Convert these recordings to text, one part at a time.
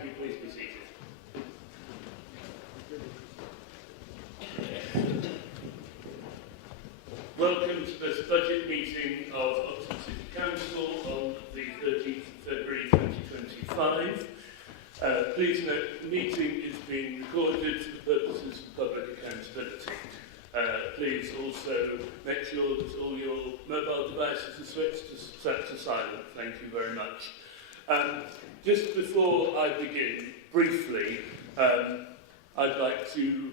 Thank you. Please be seated. Welcome to this budget meeting of Oxford City Council on the 13th of February 2025. Please note the meeting is being recorded for the purposes of public accountability. Please also make sure that all your mobile devices are switched set to silent. Thank you very much. Just before I begin, briefly, I'd like to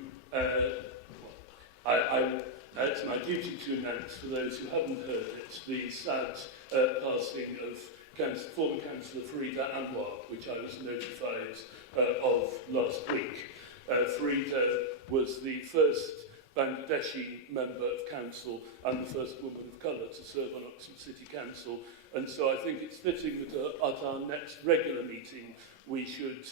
it's my duty to announce, for those who haven't heard it, the sad passing of former Councillor Frida Anwar, which I was notified of last week. Frida was the first Bangladeshi member of council and the first woman of colour to serve on Oxford City Council, and so I think it's fitting that at our next regular meeting we should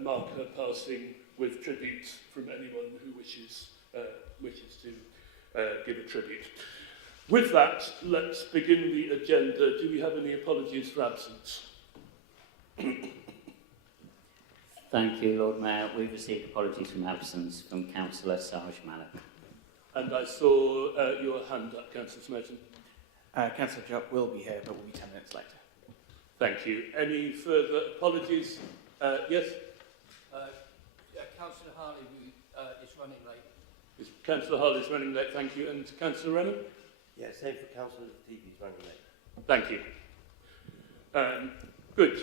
mark her passing with tribute from anyone who wishes to give a tribute. With that, let's begin the agenda. Do we have any apologies for absence? Thank you, Lord Mayor. We've received apologies from absence from Councillor Sarge Malik. And I saw your hand up, Councillor Smerton. Councillor Jupp will be here, but will be 10 minutes later. Thank you. Any further apologies? Yes? Councillor Harley is running late. Councillor Harley is running late, thank you. And Councillor Rennan? Yeah, same for Councillor Stevie is running late. Thank you. Good.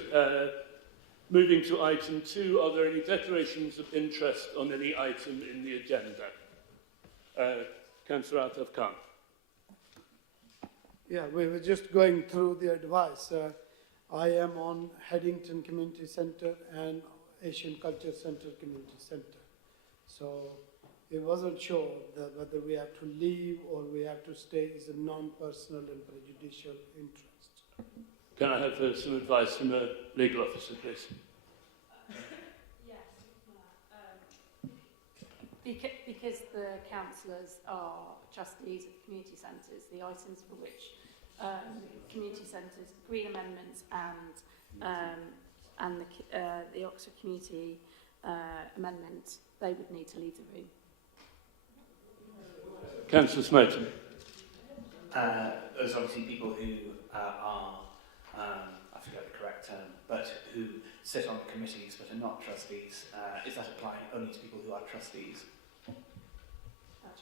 Moving to item 2, are there any declarations of interest on any item in the agenda? Councillor Ataf Khan. Yeah, we were just going through the advice. I am on Headington Community Centre and Asian Culture Centre Community Centre. So it wasn't sure that whether we have to leave or we have to stay is a non-personal and prejudicial interest. Can I have some advice from a legal officer, please? Because the councillors are trustees of community centres, the items for which community centres, Green amendments and the Oxford Community amendment, they would need to leave the room. Councillor Smerton. There's obviously people who are, I forget the correct term, but who sit on committees but are not trustees. Is that applying only to people who are trustees? That's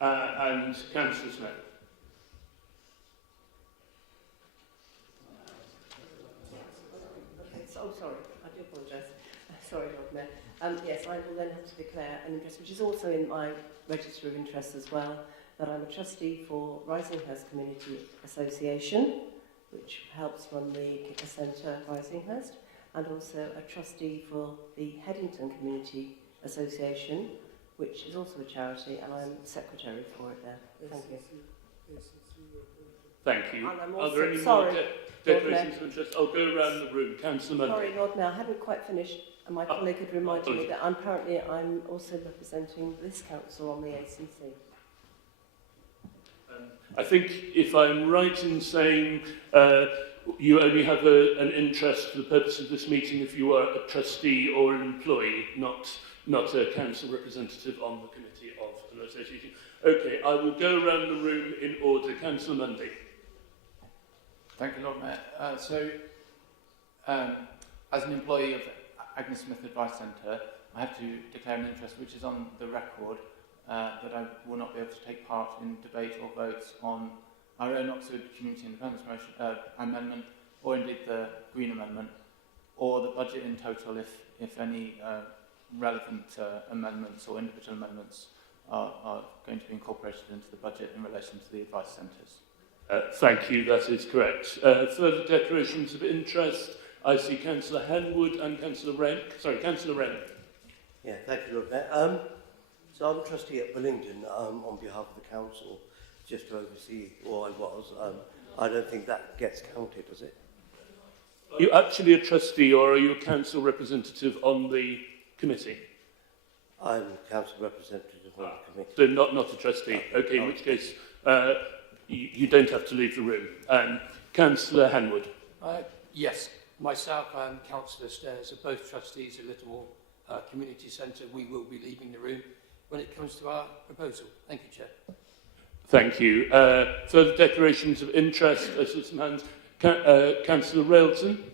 right. And Councillor Smith. Okay, so, sorry, I do apologise. Sorry, Lord Mayor. Yes, I will then have to declare an interest, which is also in my register of interests as well, that I'm a trustee for Risinghurst Community Association, which helps run the Kicker Centre Risinghurst, and also a trustee for the Headington Community Association, which is also a charity, and I'm secretary for it there. Thank you. Thank you. And I'm Are also, there any sorry, more declarations of interest? I'll go around the room. Councillor Mundy. Sorry, Lord Mayor, I hadn't quite finished, and my colleague had reminded me that I'm also representing this council on the ACC. I think if I'm right in saying you only have an interest for the purpose of this meeting if you are a trustee or an employee, not a council representative on the committee of an association. Okay, I will go around the room in order. Councillor Mundy. Thank you, Lord Mayor. As an employee of Agnes Smith Advice Centre, I have to declare an interest which is on the record that I will not be able to take part in debate or votes on our own Oxford Community Independence motion, amendment, or indeed the Green Amendment, or the budget in total if any relevant amendments or individual amendments are going to be incorporated into the budget in relation to the advice centres. Thank you, that is correct. Further declarations of interest. I see Councillor Henwood and Councillor Wren. Sorry, Councillor Wren. Yeah, thank you, Lord Mayor. So I'm a trustee at Bullingdon on behalf of the council, just to oversee, or I was. I don't think that gets counted, does it? Are you actually a trustee or are you a council representative on the committee? I'm a council representative on the committee. So not a trustee. Okay, in which case you don't have to leave the room. Councillor Henwood. Yes, Myself and Councillor Stairs are both trustees of Littlemore Community Centre. We will be leaving the room when it comes to our proposal. Thank you, Chair. Thank you. Further declarations of interest? I see some hands. Councillor Railton.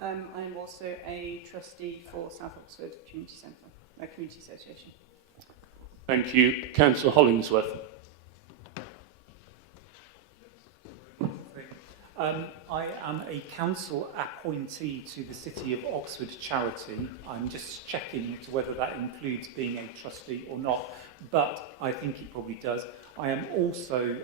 I'm also a trustee for South Oxford Community Centre, Community Association. Thank you. Councillor Hollingsworth. I am a council appointee to the City of Oxford charity. I'm just checking to whether that includes being a trustee or not, but I think it probably does. I am also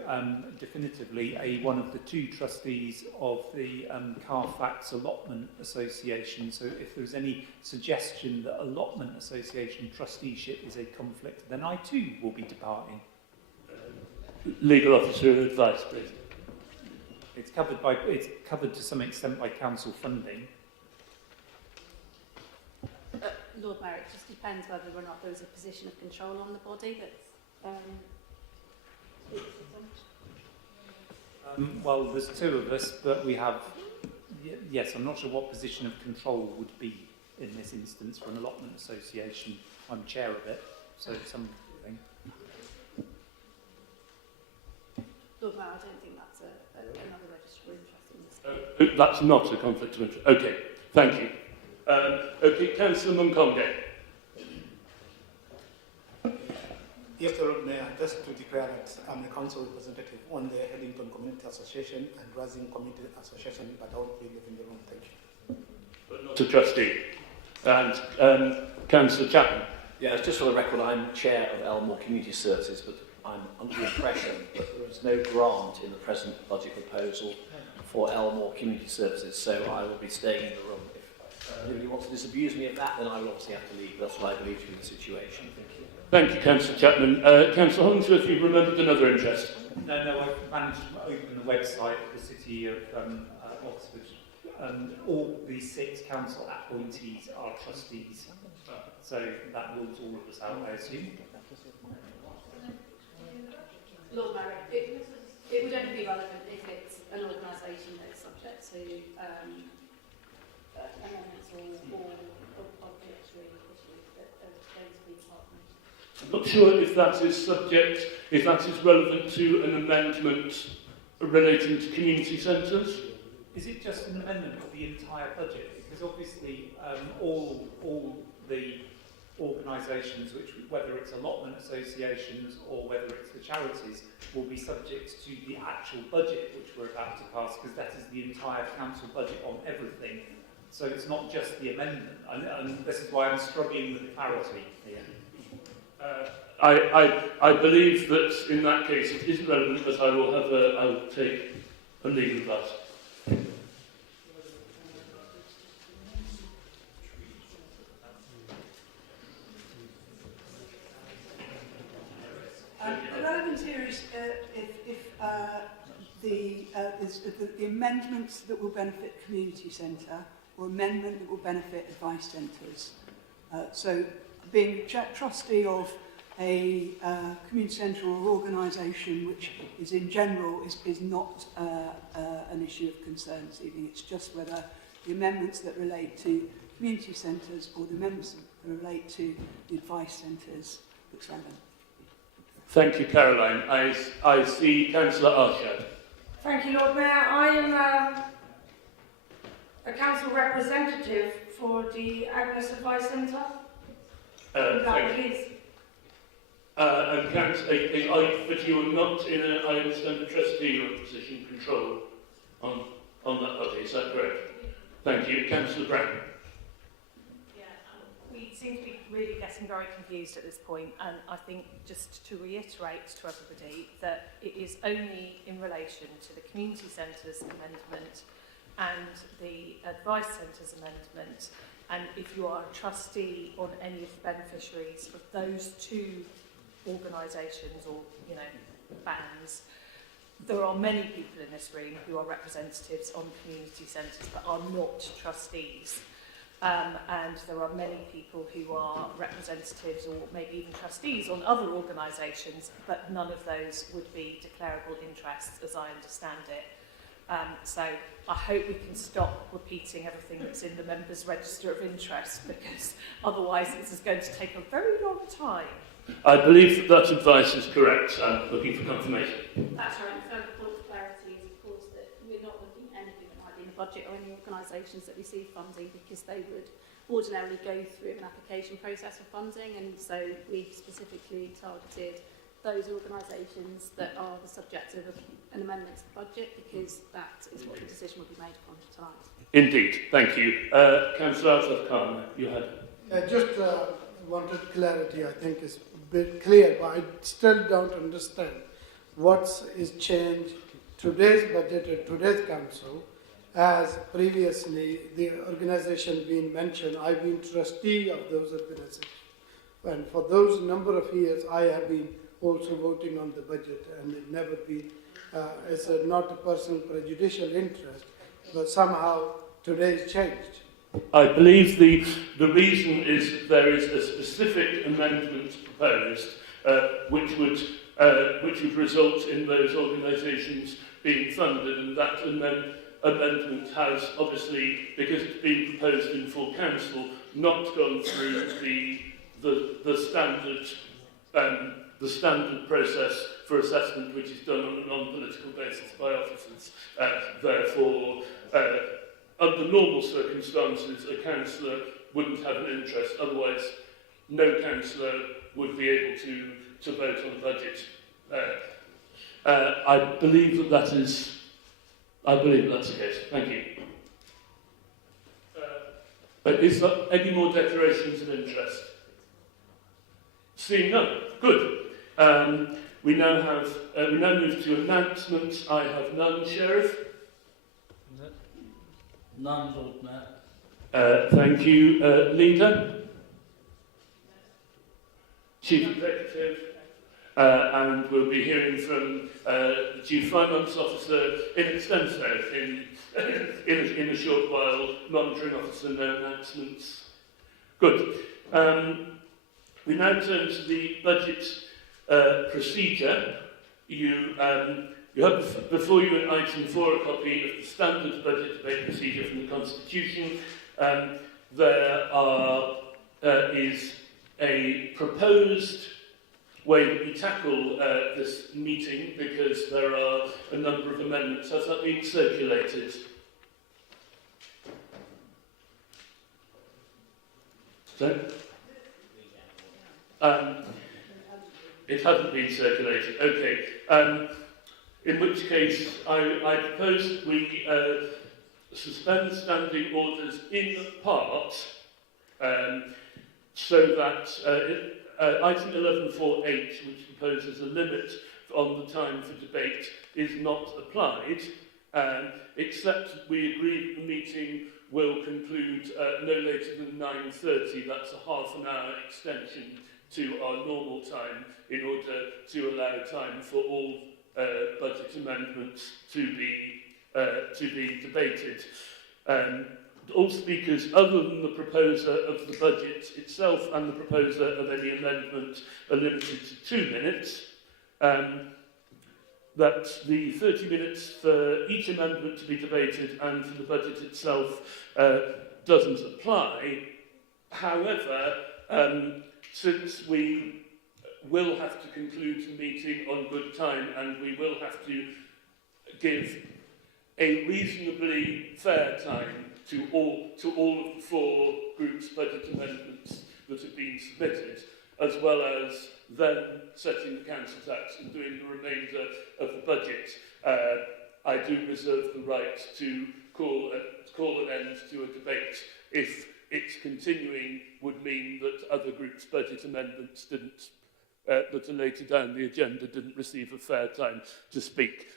definitively one of the 2 trustees of the Carfax Allotment Association, so if there's any suggestion that Allotment Association trusteeship is a conflict, then I too will be departing. Legal officer advice, please. It's covered to some extent by council funding. Lord Mayor, it just depends whether or not there is a position of control on the body that's well, there's 2 of us, but we have, yes, I'm not sure what position of control would be in this instance for an allotment association. I'm chair of it, so it's something. Lord Mayor, I don't think that's another register of interest in this. That's not a conflict of interest. Okay, thank you. Okay, Councillor Munkonge. Yes, Lord Mayor, just to declare that I'm a council representative on the Headington Community Association and Rising Community Association, but I won't be leaving the room. Thank you. But not a trustee. And Councillor Chapman. Yeah, just for the record, I'm chair of Elmore Community Services, but I'm under the impression that there is no grant in the present budget proposal for Elmore Community Services, so I will be staying in the room. If anybody wants to disabuse me of that, then I will obviously have to leave. That's what I believe to be the situation. Thank you. Thank you, Councillor Chapman. Councillor Hollingsworth, you've remembered another interest. No, I've managed to open the website of the City of Oxford. All the 6 council appointees are trustees, so that rules all of us out, I assume. Lord Mayor, it would only be relevant if it's an organisation that's subject to amendments or obligatory issues that are going to be partners. I'm not sure if that is relevant to an amendment relating to community centres. Is it just an amendment of the entire budget? Because obviously all the organisations, whether it's allotment associations or whether it's the charities, will be subject to the actual budget which we're about to pass, because that is the entire council budget on everything. So it's not just the amendment, and this is why I'm struggling with clarity here. I believe that in that case it isn't relevant, but I will take a legal advice. The relevance here is if the amendments that will benefit community centre or amendment that will benefit advice centres. So being trustee of a community centre or organisation which is in general is not an issue of concern this evening. It's just whether the amendments that relate to community centres or the amendments that relate to the advice centres looks relevant. Thank you, Caroline. I see Councillor Arshad. Thank you, Lord Mayor. I am a council representative for the Agnes Advice Centre. Thank you. And but you are not in a, I understand, a trustee or a position control on that body, is that correct? Thank you. Councillor Brown. We seem to be really getting very confused at this point, and I think just to reiterate to everybody that it is only in relation to the community centres amendment and the advice centres amendment, and if you are a trustee on any of the beneficiaries of those 2 organisations or, bands, there are many people in this room who are representatives on community centres that are not trustees. And there are many people who are representatives or maybe even trustees on other organisations, but none of those would be declarable interests as I understand it. So I hope we can stop repeating everything that's in the members' register of interest, because otherwise this is going to take a very long time. I believe that advice is correct. I'm looking for confirmation. That's right. The further point of clarity is, of course, that we're not looking at anything that might be in the budget or any organisations that receive funding, because they would ordinarily go through an application process for funding, and so we've specifically targeted those organisations that are the subject of an amendment to the budget, because that is what the decision will be made upon tonight. Indeed. Thank you. Councillor Khan, you had... Just wanted clarity, I think is a bit clear, but I still don't understand what is changed today's budget at today's council. As previously the organisation being mentioned, I've been trustee of those organisations, and for those number of years I have been also voting on the budget, and it never been it's not a personal prejudicial interest, but somehow today's changed. I believe the reason is that there is a specific amendment proposed which would result in those organisations being funded, and that amendment has obviously, because it's been proposed in full council, not gone through the standard process for assessment, which is done on a non-political basis by officers. Therefore, under normal circumstances, a councillor wouldn't have an interest. Otherwise, no councillor would be able to vote on the budget. I believe that's the case. Thank you. Is there any more declarations of interest? Seeing none. Good. We now move to announcements. I have none, Sheriff. None, Lord Mayor. Thank you, Leader. Chief Executive. And we'll be hearing from the Chief Finance Officer in extenso in a short while. Monitoring Officer, no announcements. Good. We now turn to the budget procedure. You have before you in item 4 a copy of the standard budget debate procedure from the Constitution. There is a proposed way that we tackle this meeting, because there are a number of amendments. Has that been circulated? So? It hasn't been circulated. Okay. In which case, I propose that we suspend standing orders in part, so that item 11.4.8, which proposes a limit on the time for debate, is not applied, except we agree that the meeting will conclude no later than 9:30. That's a half an hour extension to our normal time, in order to allow time for all budget amendments to be debated. All speakers other than the proposer of the budget itself and the proposer of any amendment are limited to 2 minutes. That the 30 minutes for each amendment to be debated and for the budget itself doesn't apply. However, since we will have to conclude the meeting on good time, and we will have to give a reasonably fair time to all of the 4 groups' budget amendments that have been submitted, as well as then setting the council tax and doing the remainder of the budget, I do reserve the right to call an end to a debate if its continuing would mean that other groups' budget amendments that are later down the agenda didn't receive a fair time to speak.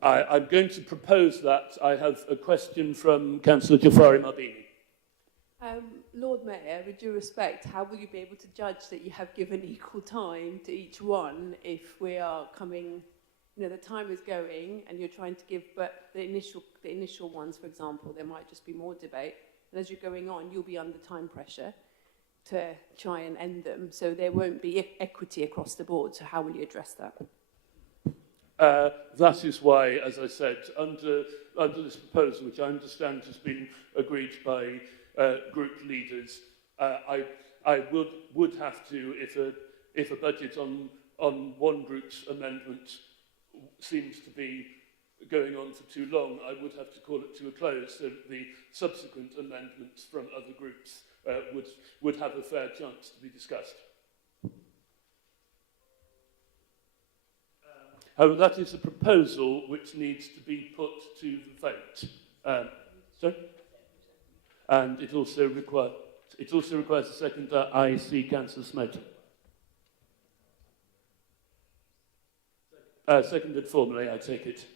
I'm going to propose that. I have a question from Councillor Jafari Mabini. Lord Mayor, with due respect, how will you be able to judge that you have given equal time to each one if we are coming, the time is going and you're trying to give, but the initial ones, for example, there might just be more debate, and as you're going on, you'll be under time pressure to try and end them, so there won't be equity across the board. So how will you address that? That is why, as I said, under this proposal, which I understand has been agreed by group leaders, I would have to, if a budget on one group's amendment seems to be going on for too long, I would have to call it to a close so that the subsequent amendments from other groups would have a fair chance to be discussed. However, that is a proposal which needs to be put to the vote. Sorry? And it also requires a second that I see Councillor Smote. Seconded formally, I take it.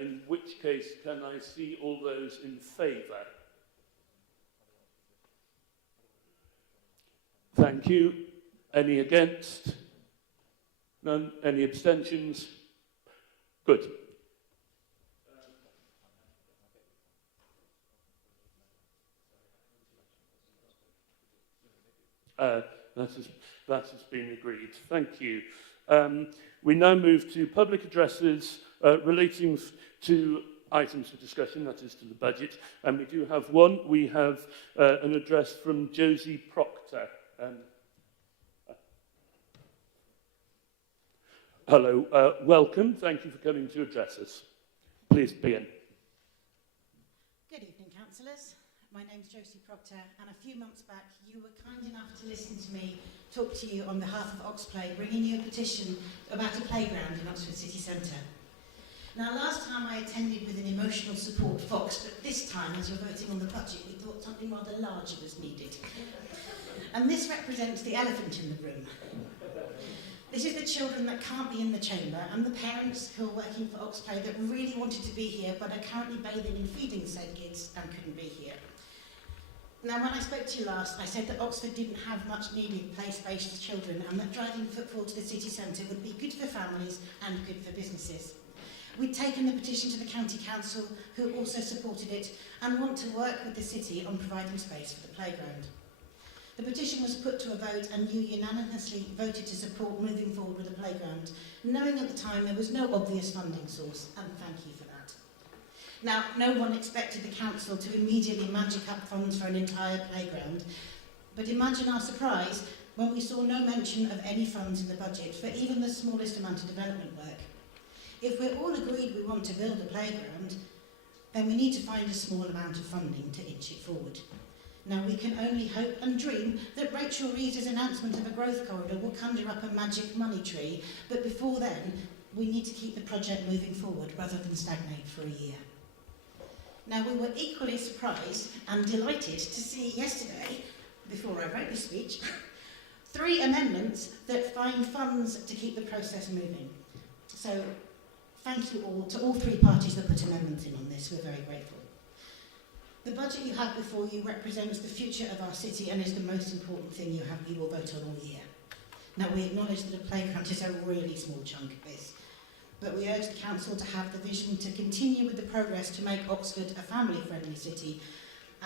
In which case, can I see all those in favour? Thank you. Any against? None? Any abstentions? Good. That has been agreed. Thank you. We now move to public addresses relating to items for discussion, that is to the budget. And we do have one. We have an address from Josie Proctor. Hello, welcome. Thank you for coming to address us. Please begin. Good evening, councillors. My name's Josie Proctor, and a few months back you were kind enough to listen to me talk to you on behalf of Oxplay, bringing you a petition about a playground in Oxford City Centre. Now, last time I attended with an emotional support Fox, but this time, as you're voting on the budget, we thought something rather larger was needed. And this represents the elephant in the room. This is the children that can't be in the chamber and the parents who are working for Oxplay that really wanted to be here but are currently bathing and feeding said kids and couldn't be here. Now, when I spoke to you last, I said that Oxford didn't have much needed play space for children and that driving football to the city centre would be good for families and good for businesses. We'd taken the petition to the County Council, who also supported it and want to work with the city on providing space for the playground. The petition was put to a vote and you unanimously voted to support moving forward with the playground, knowing at the time there was no obvious funding source, and thank you for that. Now, no one expected the council to immediately magic up funds for an entire playground, but imagine our surprise when we saw no mention of any funds in the budget for even the smallest amount of development work. If we're all agreed we want to build a playground, then we need to find a small amount of funding to inch it forward. Now, we can only hope and dream that Rachel Reeves' announcement of a growth corridor will conjure up a magic money tree, but before then, we need to keep the project moving forward rather than stagnate for a year. Now, we were equally surprised and delighted to see yesterday, before I wrote this speech, 3 amendments that find funds to keep the process moving. So, thank you all to all 3 parties that put amendments in on this. We're very grateful. The budget you have before you represents the future of our city and is the most important thing you will vote on all year. Now, we acknowledge that a playground is a really small chunk of this, but we urge the council to have the vision to continue with the progress to make Oxford a family-friendly city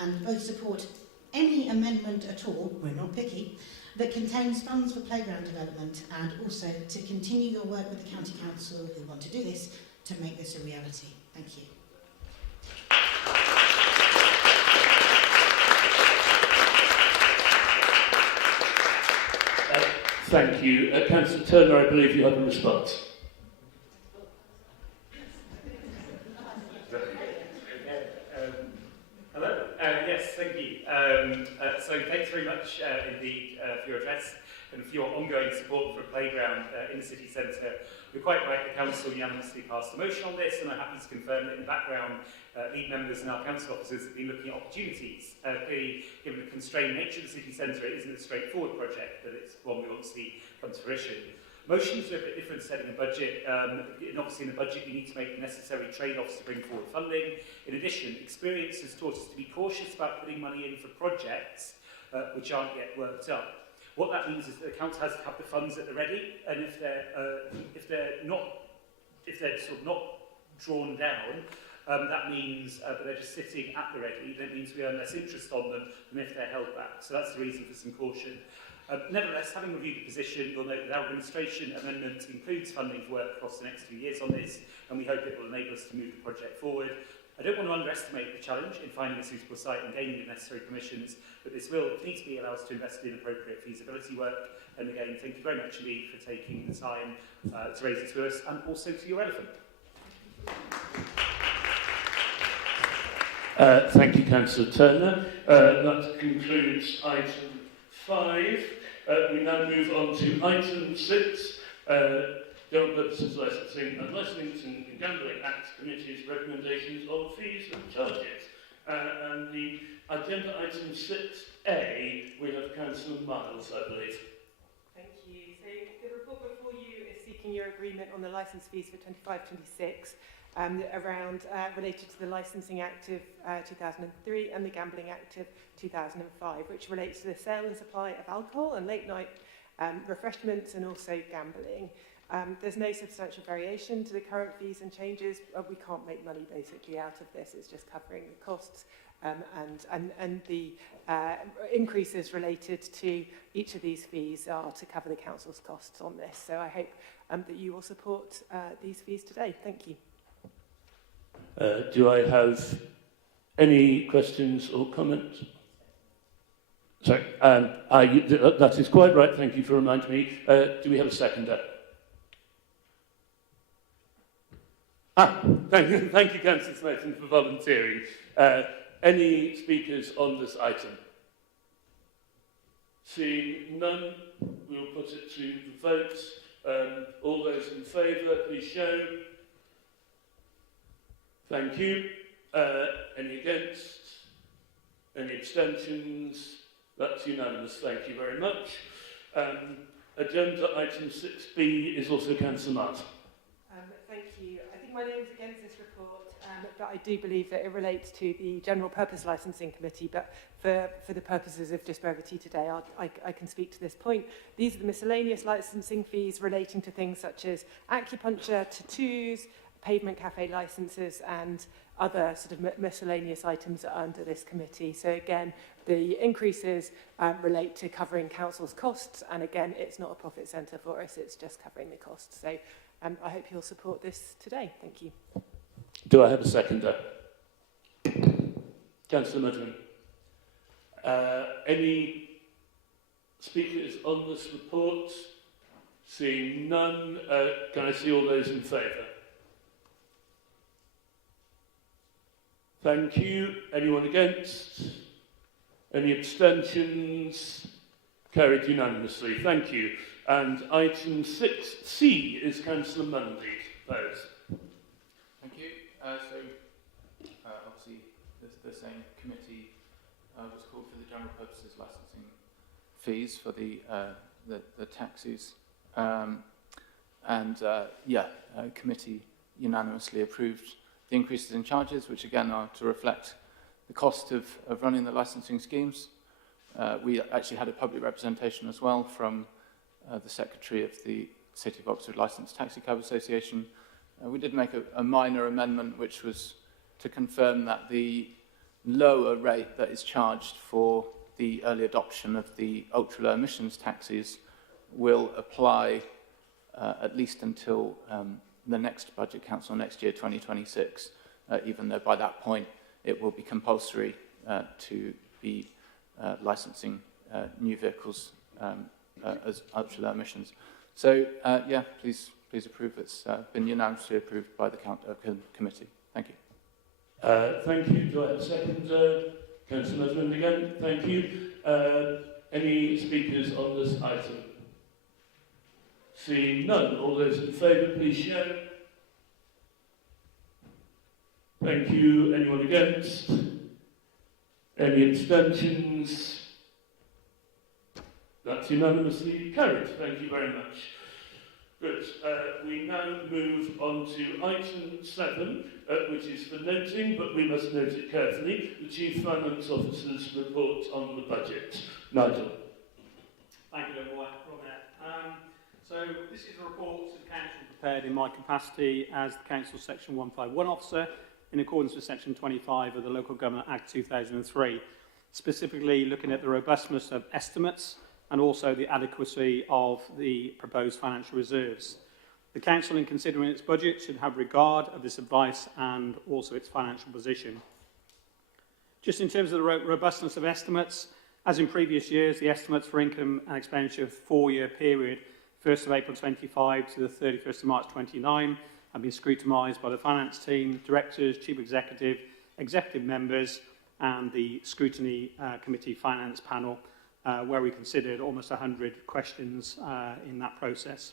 and both support any amendment at all, we're not picky, that contains funds for playground development, and also to continue your work with the County Council who want to do this to make this a reality. Thank you. Thank you. Councillor Turner, I believe you have a response. Hello? Yes, thank you. So thanks very much indeed for your address and for your ongoing support for a playground in the city centre. You're quite right, the council unanimously passed a motion on this, and I'm happy to confirm that in the background, lead members and our council officers have been looking at opportunities. Clearly, given the constrained nature of the city centre, it isn't a straightforward project, but it's one we want to see come to fruition. Motions are a bit different setting a budget, and obviously in the budget you need to make the necessary trade-offs to bring forward funding. In addition, experience has taught us to be cautious about putting money in for projects which aren't yet worked up. What that means is that the council has to have the funds at the ready, and if they're sort of not drawn down, that means that they're just sitting at the ready. That means we earn less interest on them than if they're held back. So that's the reason for some caution. Nevertheless, having reviewed the position, you'll note that our administration amendment includes funding for work across the next 2 years on this, and we hope it will enable us to move the project forward. I don't want to underestimate the challenge in finding a suitable site and gaining the necessary permissions, but this will, if needs be, allow us to invest in appropriate feasibility work. And again, thank you very much indeed for taking the time to raise it to us, and also to your elephant. Thank you, Councillor Turner. That concludes item 5. We now move on to item 6. General Purposes Licensing and Licensing and Gambling Act Committee's recommendations on fees and charges. And the agenda item 6A, we have Councillor Miles, I believe. Thank you. So the report before you is seeking your agreement on the licence fees for 25-26 around related to the Licensing Act of 2003 and the Gambling Act of 2005, which relates to the sale and supply of alcohol and late night refreshments and also gambling. There's no substantial variation to the current fees and changes. We can't make money basically out of this. It's just covering the costs and the increases related to each of these fees are to cover the council's costs on this. So I hope that you will support these fees today. Thank you. Do I have any questions or comments? Sorry, that is quite right. Thank you for reminding me. Do we have a seconder? Thank you, Councillor Smeaton, for volunteering. Any speakers on this item? Seeing none, we'll put it to the vote. All those in favour, please show. Thank you. Any against? Any abstentions? That's unanimous. Thank you very much. Agenda item 6B is also Councillor Martin. Thank you. I think my name is against this report, but I do believe that it relates to the General Purpose Licensing Committee, but for the purposes of just brevity today, I can speak to this point. These are the miscellaneous licensing fees relating to things such as acupuncture, tattoos, pavement cafe licenses and other sort of miscellaneous items that are under this committee. So again, the increases relate to covering council's costs, and again, it's not a profit centre for us, it's just covering the costs. So I hope you'll support this today. Thank you. Do I have a seconder? Councillor Mudman. Any speakers on this report? Seeing none, can I see all those in favour? Thank you. Anyone against? Any abstentions? Carried unanimously. Thank you. And item 6C is Councillor Mundy. Those. Thank you. Obviously, the same committee was called for the general purposes licensing fees for the taxis. Committee unanimously approved the increases in charges, which again are to reflect the cost of running the licensing schemes. We actually had a public representation as well from the Secretary of the City of Oxford Licensed Taxi Cab Association. We did make a minor amendment, which was to confirm that the lower rate that is charged for the early adoption of the ultra-low emissions taxis will apply at least until the next Budget Council next year, 2026, even though by that point it will be compulsory to be licensing new vehicles as ultra-low emissions. So, please approve. It's been unanimously approved by the committee. Thank you. Thank you. Do I have a second? Councillor Musman again. Thank you. Any speakers on this item? Seeing none, all those in favour, please show. Thank you. Anyone against? Any abstentions? That's unanimously carried. Thank you very much. Good. We now move on to item 7, which is for noting, but we must note it carefully, the Chief Finance Officer's report on the budget. Nigel. Thank you, Lord Mayor. So this is a report that the Council prepared in my capacity as the Council's Section 151 officer in accordance with Section 25 of the Local Government Act 2003, specifically looking at the robustness of estimates and also the adequacy of the proposed financial reserves. The Council, in considering its budget, should have regard of this advice and also its financial position. Just in terms of the robustness of estimates, as in previous years, the estimates for income and expenditure for the 4-year period, 1st of April 25 to the 31st of March 29, have been scrutinised by the finance team, directors, chief executive, executive members, and the Scrutiny Committee Finance Panel, where we considered almost 100 questions in that process.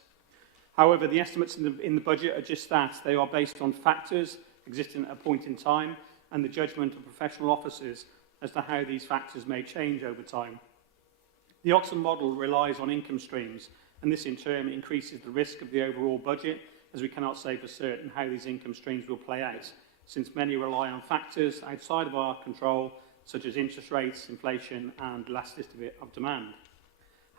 However, the estimates in the budget are just that. They are based on factors existing at a point in time and the judgment of professional officers as to how these factors may change over time. The Oxford model relies on income streams, and this in turn increases the risk of the overall budget, as we cannot say for certain how these income streams will play out, since many rely on factors outside of our control, such as interest rates, inflation, and elasticity of demand.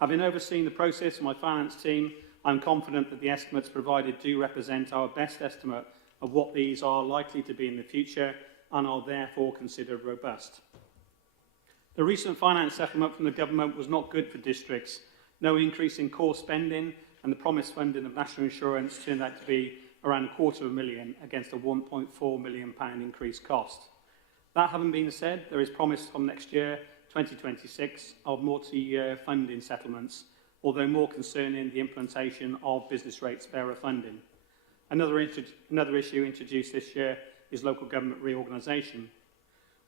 Having overseen the process of my finance team, I'm confident that the estimates provided do represent our best estimate of what these are likely to be in the future and are therefore considered robust. The recent finance settlement from the government was not good for districts. No increase in core spending, and the promised funding of national insurance turned out to be around £250,000 against a £1.4 million increased cost. That having been said, there is promise from next year, 2026, of multi-year funding settlements, although more concerning the implementation of business rates bearer funding. Another issue introduced this year is local government reorganisation.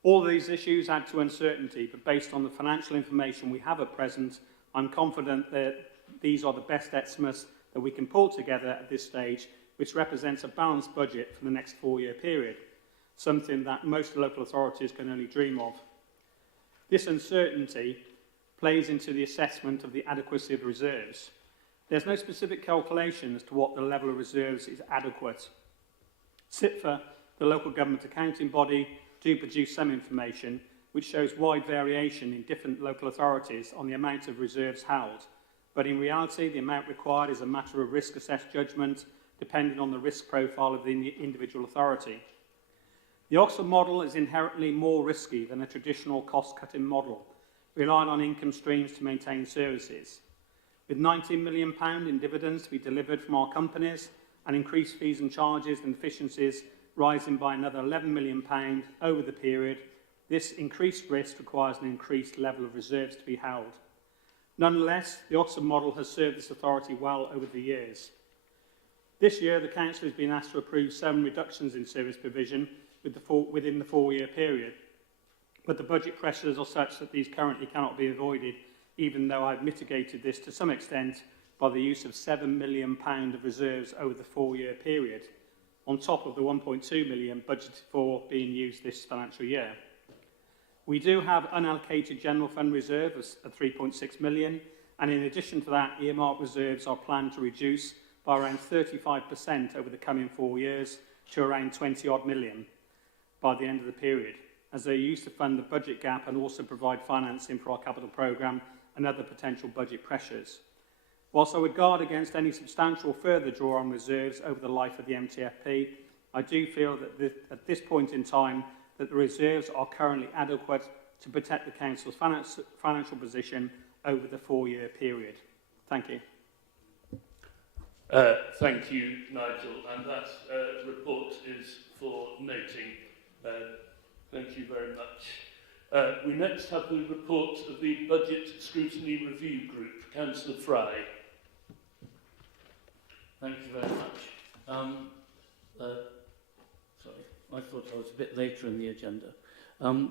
All of these issues add to uncertainty, but based on the financial information we have at present, I'm confident that these are the best estimates that we can pull together at this stage, which represents a balanced budget for the next 4-year period, something that most local authorities can only dream of. This uncertainty plays into the assessment of the adequacy of reserves. There's no specific calculation as to what the level of reserves is adequate. CIPFA, the local government accounting body, do produce some information which shows wide variation in different local authorities on the amount of reserves held. But in reality, the amount required is a matter of risk-assessed judgment, depending on the risk profile of the individual authority. The Oxford model is inherently more risky than a traditional cost-cutting model, relying on income streams to maintain services. With £19 million in dividends to be delivered from our companies and increased fees and charges and efficiencies rising by another £11 million over the period, this increased risk requires an increased level of reserves to be held. Nonetheless, the Oxford model has served this authority well over the years. This year, the Council has been asked to approve 7 reductions in service provision within the 4-year period, but the budget pressures are such that these currently cannot be avoided, even though I've mitigated this to some extent by the use of £7 million of reserves over the 4-year period, on top of the £1.2 million budgeted for being used this financial year. We do have unallocated general fund reserve of £3.6 million, and in addition to that, earmark reserves are planned to reduce by around 35% over the coming 4 years to around 20-odd million by the end of the period, as they are used to fund the budget gap and also provide financing for our capital programme and other potential budget pressures. Whilst I would guard against any substantial further draw on reserves over the life of the MTFP, I do feel that at this point in time that the reserves are currently adequate to protect the Council's financial position over the 4-year period. Thank you. Thank you, Nigel, and that report is for noting. Thank you very much. We next have the report of the Budget Scrutiny Review Group. Councillor Fry. Thank you very much. Sorry, I thought I was a bit later in the agenda.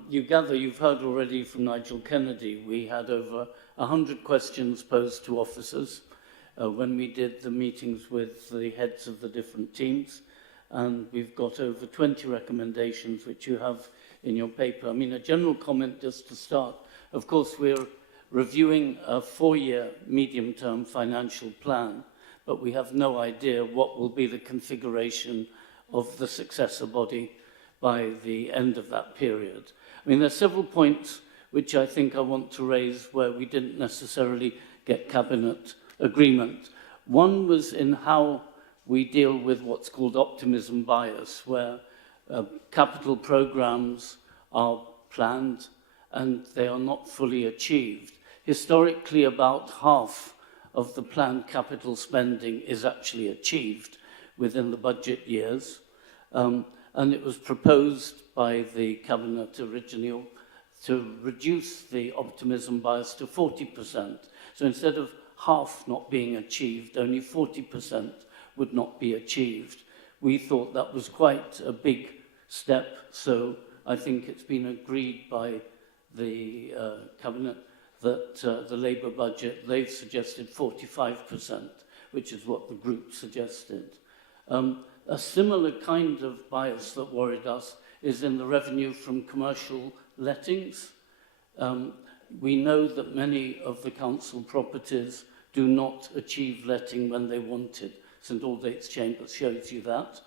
You've heard already from Nigel Kennedy, we had over 100 questions posed to officers when we did the meetings with the heads of the different teams, and we've got over 20 recommendations which you have in your paper. I mean, a general comment just to start. Of course, we're reviewing a 4-year medium-term financial plan, but we have no idea what will be the configuration of the successor body by the end of that period. I mean, there are several points which I think I want to raise where we didn't necessarily get cabinet agreement. One was in how we deal with what's called optimism bias, where capital programs are planned and they are not fully achieved. historically about half of the planned capital spending is actually achieved within the budget years. And it was proposed by the Cabinet originally to reduce the optimism bias to 40%. So instead of half not being achieved, only 40% would not be achieved. We thought that was quite a big step, so I think it's been agreed by the Cabinet that the Labour budget, they've suggested 45%, which is what the group suggested. A similar kind of bias that worried us is in the revenue from commercial lettings. We know that many of the council properties do not achieve letting when they want it. St Aldate's Chambers shows you that.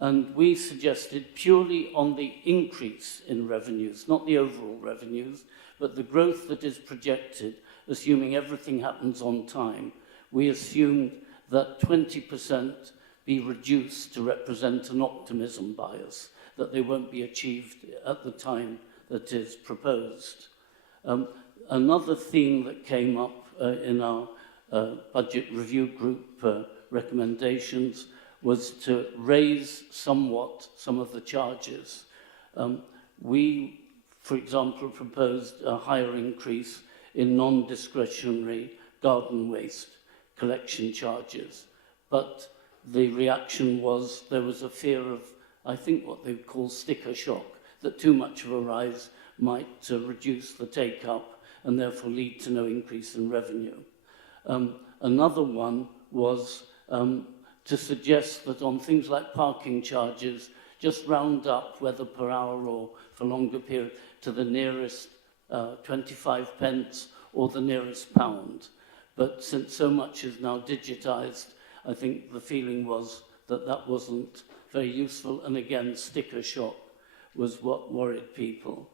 And we suggested purely on the increase in revenues, not the overall revenues, but the growth that is projected, assuming everything happens on time. We assumed that 20% be reduced to represent an optimism bias, that they won't be achieved at the time that is proposed. Another theme that came up in our budget review group recommendations was to raise somewhat some of the charges. We, for example, proposed a higher increase in non-discretionary garden waste collection charges, but the reaction was there was a fear of, I think, what they call sticker shock, that too much of a rise might reduce the take-up and therefore lead to no increase in revenue. Another one was to suggest that on things like parking charges, just round up, whether per hour or for longer period, to the nearest 25 pence or the nearest pound. But since so much is now digitized, I think the feeling was that that wasn't very useful, and again, sticker shock was what worried people.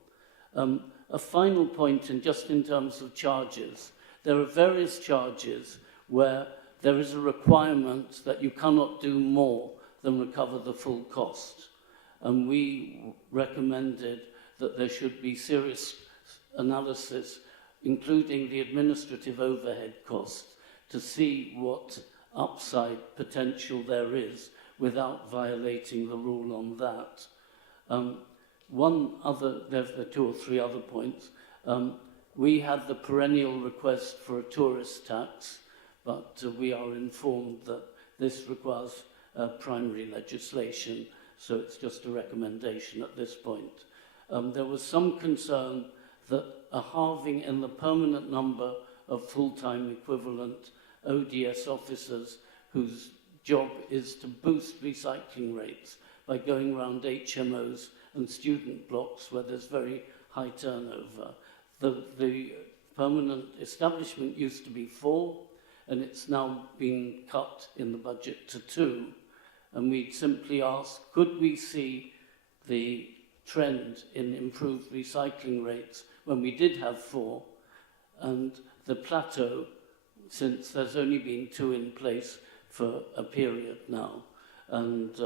A final point, and just in terms of charges, there are various charges where there is a requirement that you cannot do more than recover the full cost. And we recommended that there should be serious analysis, including the administrative overhead costs, to see what upside potential there is without violating the rule on that. There are 2 or 3 other points. We had the perennial request for a tourist tax, but we are informed that this requires primary legislation, so it's just a recommendation at this point. There was some concern that a halving in the permanent number of full-time equivalent ODS officers whose job is to boost recycling rates by going around HMOs and student blocks where there's very high turnover. The permanent establishment used to be 4, and it's now been cut in the budget to 2. And we'd simply ask, could we see the trend in improved recycling rates when we did have 4, and the plateau, since there's only been 2 in place for a period now. And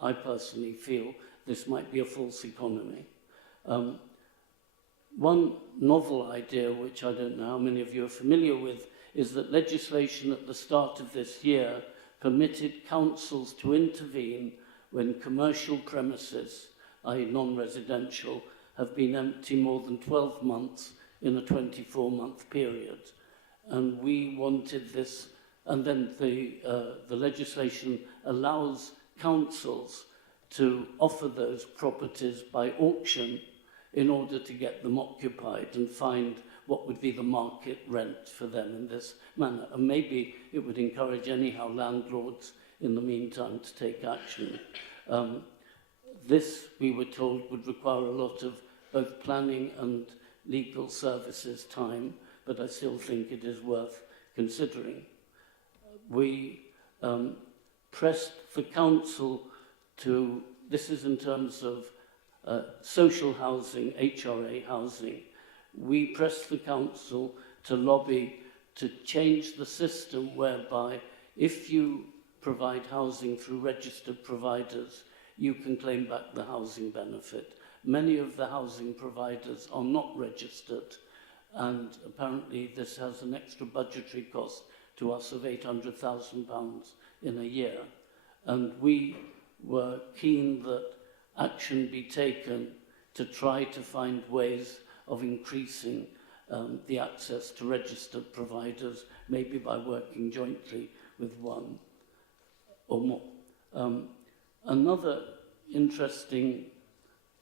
I personally feel this might be a false economy. One novel idea, which I don't know how many of you are familiar with, is that legislation at the start of this year permitted councils to intervene when commercial premises, i.e. non-residential, have been empty more than 12 months in a 24-month period. And we wanted this, and then the legislation allows councils to offer those properties by auction in order to get them occupied and find what would be the market rent for them in this manner. And maybe it would encourage anyhow landlords in the meantime to take action. This, we were told, would require a lot of both planning and legal services time, but I still think it is worth considering. We pressed the council to, this is in terms of social housing, HRA housing, we pressed the council to lobby to change the system whereby if you provide housing through registered providers, you can claim back the housing benefit. Many of the housing providers are not registered, and apparently this has an extra budgetary cost to us of £800,000 in a year. And we were keen that action be taken to try to find ways of increasing the access to registered providers, maybe by working jointly with one or more. Another interesting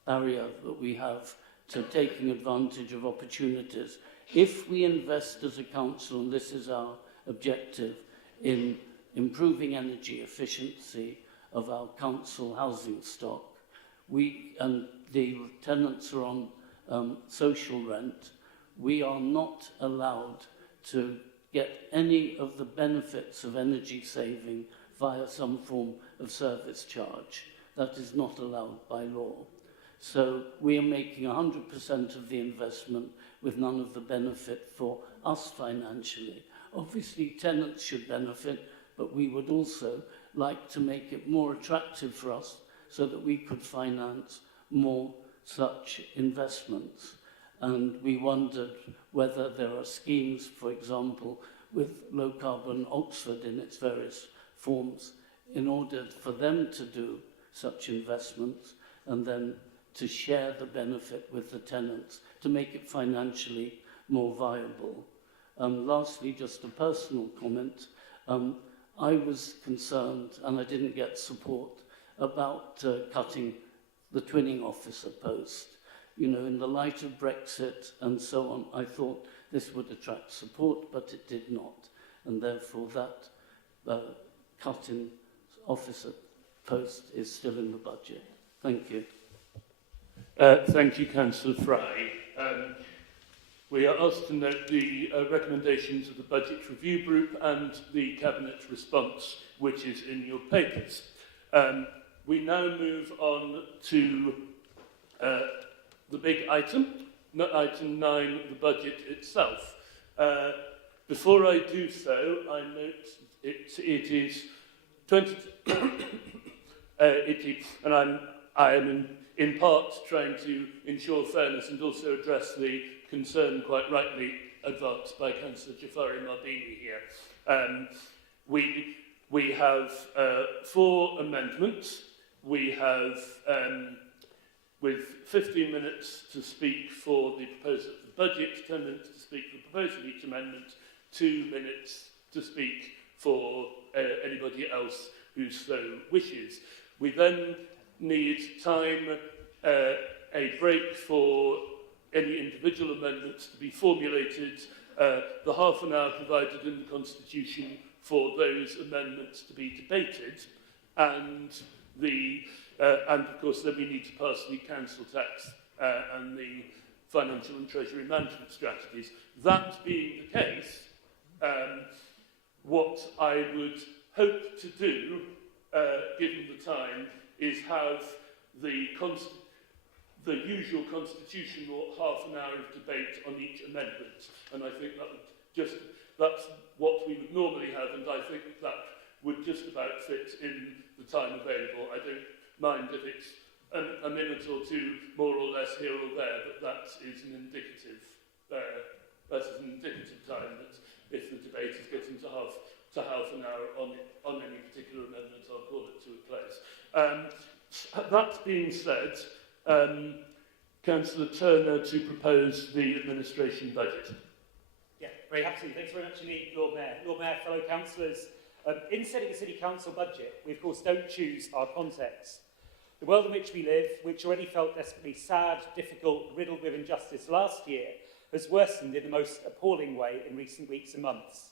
barrier that we have to taking advantage of opportunities, if we invest as a council, and this is our objective, in improving energy efficiency of our council housing stock, and the tenants are on social rent, we are not allowed to get any of the benefits of energy saving via some form of service charge. That is not allowed by law. So we are making 100% of the investment with none of the benefit for us financially. Obviously, tenants should benefit, but we would also like to make it more attractive for us so that we could finance more such investments. And we wondered whether there are schemes, for example, with low carbon Oxford in its various forms, in order for them to do such investments and then to share the benefit with the tenants to make it financially more viable. Lastly, just a personal comment. I was concerned, and I didn't get support, about cutting the twinning officer post. You know, in the light of Brexit and so on, I thought this would attract support, but it did not. And therefore that cut in officer post is still in the budget. Thank you. Thank you, Councillor Fry. We are asked to note the recommendations of the Budget Review Group and the Cabinet response, which is in your papers. We now move on to the big item, item 9, the budget itself. Before I do so, I note it is 20... and I am in part trying to ensure fairness and also address the concern quite rightly advanced by Councillor Jafari Mardini here. We have 4 amendments. We have, with 15 minutes to speak for the proposal of the budget, 10 minutes to speak for the proposal of each amendment, 2 minutes to speak for anybody else who so wishes. We then need time, a break for any individual amendments to be formulated, the half an hour provided in the Constitution for those amendments to be debated, and of course then we need to pass the council tax and the financial and treasury management strategies. That being the case, what I would hope to do, given the time, is have the usual constitutional half an hour of debate on each amendment. And I think that's what we would normally have, and I think that would just about fit in the time available. I don't mind if it's a minute or two more or less here or there, but that is an indicative time that if the debate is getting to half an hour on any particular amendment, I'll call it to a close. That being said, Councillor Turner to propose the administration budget. Yeah, very happy to. Thanks very much indeed, Lord Mayor. Lord Mayor, fellow councillors, in setting a city council budget, we of course don't choose our context. The world in which we live, which already felt desperately sad, difficult, riddled with injustice last year, has worsened in the most appalling way in recent weeks and months.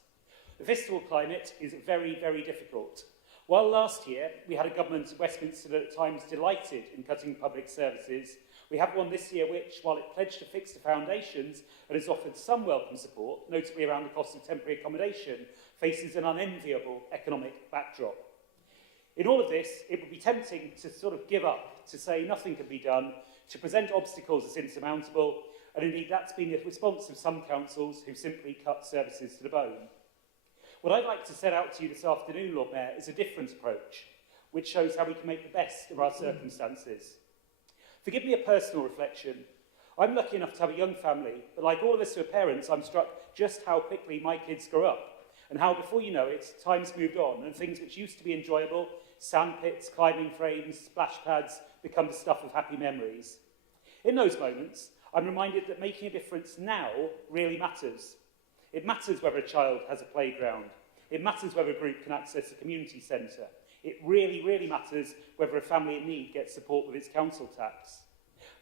The fiscal climate is very, very difficult. While last year we had a government of Westminster that at times delighted in cutting public services, we have one this year which, while it pledged to fix the foundations and has offered some welcome support, notably around the cost of temporary accommodation, faces an unenviable economic backdrop. In all of this, it would be tempting to sort of give up, to say nothing can be done, to present obstacles as insurmountable, and indeed that's been the response of some councils who simply cut services to the bone. What I'd like to set out to you this afternoon, Lord Mayor, is a different approach, which shows how we can make the best of our circumstances. Forgive me a personal reflection. I'm lucky enough to have a young family, but like all of us who are parents, I'm struck just how quickly my kids grow up, and how before you know it, time's moved on, and things which used to be enjoyable, sand pits, climbing frames, splash pads, become the stuff of happy memories. In those moments, I'm reminded that making a difference now really matters. It matters whether a child has a playground. It matters whether a group can access a community centre. It really, really matters whether a family in need gets support with its council tax.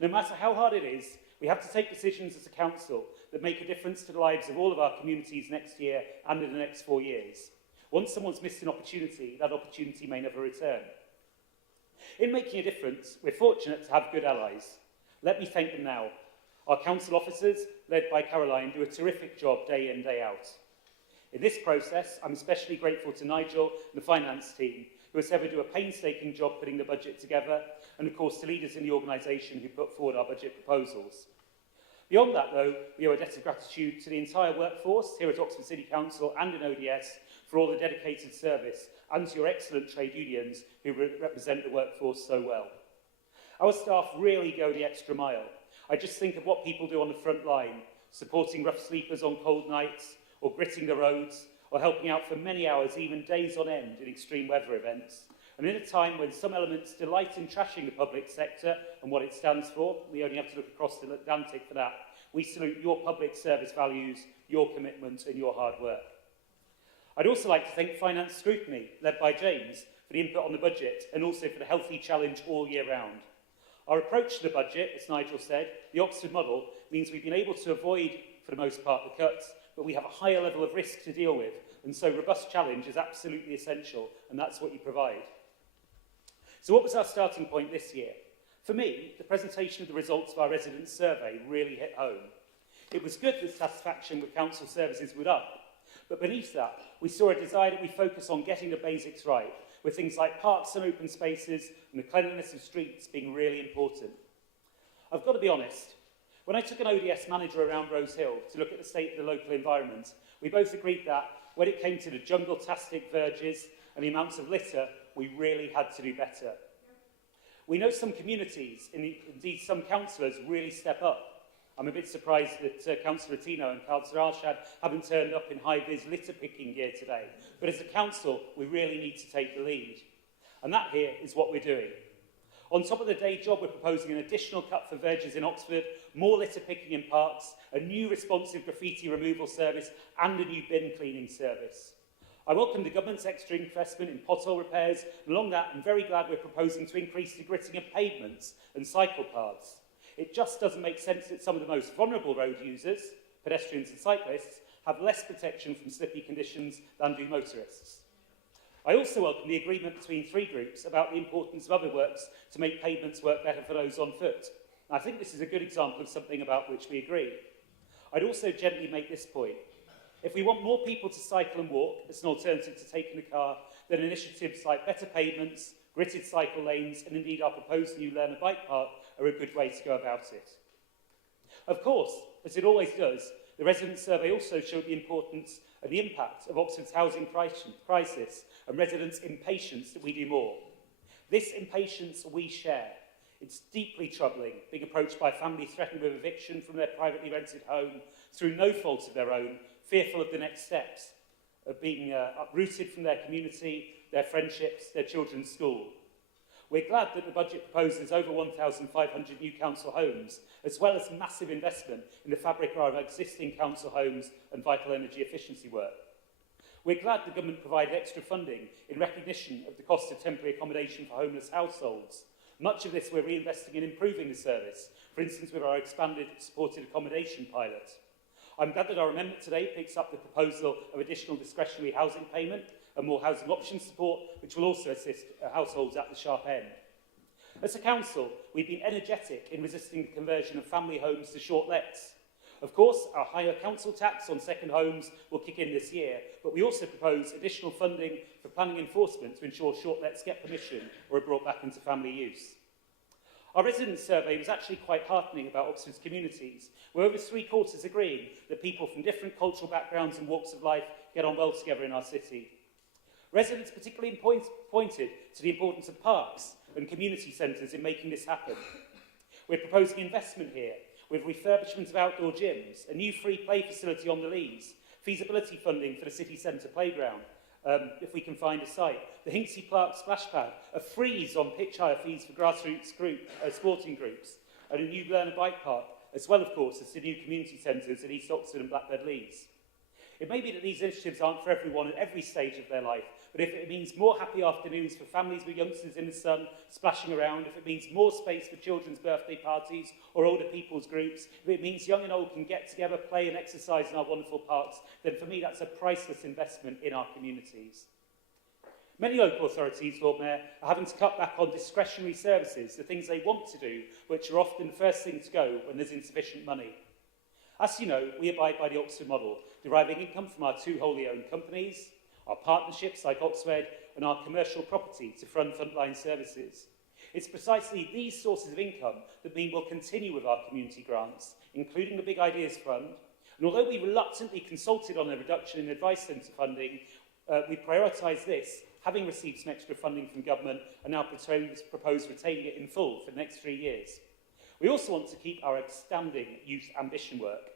No matter how hard it is, we have to take decisions as a council that make a difference to the lives of all of our communities next year and in the next 4 years. Once someone's missed an opportunity, that opportunity may never return. In making a difference, we're fortunate to have good allies. Let me thank them now. Our council officers, led by Caroline, do a terrific job day in, day out. In this process, I'm especially grateful to Nigel and the finance team, who has ever do a painstaking job putting the budget together, and of course to leaders in the organisation who put forward our budget proposals. Beyond that, though, we owe a debt of gratitude to the entire workforce here at Oxford City Council and in ODS for all the dedicated service, and to your excellent trade unions who represent the workforce so well. Our staff really go the extra mile. I just think of what people do on the front line, supporting rough sleepers on cold nights, or gritting the roads, or helping out for many hours, even days on end, in extreme weather events. And in a time when some elements delight in trashing the public sector and what it stands for, we only have to look across the Atlantic for that, we salute your public service values, your commitment and your hard work. I'd also like to thank Finance Scrutiny, led by James, for the input on the budget and also for the healthy challenge all year round. Our approach to the budget, as Nigel said, the Oxford model, means we've been able to avoid, for the most part, the cuts, but we have a higher level of risk to deal with, and so robust challenge is absolutely essential, and that's what you provide. So what was our starting point this year? For me, the presentation of the results of our residents' survey really hit home. It was good that satisfaction with council services went up, but beneath that, we saw a desire that we focus on getting the basics right, with things like parks and open spaces and the cleanliness of streets being really important. I've got to be honest, when I took an ODS manager around Rose Hill to look at the state of the local environment, we both agreed that when it came to the jungle-tastic verges and the amounts of litter, we really had to do better. We know some communities, indeed some councillors, really step up. I'm a bit surprised that Councillor Tino and Councillor Arshad haven't turned up in high-vis litter-picking gear today. But as a council, we really need to take the lead. And that here is what we're doing. On top of the day job, we're proposing an additional cut for verges in Oxford, more litter-picking in parks, a new responsive graffiti removal service, and a new bin cleaning service. I welcome the government's extra investment in pothole repairs, and along that, I'm very glad we're proposing to increase the gritting of pavements and cycle paths. It just doesn't make sense that some of the most vulnerable road users, pedestrians and cyclists, have less protection from slippy conditions than do motorists. I also welcome the agreement between three groups about the importance of other works to make pavements work better for those on foot. I think this is a good example of something about which we agree. I'd also gently make this point. If we want more people to cycle and walk as an alternative to taking a car, then initiatives like better pavements, gritted cycle lanes, and indeed our proposed new learner bike park are a good way to go about it. Of course, as it always does, the resident survey also showed the importance and the impact of Oxford's housing crisis and residents' impatience that we do more. This impatience we share. It's deeply troubling being approached by a family threatened with eviction from their privately rented home through no fault of their own, fearful of the next steps, of being uprooted from their community, their friendships, their children's school. We're glad that the budget proposes over 1,500 new council homes, as well as massive investment in the fabric of our existing council homes and vital energy efficiency work. We're glad the government provided extra funding in recognition of the cost of temporary accommodation for homeless households. Much of this we're reinvesting in improving the service, for instance with our expanded supported accommodation pilot. I'm glad that our amendment today picks up the proposal of additional discretionary housing payment and more housing option support, which will also assist households at the sharp end. As a council, we've been energetic in resisting the conversion of family homes to short lets. Of course, our higher council tax on second homes will kick in this year, but we also propose additional funding for planning enforcement to ensure short lets get permission or are brought back into family use. Our resident survey was actually quite heartening about Oxford's communities, where over 3/4 agreeing that people from different cultural backgrounds and walks of life get on well together in our city. Residents particularly pointed to the importance of parks and community centres in making this happen. We're proposing investment here. with refurbishment of outdoor gyms, a new free play facility on the Lees, feasibility funding for the city centre playground, if we can find a site, the Hinksey Park splash pad, a freeze on pitch hire fees for grassroots sporting groups, and a new learner bike park, as well, of course, as the new community centres at East Oxford and Blackbird Lees. It may be that these initiatives aren't for everyone at every stage of their life, but if it means more happy afternoons for families with youngsters in the sun splashing around, if it means more space for children's birthday parties or older people's groups, if it means young and old can get together, play and exercise in our wonderful parks, then for me that's a priceless investment in our communities. Many local authorities, Lord Mayor, are having to cut back on discretionary services, the things they want to do, which are often the first thing to go when there's insufficient money. As you know, we abide by the Oxford model, deriving income from our 2 wholly owned companies, our partnerships like Oxford, and our commercial property to fund frontline services. It's precisely these sources of income that mean we'll continue with our community grants, including the Big Ideas Fund. And although we reluctantly consulted on a reduction in advice centre funding, we prioritise this, having received some extra funding from government, and now propose retaining it in full for the next 3 years. We also want to keep our outstanding youth ambition work.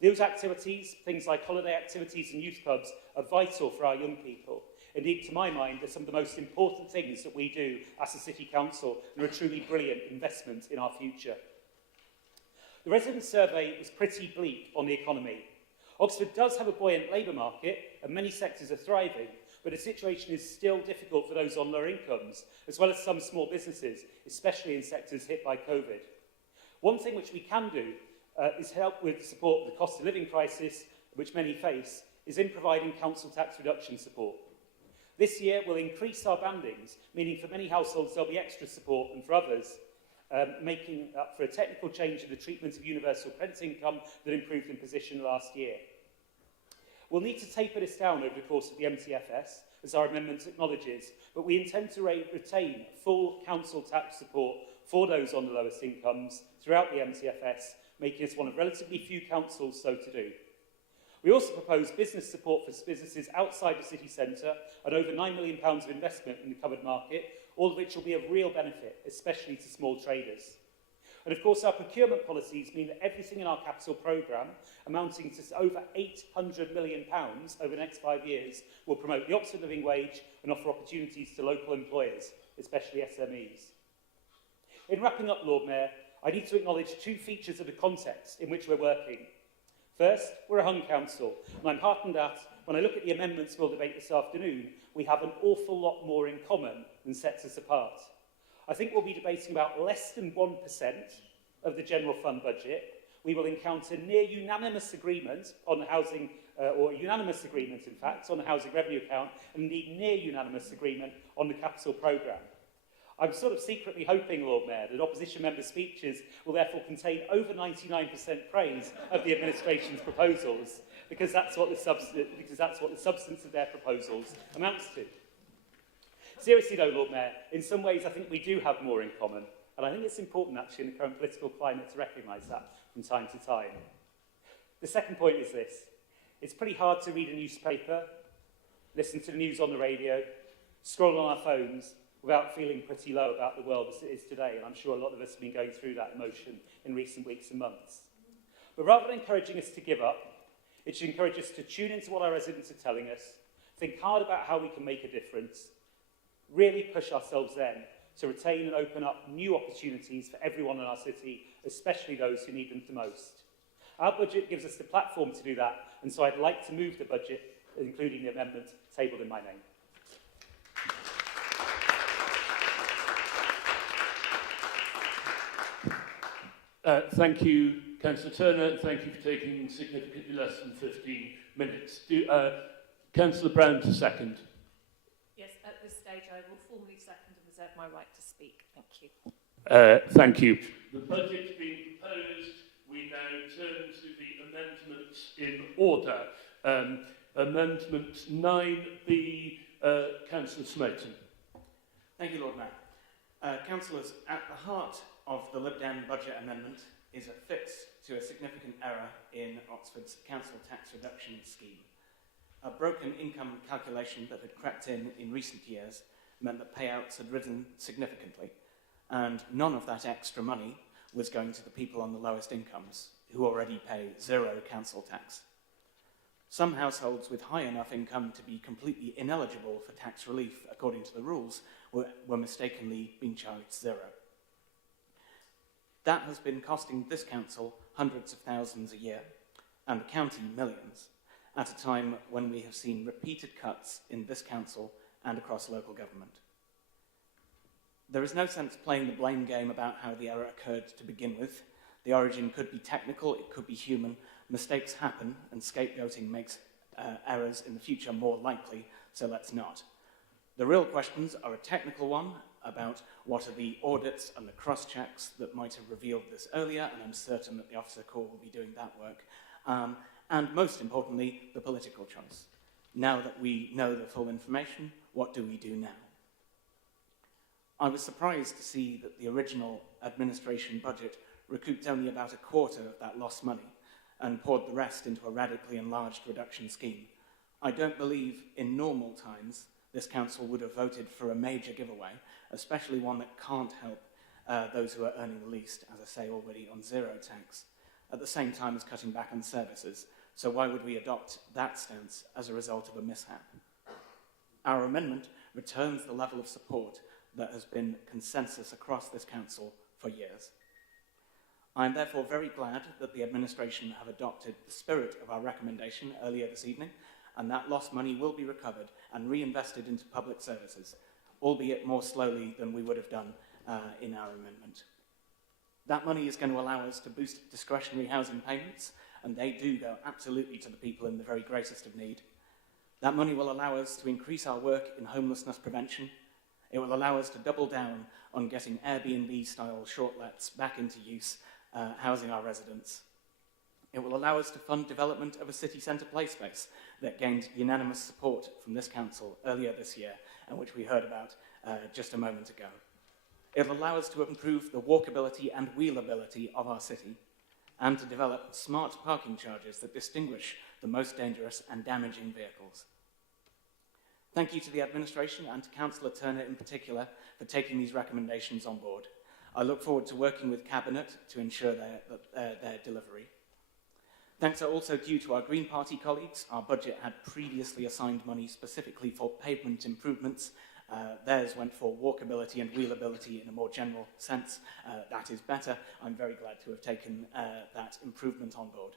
Those activities, things like holiday activities and youth clubs, are vital for our young people. Indeed, to my mind, they're some of the most important things that we do as a City Council and are a truly brilliant investment in our future. The resident survey was pretty bleak on the economy. Oxford does have a buoyant labour market and many sectors are thriving, but the situation is still difficult for those on lower incomes, as well as some small businesses, especially in sectors hit by COVID. One thing which we can do is help with support of the cost of living crisis, which many face, is in providing council tax reduction support. This year, we'll increase our bandings, meaning for many households there'll be extra support, and for others, making up for a technical change in the treatment of universal credit income that improved in position last year. We'll need to taper this down over the course of the MTFS, as our amendment acknowledges, but we intend to retain full council tax support for those on the lowest incomes throughout the MTFS, making us one of relatively few councils so to do. We also propose business support for businesses outside the city centre and over £9 million of investment in the covered market, all of which will be of real benefit, especially to small traders. And of course, our procurement policies mean that everything in our capital programme, amounting to over £800 million over the next 5 years, will promote the Oxford living wage and offer opportunities to local employers, especially SMEs. In wrapping up, Lord Mayor, I need to acknowledge 2 features of the context in which we're working. First, we're a hung council, and I'm heartened that, when I look at the amendments we'll debate this afternoon, we have an awful lot more in common than sets us apart. I think we'll be debating about less than 1% of the general fund budget. We will encounter near unanimous agreement on the housing, or unanimous agreement, in fact, on the housing revenue account, and indeed near unanimous agreement on the capital programme. I'm sort of secretly hoping, Lord Mayor, that opposition members' speeches will therefore contain over 99% praise of the administration's proposals, because that's what the substance of their proposals amounts to. Seriously though, Lord Mayor, in some ways I think we do have more in common, and I think it's important actually in the current political climate to recognise that from time to time. The second point is this. It's pretty hard to read a newspaper, listen to the news on the radio, scroll on our phones, without feeling pretty low about the world as it is today, and I'm sure a lot of us have been going through that emotion in recent weeks and months. But rather than encouraging us to give up, it should encourage us to tune into what our residents are telling us, think hard about how we can make a difference, really push ourselves then to retain and open up new opportunities for everyone in our city, especially those who need them the most. Our budget gives us the platform to do that, and so I'd like to move the budget, including the amendment tabled in my name. Thank you, Councillor Turner, and thank you for taking significantly less than 15 minutes. Councillor Brown to second. Yes, at this stage I will formally second and reserve my right to speak. Thank you. Thank you. The budget being proposed, we now turn to the amendments in order. Amendment 9B, Councillor Smoten. Thank you, Lord Mayor. Councillors, at the heart of the Lib Dem budget amendment is a fix to a significant error in Oxford's council tax reduction scheme. A broken income calculation that had crept in recent years meant that payouts had risen significantly, and none of that extra money was going to the people on the lowest incomes, who already pay zero council tax. Some households with high enough income to be completely ineligible for tax relief according to the rules were mistakenly being charged zero. That has been costing this council hundreds of thousands a year, and the county millions, at a time when we have seen repeated cuts in this council and across local government. There is no sense playing the blame game about how the error occurred to begin with. The origin could be technical, it could be human. Mistakes happen, and scapegoating makes errors in the future more likely, so let's not. The real questions are a technical one about what are the audits and the cross-checks that might have revealed this earlier, and I'm certain that the Officer Corps will be doing that work. And most importantly, the political choice. Now that we know the full information, what do we do now? I was surprised to see that the original administration budget recouped only about a quarter of that lost money and poured the rest into a radically enlarged reduction scheme. I don't believe in normal times this council would have voted for a major giveaway, especially one that can't help those who are earning the least, as I say, already on zero tax, at the same time as cutting back on services. So why would we adopt that stance as a result of a mishap? Our amendment returns the level of support that has been consensus across this council for years. I am therefore very glad that the administration have adopted the spirit of our recommendation earlier this evening, and that lost money will be recovered and reinvested into public services, albeit more slowly than we would have done in our amendment. That money is going to allow us to boost discretionary housing payments, and they do go absolutely to the people in the very greatest of need. That money will allow us to increase our work in homelessness prevention. It will allow us to double down on getting Airbnb-style shortlets back into use, housing our residents. It will allow us to fund development of a city centre play space that gained unanimous support from this council earlier this year, and which we heard about just a moment ago. It will allow us to improve the walkability and wheelability of our city, and to develop smart parking charges that distinguish the most dangerous and damaging vehicles. Thank you to the administration and to Councillor Turner in particular for taking these recommendations on board. I look forward to working with Cabinet to ensure their delivery. Thanks are also due to our Green Party colleagues. Our budget had previously assigned money specifically for pavement improvements. Theirs went for walkability and wheelability in a more general sense. That is better. I'm very glad to have taken that improvement on board.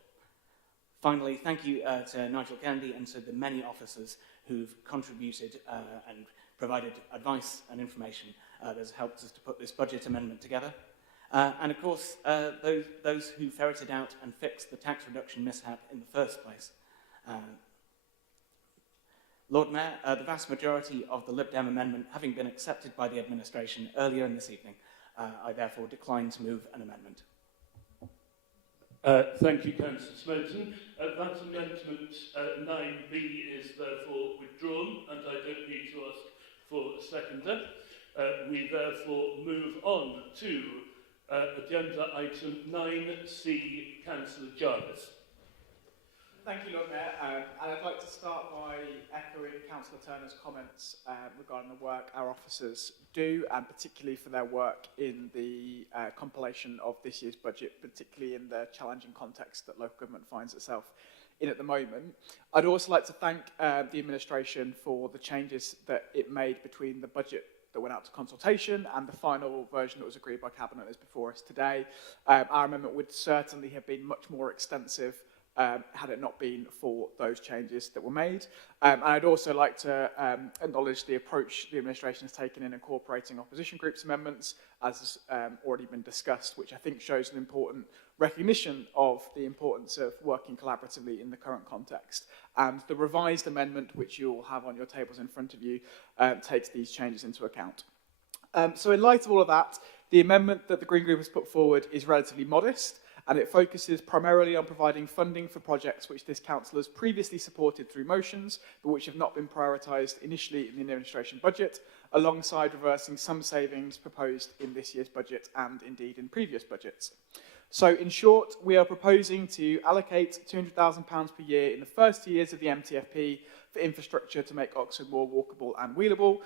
Finally, thank you to Nigel Kennedy and to the many officers who've contributed and provided advice and information that has helped us to put this budget amendment together. And of course, those who ferreted out and fixed the tax reduction mishap in the first place. Lord Mayor, the vast majority of the Lib Dem amendment having been accepted by the administration earlier in this evening, I therefore decline to move an amendment. Thank you, Councillor Smelton. That amendment 9B is therefore withdrawn, and I don't need to ask for a seconder. We therefore move on to agenda item 9C, Councillor Jarvis. Thank you, Lord Mayor. And I'd like to start by echoing Councillor Turner's comments regarding the work our officers do, and particularly for their work in the compilation of this year's budget, particularly in the challenging context that local government finds itself in at the moment. I'd also like to thank the administration for the changes that it made between the budget that went out to consultation and the final version that was agreed by Cabinet is before us today. Our amendment would certainly have been much more extensive had it not been for those changes that were made. And I'd also like to acknowledge the approach the administration has taken in incorporating opposition groups' amendments, as has already been discussed, which I think shows an important recognition of the importance of working collaboratively in the current context. And the revised amendment, which you all have on your tables in front of you, takes these changes into account. So in light of all of that, the amendment that the Green Group has put forward is relatively modest, and it focuses primarily on providing funding for projects which this council has previously supported through motions, but which have not been prioritised initially in the administration budget, alongside reversing some savings proposed in this year's budget and indeed in previous budgets. So in short, we are proposing to allocate £200,000 per year in the first 2 years of the MTFP for infrastructure to make Oxford more walkable and wheelable,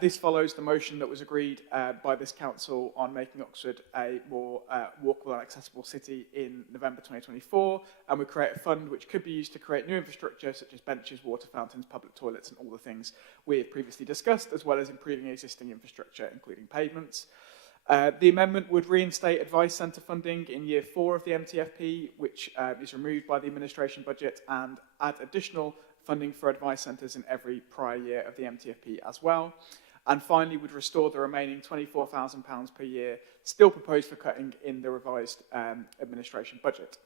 This follows the motion that was agreed by this council on making Oxford a more walkable and accessible city in November 2024, and we create a fund which could be used to create new infrastructure such as benches, water fountains, public toilets and all the things we have previously discussed, as well as improving existing infrastructure, including pavements. The amendment would reinstate Advice Centre funding in year 4 of the MTFP, which is removed by the administration budget, and add additional funding for advice centres in every prior year of the MTFP as well. And finally, would restore the remaining £24,000 per year, still proposed for cutting in the revised administration budget.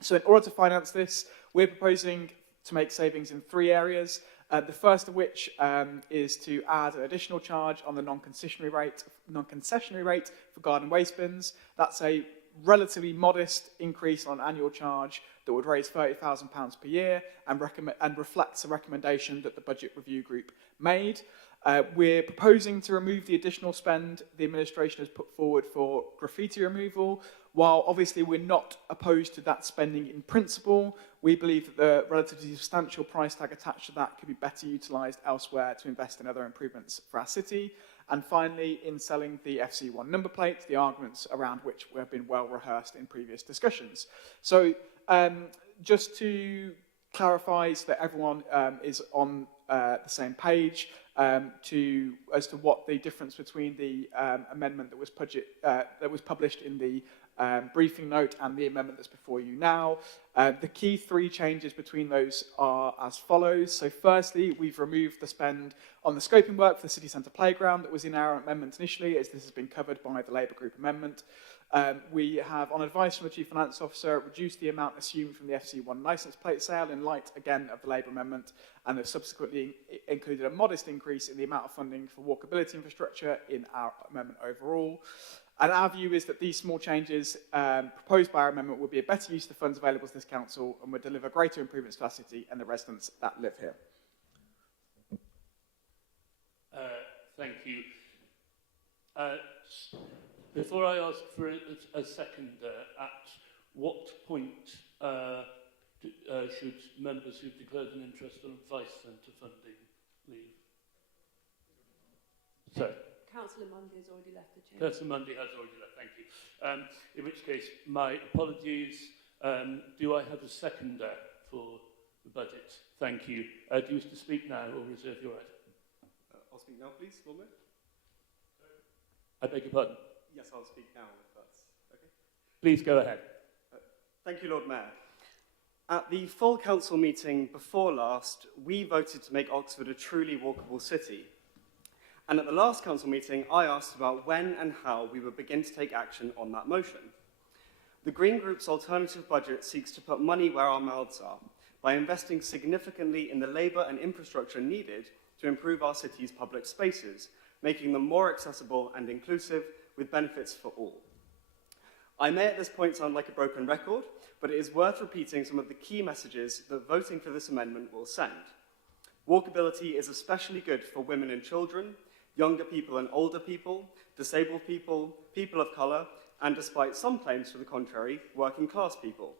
So in order to finance this, we're proposing to make savings in 3 areas. The first of which is to add an additional charge on the non-concessionary rate for garden waste bins. That's a relatively modest increase on an annual charge that would raise £30,000 per year and reflects a recommendation that the Budget Review Group made. We're proposing to remove the additional spend the administration has put forward for graffiti removal. While obviously we're not opposed to that spending in principle, we believe that the relatively substantial price tag attached to that could be better utilised elsewhere to invest in other improvements for our city. And finally, in selling the FC1 number plate, the arguments around which have been well rehearsed in previous discussions. So just to clarify so that everyone is on the same page, as to what the difference between the amendment that was published in the briefing note and the amendment that's before you now. The key 3 changes between those are as follows. So firstly, we've removed the spend on the scoping work for the city centre playground that was in our amendment initially, as this has been covered by the Labour Group amendment. We have, on advice from the Chief Finance Officer, reduced the amount assumed from the FC1 licence plate sale in light, again, of the Labour amendment, and have subsequently included a modest increase in the amount of funding for walkability infrastructure in our amendment overall. And our view is that these small changes proposed by our amendment will be a better use of the funds available to this council and will deliver greater improvements to our city and the residents that live here. Thank you. Before I ask for a seconder, at what point should members who've declared an interest on advice centre funding leave? Sorry. Councillor Mundy has already left the chamber. Councillor Mundy has already left, thank you. In which case, my apologies. Do I have a seconder for the budget? Thank you. Do you wish to speak now or reserve your right? I'll speak now, please, Lord Mayor. I beg your pardon? Yes, I'll speak now, if that's okay. Please go ahead. Thank you, Lord Mayor. At the full council meeting before last, we voted to make Oxford a truly walkable city. And at the last council meeting, I asked about when and how we would begin to take action on that motion. The Green Group's alternative budget seeks to put money where our mouths are by investing significantly in the labour and infrastructure needed to improve our city's public spaces, making them more accessible and inclusive with benefits for all. I may at this point sound like a broken record, but it is worth repeating some of the key messages that voting for this amendment will send. Walkability is especially good for women and children, younger people and older people, disabled people, people of colour, and despite some claims to the contrary, working class people.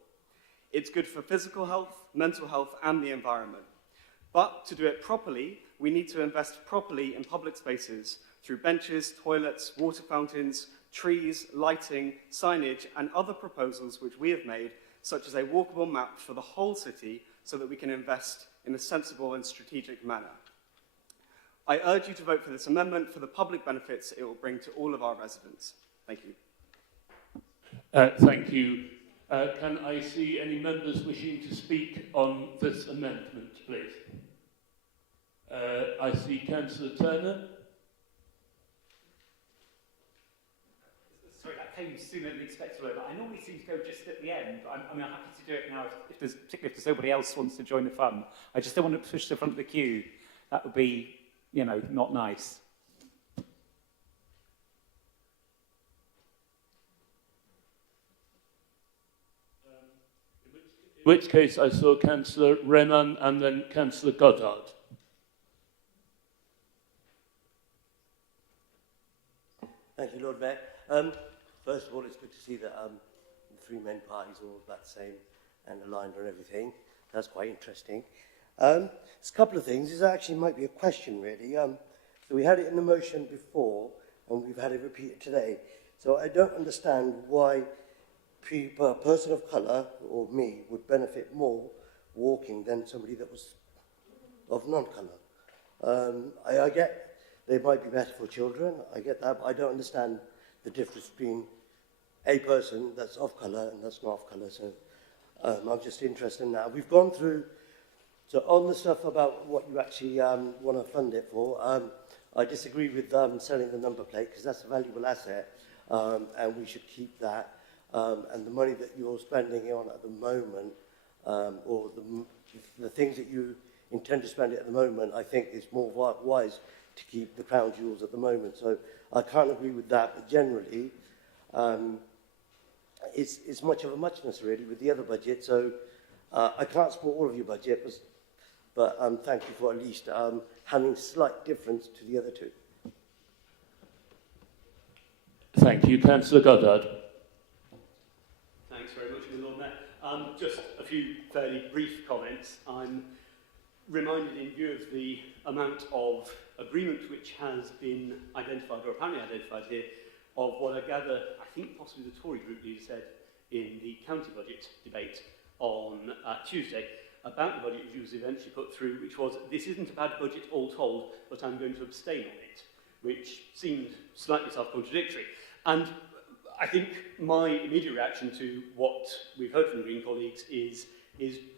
It's good for physical health, mental health, and the environment. But to do it properly, we need to invest properly in public spaces through benches, toilets, water fountains, trees, lighting, signage, and other proposals which we have made, such as a walkable map for the whole city so that we can invest in a sensible and strategic manner. I urge you to vote for this amendment for the public benefits it will bring to all of our residents. Thank you. Thank you. Can I see any members wishing to speak on this amendment, please? I see Councillor Turner. Sorry, that came sooner than expected, but I normally seem to go just at the end. But I'm happy to do it now, particularly if nobody else wants to join the fun. I just don't want to push to the front of the queue. That would be, you know, not nice. In which case I saw Councillor Rehman and then Councillor Goddard. Thank you, Lord Mayor. First of all, it's good to see that the 3 main parties are all about the same and aligned on everything. That's quite interesting. There's a couple of things. This actually might be a question, really. So we had it in the motion before, and we've had it repeated today. So I don't understand why a person of colour, or me, would benefit more walking than somebody that was of non-colour. I get they might be better for children, I get that, but I don't understand the difference between a person that's of colour and that's not of colour. So I'm just interested in that. We've gone through, so on the stuff about what you actually want to fund it for, I disagree with selling the number plate because that's a valuable asset and we should keep that. And the money that you're spending on at the moment, or the things that you intend to spend it at the moment, I think is more wise to keep the crown jewels at the moment. So I can't agree with that, but generally, it's much of a muchness really with the other budget. So I can't support all of your budget, but thank you for at least having slight difference to the other two. Thank you. Councillor Goddard. Thanks very much, Lord Mayor. Just a few fairly brief comments. I'm reminded, in view of the amount of agreement which has been identified, or apparently identified here, of what I gather, I think possibly the Tory group leader said in the county budget debate on Tuesday, about the budget which was eventually put through, which was, this isn't a bad budget all told, but I'm going to abstain on it, which seemed slightly self-contradictory. And I think my immediate reaction to what we've heard from the Green colleagues is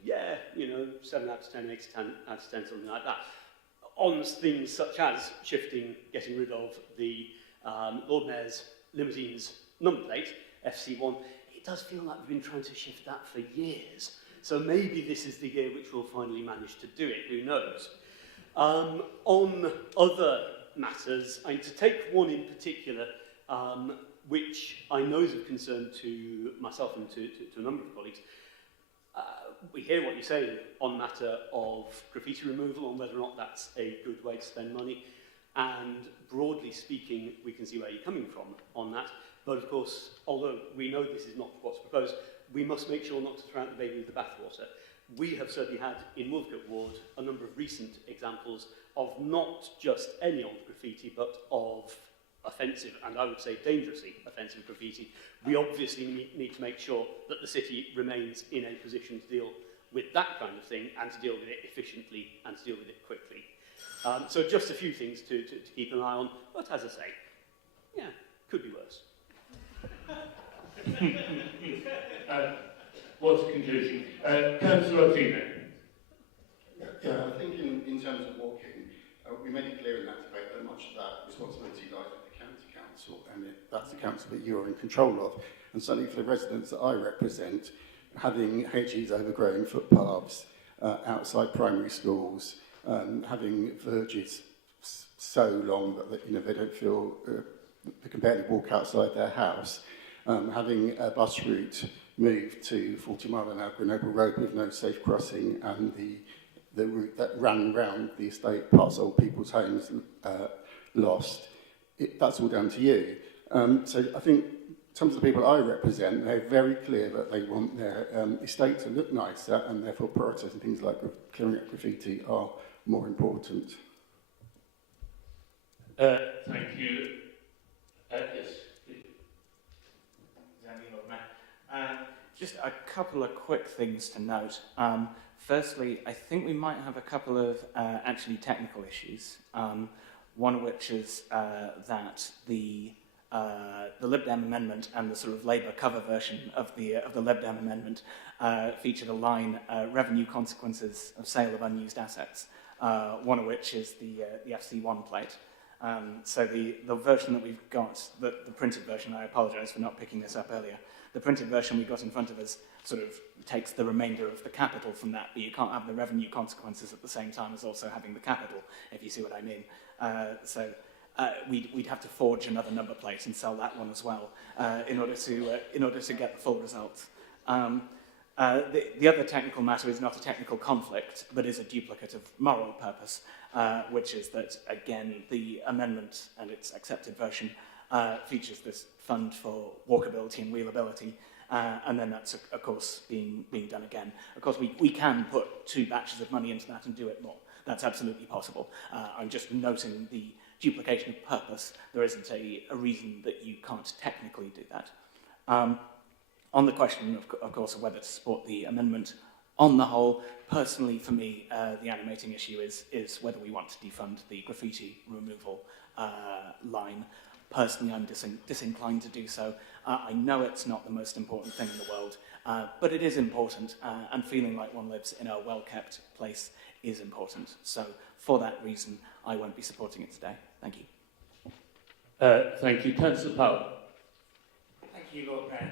yeah, you know, 7 out of 10, 8 out of 10, something like that. On things such as getting rid of the Lord Mayor's limousines number plate, FC1, it does feel like we've been trying to shift that for years. So maybe this is the year which we'll finally manage to do it, who knows. On other matters, to take one in particular, which I know is of concern to myself and to a number of colleagues, we hear what you're saying on the matter of graffiti removal, on whether or not that's a good way to spend money. And broadly speaking, we can see where you're coming from on that. But of course, although we know this is not what's proposed, we must make sure not to throw out the baby with the bathwater. We have certainly had in Wolfgate Ward a number of recent examples of not just any old graffiti, but of offensive, and I would say dangerously offensive graffiti. We obviously need to make sure that the city remains in a position to deal with that kind of thing and to deal with it efficiently and to deal with it quickly. So just a few things to keep an eye on, but as I say, yeah, could be worse. What's the conclusion? Councillor Ottino. Yeah, I think in terms of walking, we made it clear in that debate that much of that responsibility lies with the county council, and that's the council that you're in control of. And certainly for the residents that I represent, having HEs overgrown footpaths outside primary schools, having verges so long that they don't feel they can barely walk outside their house, having a bus route moved to 40 mile an hour Grenoble Road with no safe crossing, and the route that ran round the estate, past old people's homes, lost. That's all down to you. So I think some of the people I represent, they're very clear that they want their estate to look nicer, and therefore prioritising things like clearing up graffiti are more important. Thank you. Yes, please. Just a couple of quick things to note. Firstly, I think we might have a couple of actually technical issues. One of which is that the Lib Dem amendment and the sort of Labour cover version of the Lib Dem amendment featured a line, revenue consequences of sale of unused assets, one of which is the FC1 plate. So the version that we've got, the printed version, I apologise for not picking this up earlier, the printed version we got in front of us sort of takes the remainder of the capital from that, but you can't have the revenue consequences at the same time as also having the capital, if you see what I mean. So we'd have to forge another number plate and sell that one as well in order to get the full result. The other technical matter is not a technical conflict, but is a duplicate of moral purpose, which is that, again, the amendment and its accepted version features this fund for walkability and wheelability, and then that's, of course, being done again. Of course, we can put 2 batches of money into that and do it more. That's absolutely possible. I'm just noting the duplication of purpose, there isn't a reason that you can't technically do that. On the question, of course, of whether to support the amendment, on the whole, personally, for me, the animating issue is whether we want to defund the graffiti removal line. Personally, I'm disinclined to do so. I know it's not the most important thing in the world, but it is important, and feeling like one lives in a well-kept place is important. So, for that reason, I won't be supporting it today. Thank you. Thank you. Councillor Powell. Thank you, Lord Mayor.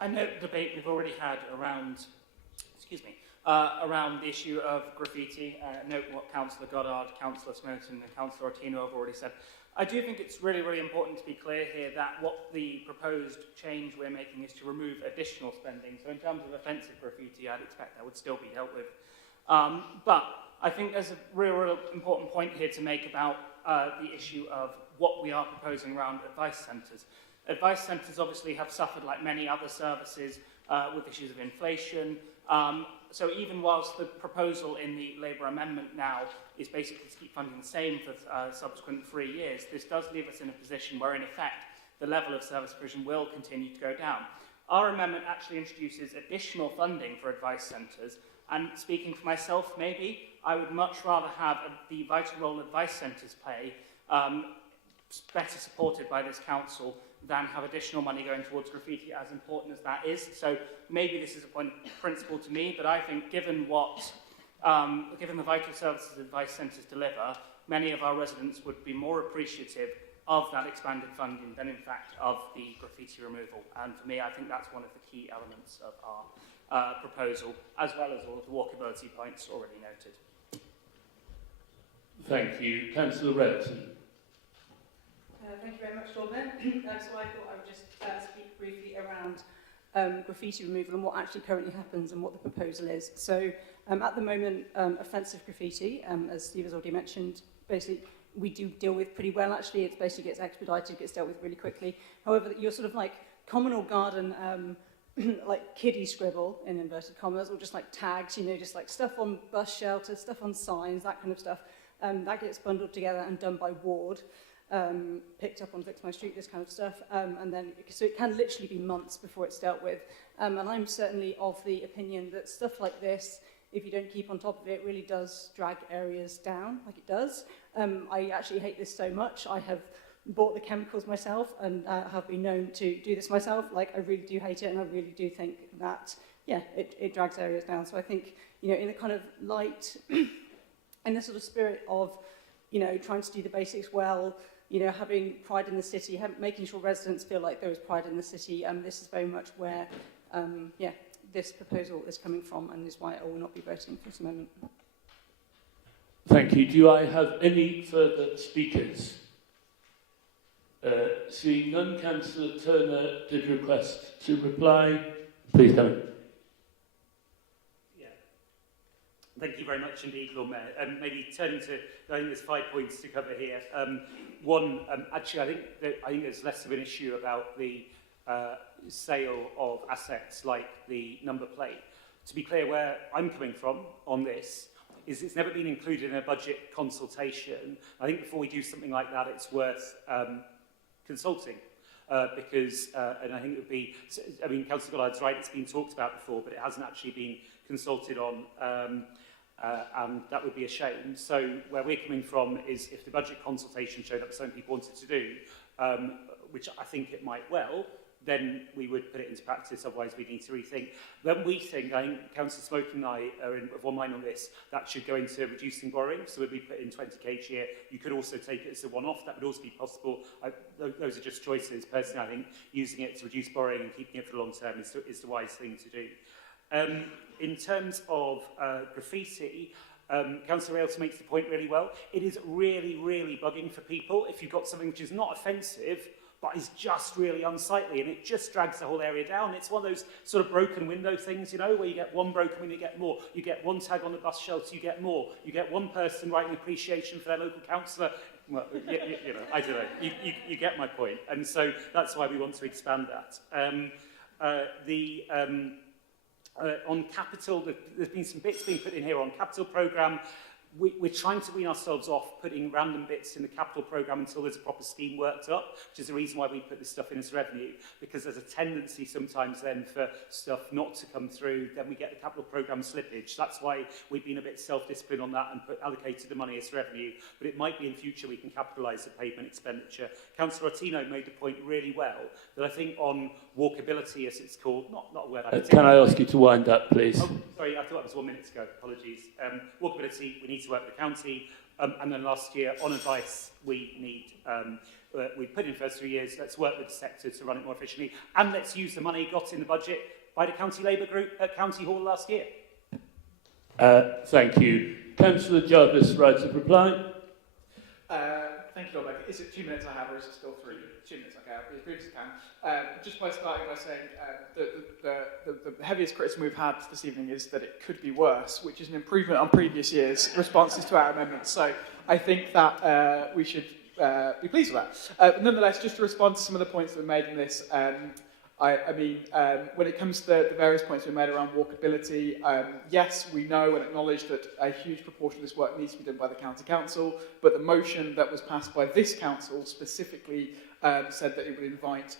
I know the debate we've already had around, around the issue of graffiti. Note what Councillor Goddard, Councillor Smerton and Councillor Ortino have already said. I do think it's really, really important to be clear here that what the proposed change we're making is to remove additional spending. So in terms of offensive graffiti, I'd expect that would still be dealt with. But I think there's a real important point here to make about the issue of what we are proposing around advice centres. Advice centres obviously have suffered, like many other services, with issues of inflation. So even whilst the proposal in the Labour amendment now is basically to keep funding the same for subsequent 3 years, this does leave us in a position where, in effect, the level of service provision will continue to go down. Our amendment actually introduces additional funding for advice centres, and speaking for myself, maybe, I would much rather have the vital role advice centres play better supported by this council than have additional money going towards graffiti, as important as that is. So maybe this is a point of principle to me, but I think given what, given the vital services advice centres deliver, many of our residents would be more appreciative of that expanded funding than, in fact, of the graffiti removal. And for me, I think that's one of the key elements of our proposal, as well as all of the walkability points already noted. Thank you. Councillor Redson. Thank you very much, Lord Mayor. So I thought I would just speak briefly around graffiti removal and what actually currently happens and what the proposal is. So at the moment, offensive graffiti, as Steve has already mentioned, basically we do deal with pretty well actually. It basically gets expedited, gets dealt with really quickly. However, your sort of like common or garden like kiddie scribble in inverted commas, or just like tags, you know, just like stuff on bus shelters, stuff on signs, that kind of stuff, that gets bundled together and done by ward. Picked up on Fix My Street, this kind of stuff, and then so it can literally be months before it's dealt with. And I'm certainly of the opinion that stuff like this, if you don't keep on top of it, really does drag areas down, like it does. I actually hate this so much. I have bought the chemicals myself and have been known to do this myself. Like, I really do hate it, and I really do think that, yeah, it drags areas down. So I think, you know, in the kind of light, in the sort of spirit of, you know, trying to do the basics well, you know, having pride in the city, making sure residents feel like there is pride in the city, and this is very much where, yeah, this proposal is coming from, and is why I will not be voting for this amendment. Thank you. Do I have any further speakers? Seeing none, Councillor Turner did request to reply. Please come in. Thank you very much indeed, Lord Mayor. Maybe turning to, I think there's 5 points to cover here. One, actually, I think there's less of an issue about the sale of assets like the number plate. To be clear, where I'm coming from on this is it's never been included in a budget consultation. I think before we do something like that, it's worth consulting. Because, and I think it would be, I mean, Councillor Gollard's right, it's been talked about before, but it hasn't actually been consulted on, and that would be a shame. So where we're coming from is if the budget consultation showed up something people wanted to do, which I think it might well, then we would put it into practice, otherwise we need to rethink. When we think, I think Councillor Smoke and I are of one mind on this, that should go into reducing borrowing, so if we put in 20k each year, you could also take it as a one-off, that would also be possible. Those are just choices. Personally, I think using it to reduce borrowing and keeping it for the long term is the wise thing to do. In terms of graffiti, Councillor Railton makes the point really well. It is really, really bugging for people if you've got something which is not offensive, but is just really unsightly, and it just drags the whole area down. It's one of those sort of broken window things, you know, where you get one broken window, you get more. You get one tag on the bus shelter, you get more. You get one person writing appreciation for their local councillor. Well, you know, I don't know. You get my point. And so that's why we want to expand that. On capital, there's been some bits being put in here on capital programme. we're trying to wean ourselves off putting random bits in the capital programme until there's a proper scheme worked up, which is the reason why we put this stuff in as revenue, because there's a tendency sometimes then for stuff not to come through, then we get the capital programme slippage. That's why we've been a bit self-disciplined on that and allocated the money as revenue, but it might be in future we can capitalise the pavement expenditure. Councillor Ottino made the point really well, that I think on walkability, as it's called, not a word I Can I ask you to wind up, please? Oh, sorry, I thought that was 1 minute ago. Apologies. Walkability, we need to work with the county. And then last year, on advice, we put in the first 3 years, let's work with the sector to run it more efficiently. And let's use the money got in the budget by the County Labour Group at County Hall last year. Thank you. Councillor Jarvis, right of reply. Thank you, Lord Mayor. Is it 2 minutes I have, or is it still 3? 2 minutes, okay, I'll be as brief as I can. Just by starting by saying the heaviest criticism we've had this evening is that it could be worse, which is an improvement on previous years' responses to our amendments. So I think that we should be pleased with that. But nonetheless, just to respond to some of the points that were made in this, when it comes to the various points we made around walkability, yes, we know and acknowledge that a huge proportion of this work needs to be done by the County Council, but the motion that was passed by this Council specifically said that it would invite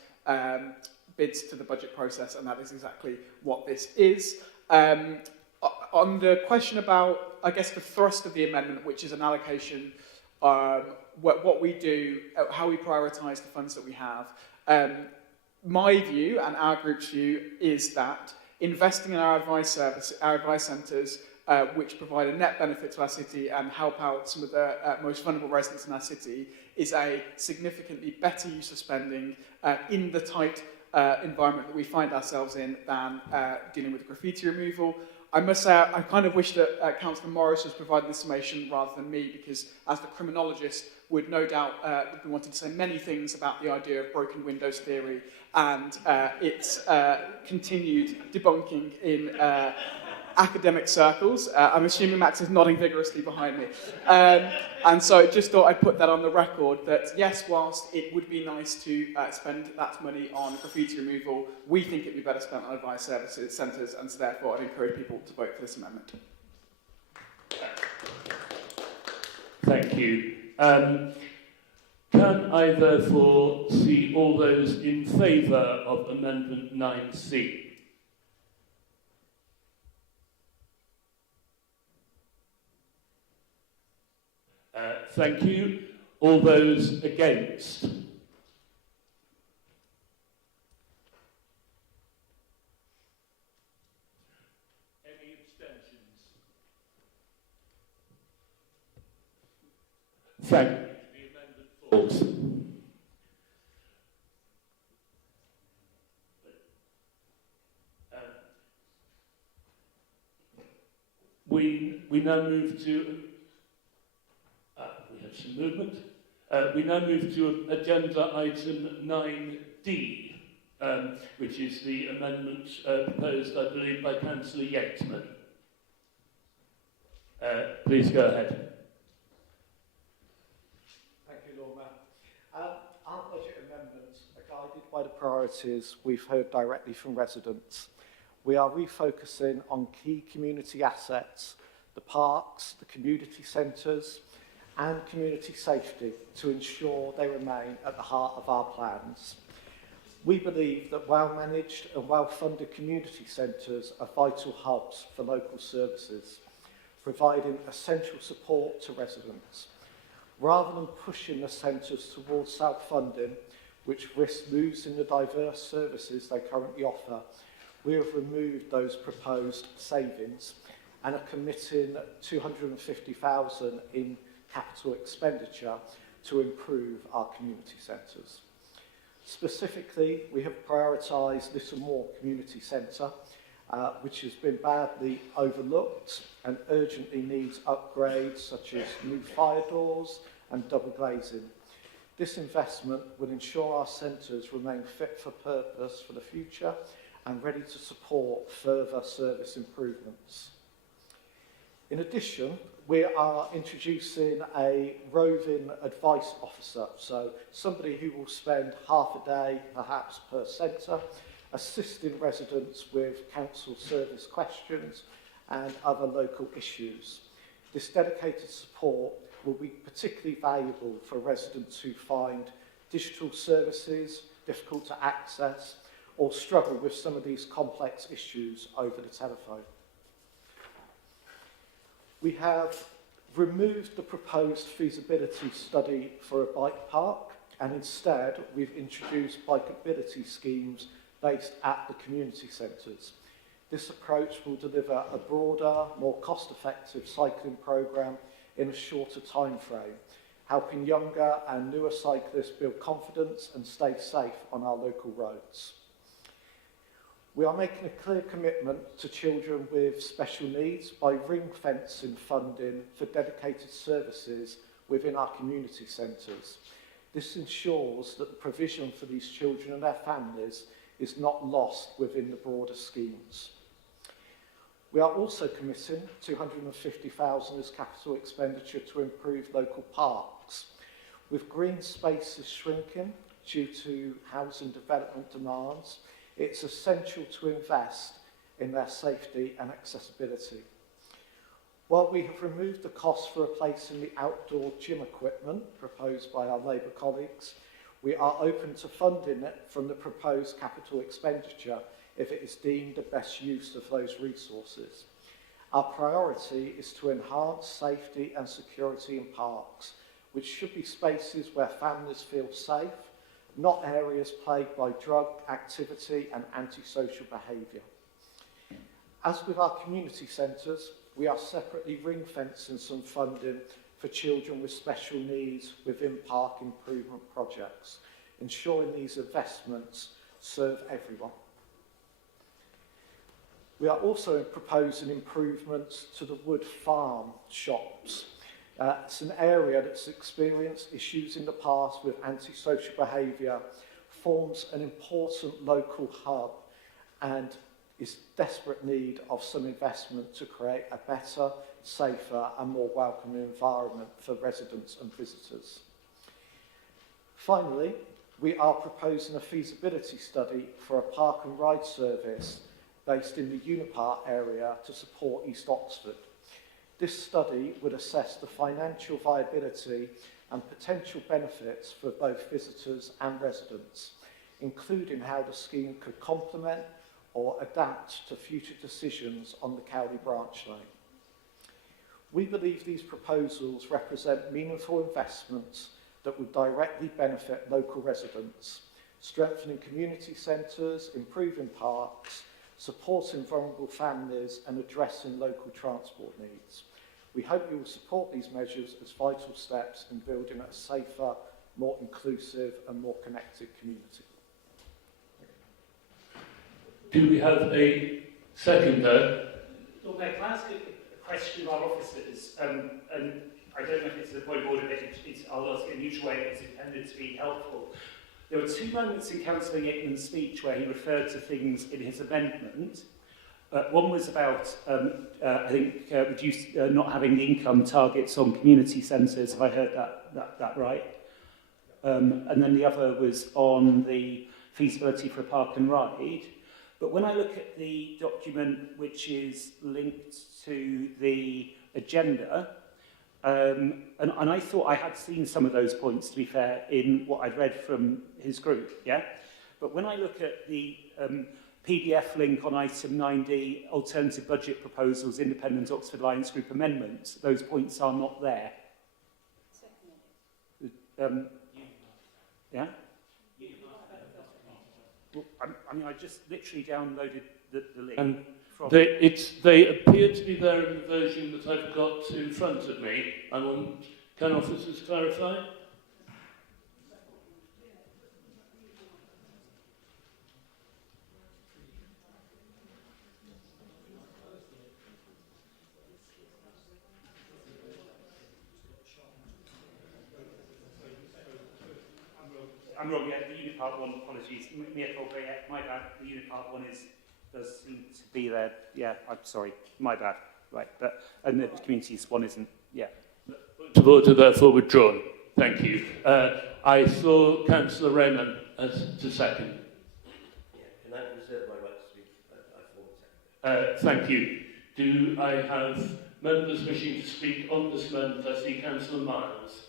bids to the budget process, and that is exactly what this is. On the question about, I guess, the thrust of the amendment, which is an allocation, what we do, how we prioritise the funds that we have, my view and our group's view is that investing in our advice centres, which provide a net benefit to our city and help out some of the most vulnerable residents in our city, is a significantly better use of spending in the tight environment that we find ourselves in than dealing with graffiti removal. I must say, I kind of wish that Councillor Morris was providing this summation rather than me, because as the criminologist would no doubt be wanting to say many things about the idea of broken windows theory and its continued debunking in academic circles. I'm assuming Max is nodding vigorously behind me. And so I just thought I'd put that on the record that yes, whilst it would be nice to spend that money on graffiti removal, we think it'd be better spent on advice services centres, and so therefore I'd encourage people to vote for this amendment. Thank you. Can I therefore see all those in favour of Amendment 9C? Thank you. All those against? Any abstentions? Thank you. The amendment falls. We now move to... we have some movement. We now move to agenda item 9D, which is the amendment proposed, I believe, by Councillor Yatesman. Please go ahead. Thank you, Lord Mayor. Our budget amendments are guided by the priorities we've heard directly from residents. We are refocusing on key community assets, the parks, the community centres, and community safety to ensure they remain at the heart of our plans. We believe that well-managed and well-funded community centres are vital hubs for local services, providing essential support to residents. Rather than pushing the centres towards self-funding, which risks losing the diverse services they currently offer, we have removed those proposed savings and are committing $250,000 in capital expenditure to improve our community centres. Specifically, we have prioritised Little Moor Community Centre, which has been badly overlooked and urgently needs upgrades such as new fire doors and double glazing. This investment will ensure our centres remain fit for purpose for the future and ready to support further service improvements. In addition, we are introducing a roving advice officer, so somebody who will spend half a day, perhaps per centre, assisting residents with council service questions and other local issues. This dedicated support will be particularly valuable for residents who find digital services difficult to access or struggle with some of these complex issues over the telephone. We have removed the proposed feasibility study for a bike park, and instead we've introduced bikeability schemes based at the community centres. This approach will deliver a broader, more cost-effective cycling programme in a shorter time frame, helping younger and newer cyclists build confidence and stay safe on our local roads. We are making a clear commitment to children with special needs by ring-fencing funding for dedicated services within our community centres. This ensures that the provision for these children and their families is not lost within the broader schemes. We are also committing £250,000 as capital expenditure to improve local parks. With green spaces shrinking due to housing development demands, it's essential to invest in their safety and accessibility. While we have removed the cost for replacing the outdoor gym equipment proposed by our Labour colleagues, we are open to funding it from the proposed capital expenditure if it is deemed the best use of those resources. Our priority is to enhance safety and security in parks, which should be spaces where families feel safe, not areas plagued by drug activity and antisocial behaviour. As with our community centres, we are separately ring-fencing some funding for children with special needs within park improvement projects, ensuring these investments serve everyone. We are also proposing improvements to the wood farm shops. It's an area that's experienced issues in the past with antisocial behaviour, forms an important local hub and is desperate need of some investment to create a better, safer and more welcoming environment for residents and visitors. Finally, we are proposing a feasibility study for a park and ride service based in the Unipart area to support East Oxford. This study would assess the financial viability and potential benefits for both visitors and residents, including how the scheme could complement or adapt to future decisions on the Cowley branch line. We believe these proposals represent meaningful investments that would directly benefit local residents, strengthening community centres, improving parks, supporting vulnerable families and addressing local transport needs. We hope you will support these measures as vital steps in building a safer, more inclusive and more connected community. Do we have a seconder? Lord Mayor, can I ask a question of our officers? And I don't know if it's a point of order, but I'll ask it in a neutral way if it's intended to be helpful. There were two moments in Councillor Yateman's speech where he referred to things in his amendment. One was about, I think, not having the income targets on community centres, if I heard that right. And then the other was on the feasibility for a park and ride. But when I look at the document which is linked to the agenda, and I thought I had seen some of those points, to be fair, in what I'd read from his group, yeah? But when I look at the PDF link on item 9D, alternative budget proposals, independent Oxford Alliance Group amendments, those points are not there. Yeah? Well, I mean, I just literally downloaded the link. They appear to be there in the version that I've got in front of me. Can officers clarify? I'm wrong, yeah, the Unipart one, apologies. My bad, the Unipart one does seem to be there. Yeah, I'm sorry, my bad. Right, and the communities one isn't, yeah. Point of order therefore withdrawn. Thank you. I saw Councillor Raymond as to second. Yeah, can I reserve my right to speak? I thought second. Thank you. Do I have Members wishing to speak on this amendment, I see Councillor Miles.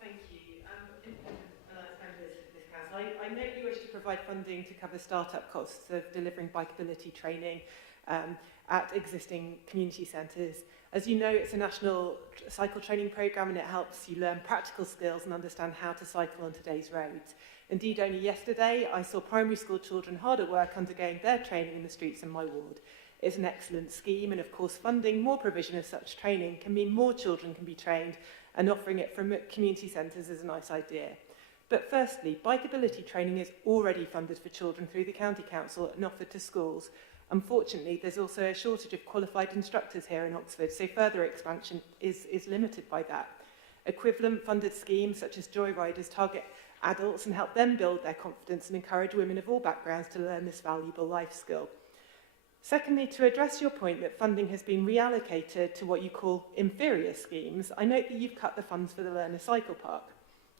Thank you. Members of this council, I note you wish to provide funding to cover start-up costs of delivering bikeability training at existing community centres. As you know, it's a national cycle training programme and it helps you learn practical skills and understand how to cycle on today's roads. Indeed, only yesterday, I saw primary school children hard at work undergoing their training in the streets in my ward. It's an excellent scheme, and of course, funding more provision of such training can mean more children can be trained, and offering it from community centres is a nice idea. But firstly, bikeability training is already funded for children through the County Council and offered to schools. Unfortunately, there's also a shortage of qualified instructors here in Oxford, so further expansion is limited by that. Equivalent funded schemes such as Joyriders target adults and help them build their confidence and encourage women of all backgrounds to learn this valuable life skill. Secondly, to address your point that funding has been reallocated to what you call inferior schemes, I note that you've cut the funds for the Learner Cycle Park.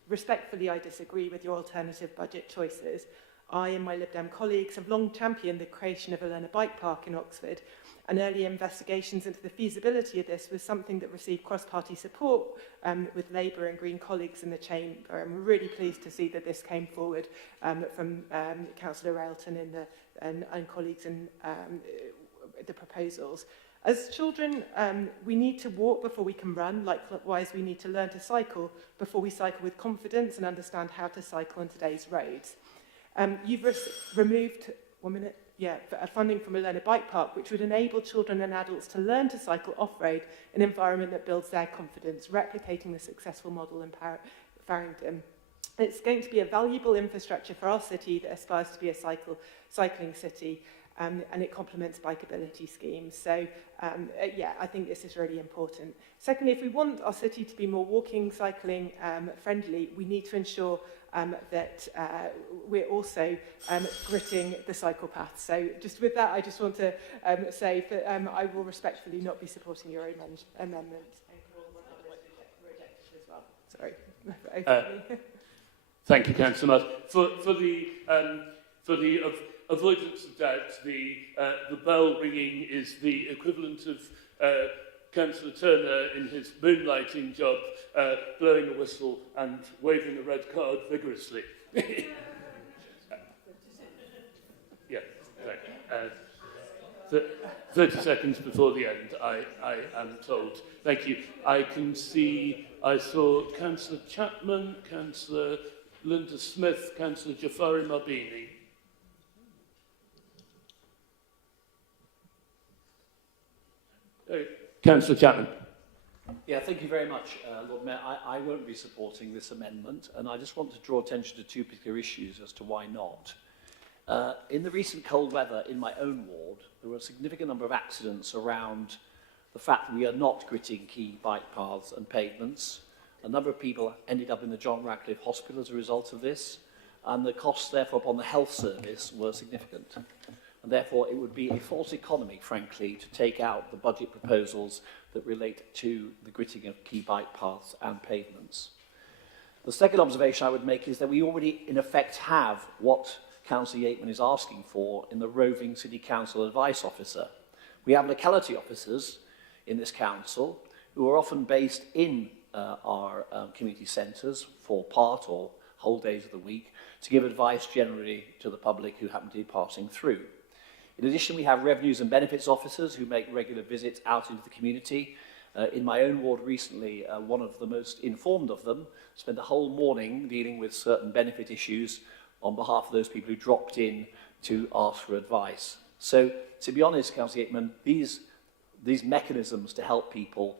Respectfully, I disagree with your alternative budget choices. I and my Lib Dem colleagues have long championed the creation of a learner bike park in Oxford, and early investigations into the feasibility of this was something that received cross-party support with Labour and Green colleagues in the Chamber. And we're really pleased to see that this came forward from Councillor Railton and colleagues in the proposals. As children, we need to walk before we can run. Likewise, we need to learn to cycle before we cycle with confidence and understand how to cycle on today's roads. You've removed funding from a learner bike park, which would enable children and adults to learn to cycle off-road in an environment that builds their confidence, replicating the successful model in Farringdon. It's going to be a valuable infrastructure for our city that aspires to be a cycling city, and it complements bikeability schemes. So, I think this is really important. Secondly, if we want our city to be more walking, cycling friendly, we need to ensure that we're also gritting the cycle path. So just with that, I just want to say that I will respectfully not be supporting your amendment. And rejected as well. Sorry. Thank you, Councillor Mudd. For the avoidance of doubt, the bell ringing is the equivalent of Councillor Turner in his moonlighting job, blowing a whistle and waving a red card vigorously. Yeah, right. 30 seconds before the end, I am told. Thank you. I saw Councillor Chapman, Councillor Linda Smith, Councillor Jafari Mabini. Councillor Chapman. Yeah, thank you very much, Lord Mayor. I won't be supporting this amendment, and I just want to draw attention to two particular issues as to why not. In the recent cold weather in my own ward, there were a significant number of accidents around the fact that we are not gritting key bike paths and pavements. A number of people ended up in the John Radcliffe Hospital as a result of this, and the costs, therefore, upon the health service were significant. And therefore, it would be a false economy, frankly, to take out the budget proposals that relate to the gritting of key bike paths and pavements. The second observation I would make is that we already, in effect, have what Councillor Yateman is asking for in the roving City Council advice officer. We have locality officers in this council who are often based in our community centres for part or whole days of the week to give advice generally to the public who happen to be passing through. In addition, we have revenues and benefits officers who make regular visits out into the community. In my own ward recently, one of the most informed of them spent the whole morning dealing with certain benefit issues on behalf of those people who dropped in to ask for advice. So, to be honest, Councillor Yateman, these mechanisms to help people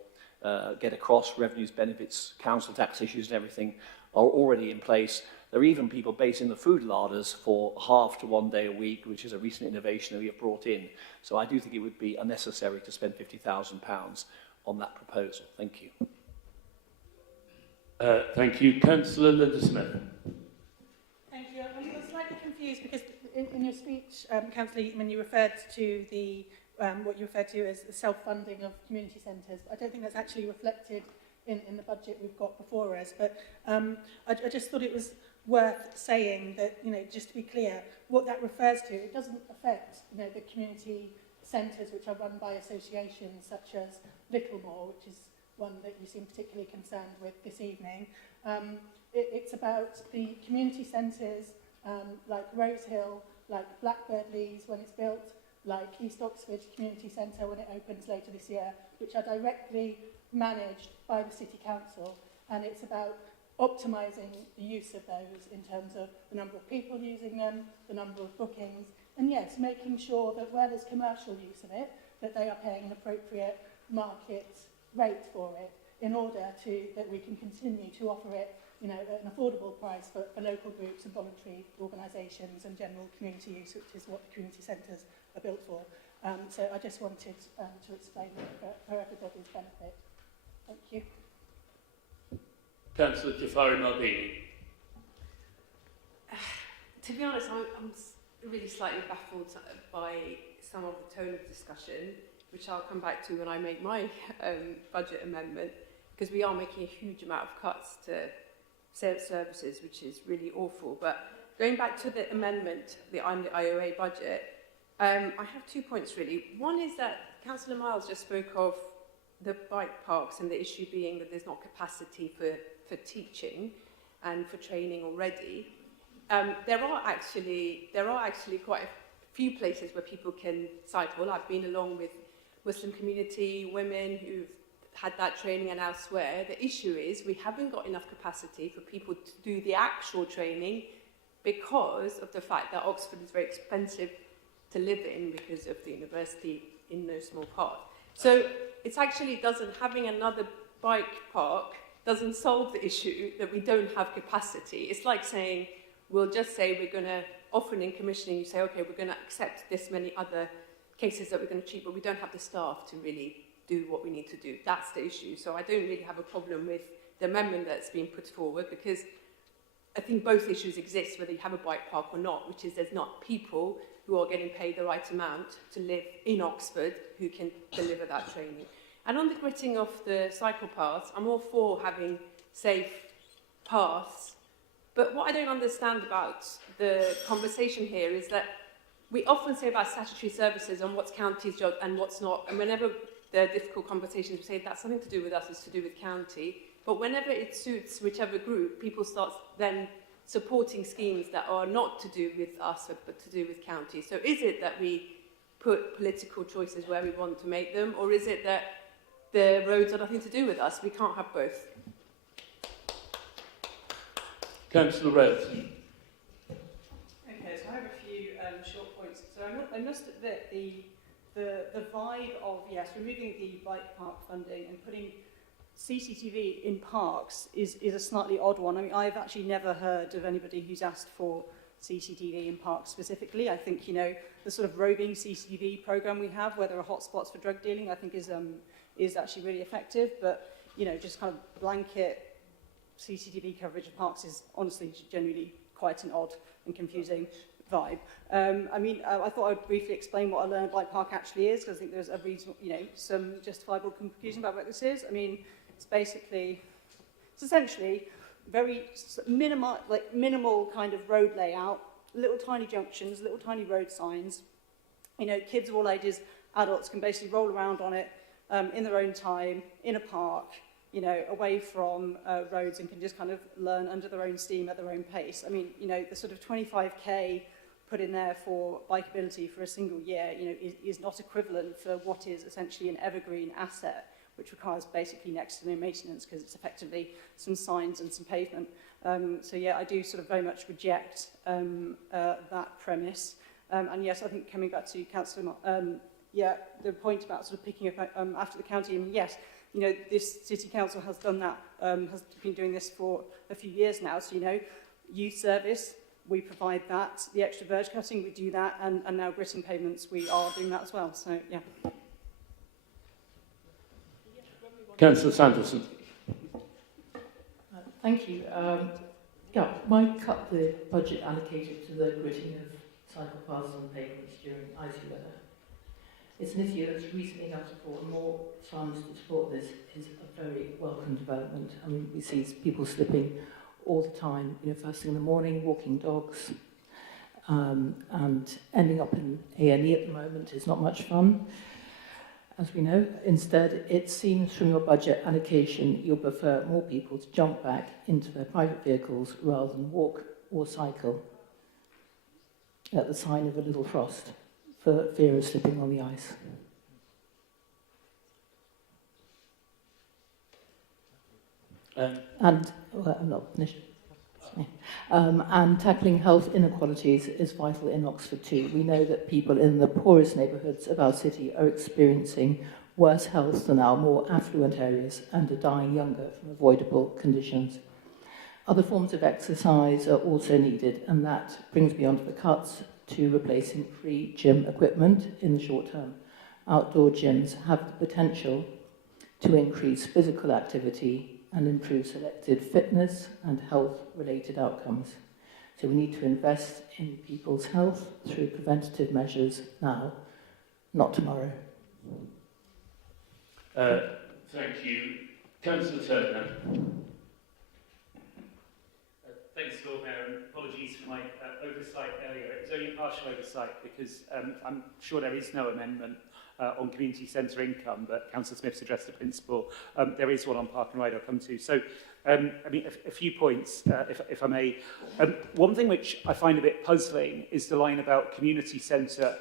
get across revenues, benefits, council tax issues and everything are already in place. There are even people based in the food larders for half to 1 day a week, which is a recent innovation that we have brought in. So I do think it would be unnecessary to spend £50,000 on that proposal. Thank you. Thank you. Councillor Linda Smith. Thank you. I'm slightly confused because in your speech, Councillor Yateman, you referred to the what you referred to as the self-funding of community centres. I don't think that's actually reflected in the budget we've got before us. But I just thought it was worth saying that, just to be clear, what that refers to, it doesn't affect, the community centres which are run by associations such as Littlemore, which is one that you seem particularly concerned with this evening. It's about the community centres like Rose Hill, like Blackbird Leys when it's built, like East Oxford Community Centre when it opens later this year, which are directly managed by the City Council. And it's about optimising the use of those in terms of the number of people using them, the number of bookings, and yes, making sure that where there's commercial use of it, that they are paying an appropriate market rate for it in order that we can continue to offer it, you know, at an affordable price for local groups and voluntary organisations and general community use, which is what the community centres are built for. So I just wanted to explain that for everybody's benefit. Thank you. Councillor Jafari Maldini. To be honest, I'm really slightly baffled by some of the tone of discussion, which I'll come back to when I make my budget amendment, because we are making a huge amount of cuts to sales services, which is really awful. But going back to the amendment, the IOA budget, I have 2 points really. One is that Councillor Miles just spoke of the bike parks and the issue being that there's not capacity for teaching and for training already. There are actually quite a few places where people can cycle. I've been along with Muslim community, women who've had that training and elsewhere. The issue is we haven't got enough capacity for people to do the actual training because of the fact that Oxford is very expensive to live in because of the university in no small part. So it's actually having another bike park doesn't solve the issue that we don't have capacity. It's like saying, we'll just say we're going to offer an in commissioning, you say, okay, we're going to accept this many other cases that we're going to treat, but we don't have the staff to really do what we need to do. That's the issue. So I don't really have a problem with the amendment that's been put forward, because I think both issues exist, whether you have a bike park or not, which is there's not people who are getting paid the right amount to live in Oxford who can deliver that training. And on the gritting of the cycle paths, I'm all for having safe paths, but what I don't understand about the conversation here is that we often say about statutory services and what's county's job and what's not, and whenever there are difficult conversations, we say that's nothing to do with us, it's to do with county. But whenever it suits whichever group, people start then supporting schemes that are not to do with us, but to do with county. So is it that we put political choices where we want to make them, or is it that the roads are nothing to do with us? We can't have both. Councillor Redd. Okay, so I have a few short points. So I must admit the vibe of, yes, removing the bike park funding and putting CCTV in parks is a slightly odd one. I mean, I've actually never heard of anybody who's asked for CCTV in parks specifically. I think, you know, the sort of roving CCTV program we have, where there are hotspots for drug dealing, I think is actually really effective. But, you know, just kind of blanket CCTV coverage of parks is honestly genuinely quite an odd and confusing vibe. I mean, I thought I would briefly explain what a learner bike park actually is, because I think there's a reason, you know, some justifiable confusion about what this is. I mean, it's essentially very minimal kind of road layout, little tiny junctions, little tiny road signs. You know, kids of all ages, adults can basically roll around on it in their own time, in a park, you know, away from roads, and can just kind of learn under their own steam at their own pace. I mean, you know, the sort of 25k put in there for bikeability for a single year, you know, is not equivalent for what is essentially an evergreen asset, which requires basically next to no maintenance because it's effectively some signs and some pavement. So yeah, I do sort of very much reject that premise. And yes, I think coming back to Councillor, yeah, the point about sort of picking up after the county, and yes, you know, this City Council has done that, has been doing this for a few years now. So, you know, youth service, we provide that. The extra verge cutting, we do that. And now gritting pavements, we are doing that as well. So, yeah. Councillor Sanderson. Thank you. Yeah, might cut the budget allocated to the gritting of cycle paths and pavements during icy weather. It's an issue that's recently come to support, and more funds to support this is a very welcome development. I mean, we see people slipping all the time, you know, first thing in the morning, walking dogs. and ending up in A&E at the moment is not much fun, as we know. Instead, it seems from your budget allocation you'll prefer more people to jump back into their private vehicles rather than walk or cycle at the sign of a little frost for fear of slipping on the ice. I'm not finished. And tackling health inequalities is vital in Oxford too. We know that people in the poorest neighbourhoods of our city are experiencing worse health than our more affluent areas and are dying younger from avoidable conditions. Other forms of exercise are also needed, and that brings me on to the cuts to replacing free gym equipment in the short term. Outdoor gyms have the potential to increase physical activity and improve selected fitness and health-related outcomes. So we need to invest in people's health through preventative measures now, not tomorrow. Thank you. Councillor Turner. Thanks, Lord Mayor, and apologies for my oversight earlier. It was only partial oversight because I'm sure there is no amendment on community centre income, but Councillor Smith's addressed the principle. There is one on Park and Ride I'll come to. So, I mean, a few points, if I may. One thing which I find a bit puzzling is the line about community centre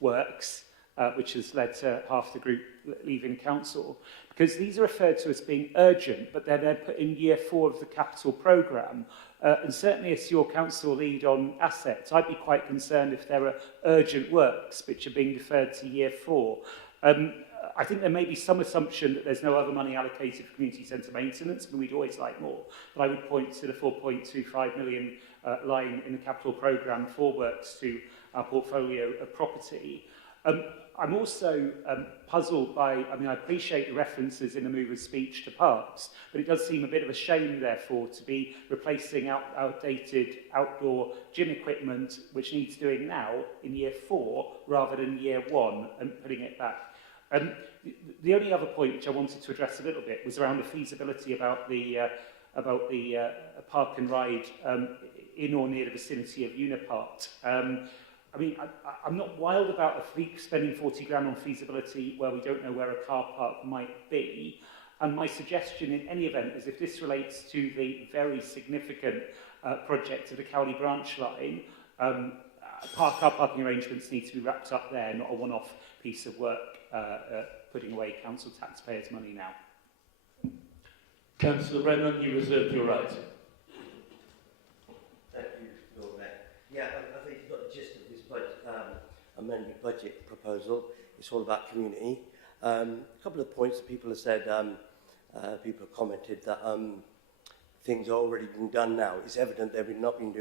works, which has led to half the group leaving council, because these are referred to as being urgent, but they're then put in year 4 of the capital programme. And certainly as your council lead on assets, I'd be quite concerned if there are urgent works which are being deferred to year 4. I think there may be some assumption that there's no other money allocated for community centre maintenance, and we'd always like more. But I would point to the 4.25 million line in the capital programme for works to our portfolio of property. I'm also puzzled by, I mean, I appreciate the references in the mover's speech to parks, but it does seem a bit of a shame, therefore, to be replacing outdated outdoor gym equipment, which needs doing now, in year 4, rather than year 1, and putting it back. The only other point which I wanted to address a little bit was around the feasibility about the park and ride in or near the vicinity of Unipart. I mean, I'm not wild about spending 40 grand on feasibility where we don't know where a car park might be. And my suggestion in any event is if this relates to the very significant project of the Cowley branch line, car parking arrangements need to be wrapped up there, not a one-off piece of work putting away council taxpayers' money now. Councillor Brennan, you reserve your right. Thank you, Lord Mayor. Yeah, I think you've got the gist of this budget, amended budget proposal. It's all about community. A couple of points that people have said, people have commented that things are already being done now. It's evident they've not been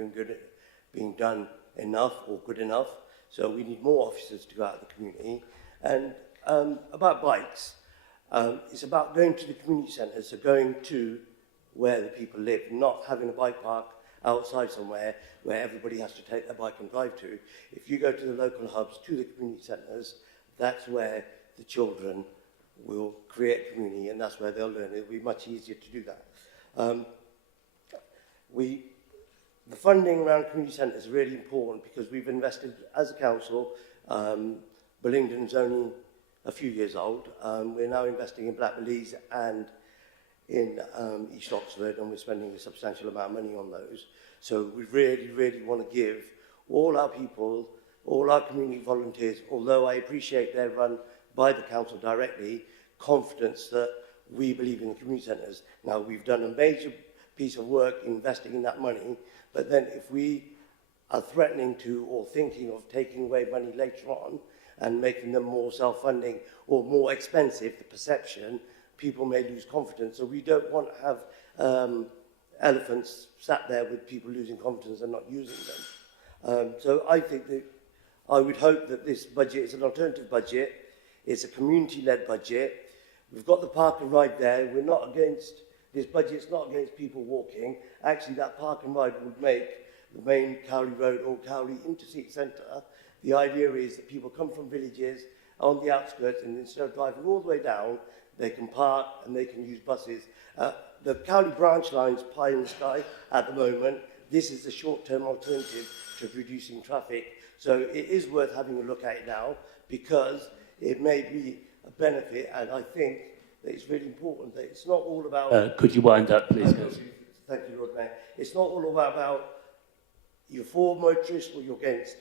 being done enough or good enough. So we need more officers to go out to the community. And about bikes, it's about going to the community centres, so going to where the people live, not having a bike park outside somewhere where everybody has to take their bike and drive to. If you go to the local hubs, to the community centres, that's where the children will create community, and that's where they'll learn. It'll be much easier to do that. The funding around community centres is really important because we've invested, as a council, Bullingdon's only a few years old. We're now investing in Blackbellies and in East Oxford, and we're spending a substantial amount of money on those. So we really, really want to give all our people, all our community volunteers, although I appreciate they're run by the council directly, confidence that we believe in the community centres. Now, we've done a major piece of work investing in that money, but then if we are threatening to or thinking of taking away money later on and making them more self-funding or more expensive, the perception, people may lose confidence. So we don't want to have elephants sat there with people losing confidence and not using them. So I think that I would hope that this budget is an alternative budget. It's a community-led budget. We've got the park and ride there. We're not against, this budget's not against people walking. Actually, that park and ride would make the main Cowley Road or Cowley Intercity Centre. The idea is that people come from villages on the outskirts, and instead of driving all the way down, they can park and they can use buses. The Cowley branch line's pie in the sky at the moment. this is a short-term alternative to reducing traffic. So it is worth having a look at it now, because it may be a benefit, and I think that it's really important that it's not all about... could you wind up, please, Councillor? Thank you, Lord Mayor. It's not all about you're for motorists or you're against.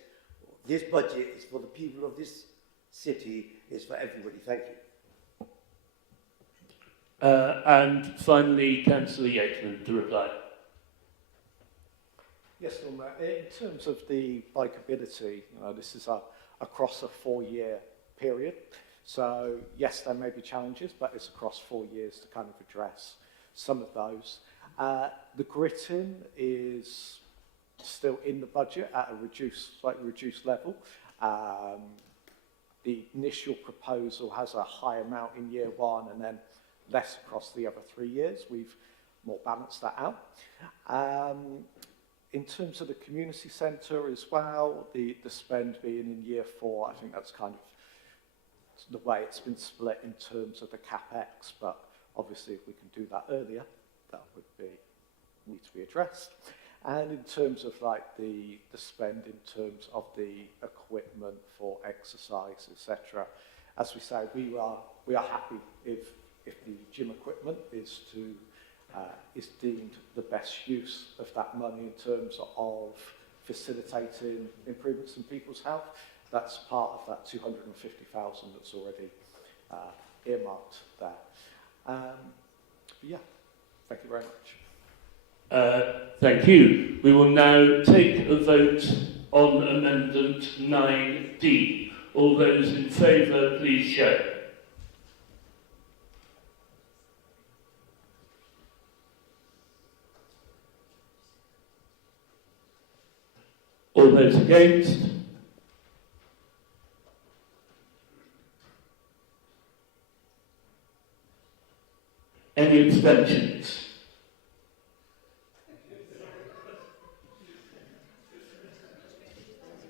This budget is for the people of this city, it's for everybody. Thank you. And finally, Councillor Yateman to reply. Yes, Lord Mayor. In terms of the bikeability, this is across a 4-year period. So, yes, there may be challenges, but it's across 4 years to kind of address some of those. The gritting is still in the budget at a slightly reduced level. The initial proposal has a high amount in year 1 and then less across the other 3 years. We've more balanced that out. In terms of the community centre as well, the spend being in year 4, I think that's kind of the way it's been split in terms of the capex, but obviously if we can do that earlier, that would need to be addressed. And in terms of like the spend in terms of the equipment for exercise, etc., as we say, we are happy if the gym equipment is deemed the best use of that money in terms of facilitating improvements in people's health. That's part of that 250,000 that's already earmarked there. Yeah, thank you very much. Thank you. We will now take a vote on Amendment 9D. All those in favour, please show. All those against? Any abstentions?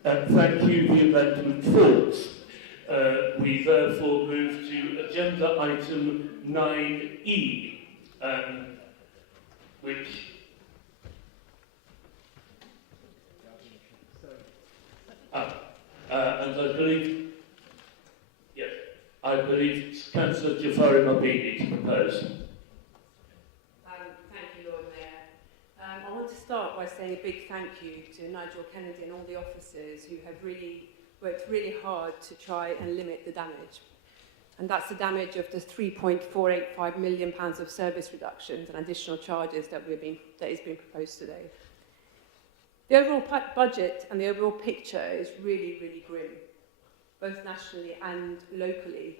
Thank you. The amendment falls. We therefore move to agenda item 9E, which... and I believe Councillor Jafari Mabini to propose. Thank you, Lord Mayor. I want to start by saying a big thank you to Nigel Kennedy and all the officers who have really worked really hard to try and limit the damage. And that's the damage of the £3.485 million of service reductions and additional charges that is being proposed today. The overall budget and the overall picture is really, really grim, both nationally and locally.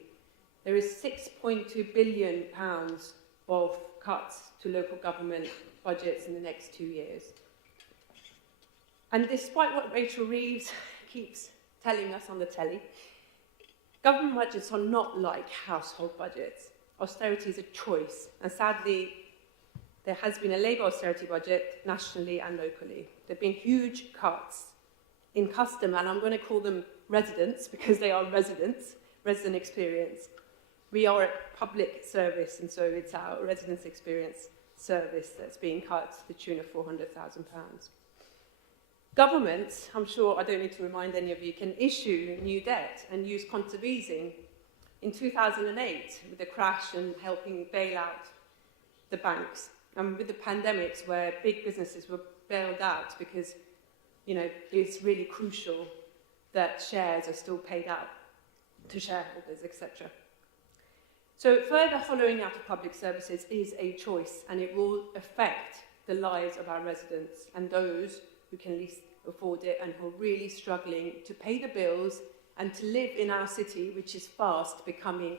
There is £6.2 billion of cuts to local government budgets in the next 2 years. And despite what Rachel Reeves keeps telling us on the telly, government budgets are not like household budgets. Austerity is a choice, and sadly, there has been a Labour austerity budget nationally and locally. There have been huge cuts in customer, and I'm going to call them residents because they are residents, resident experience. We are a public service, and so it's our residents' experience service that's being cut to the tune of £400,000. Governments, I'm sure I don't need to remind any of you, can issue new debt and use contra easing. In 2008, with the crash and helping bail out the banks, and with the pandemics where big businesses were bailed out because, you know, it's really crucial that shares are still paid out to shareholders, etc. So further hollowing out of public services is a choice, and it will affect the lives of our residents and those who can least afford it and who are really struggling to pay the bills and to live in our city, which is fast becoming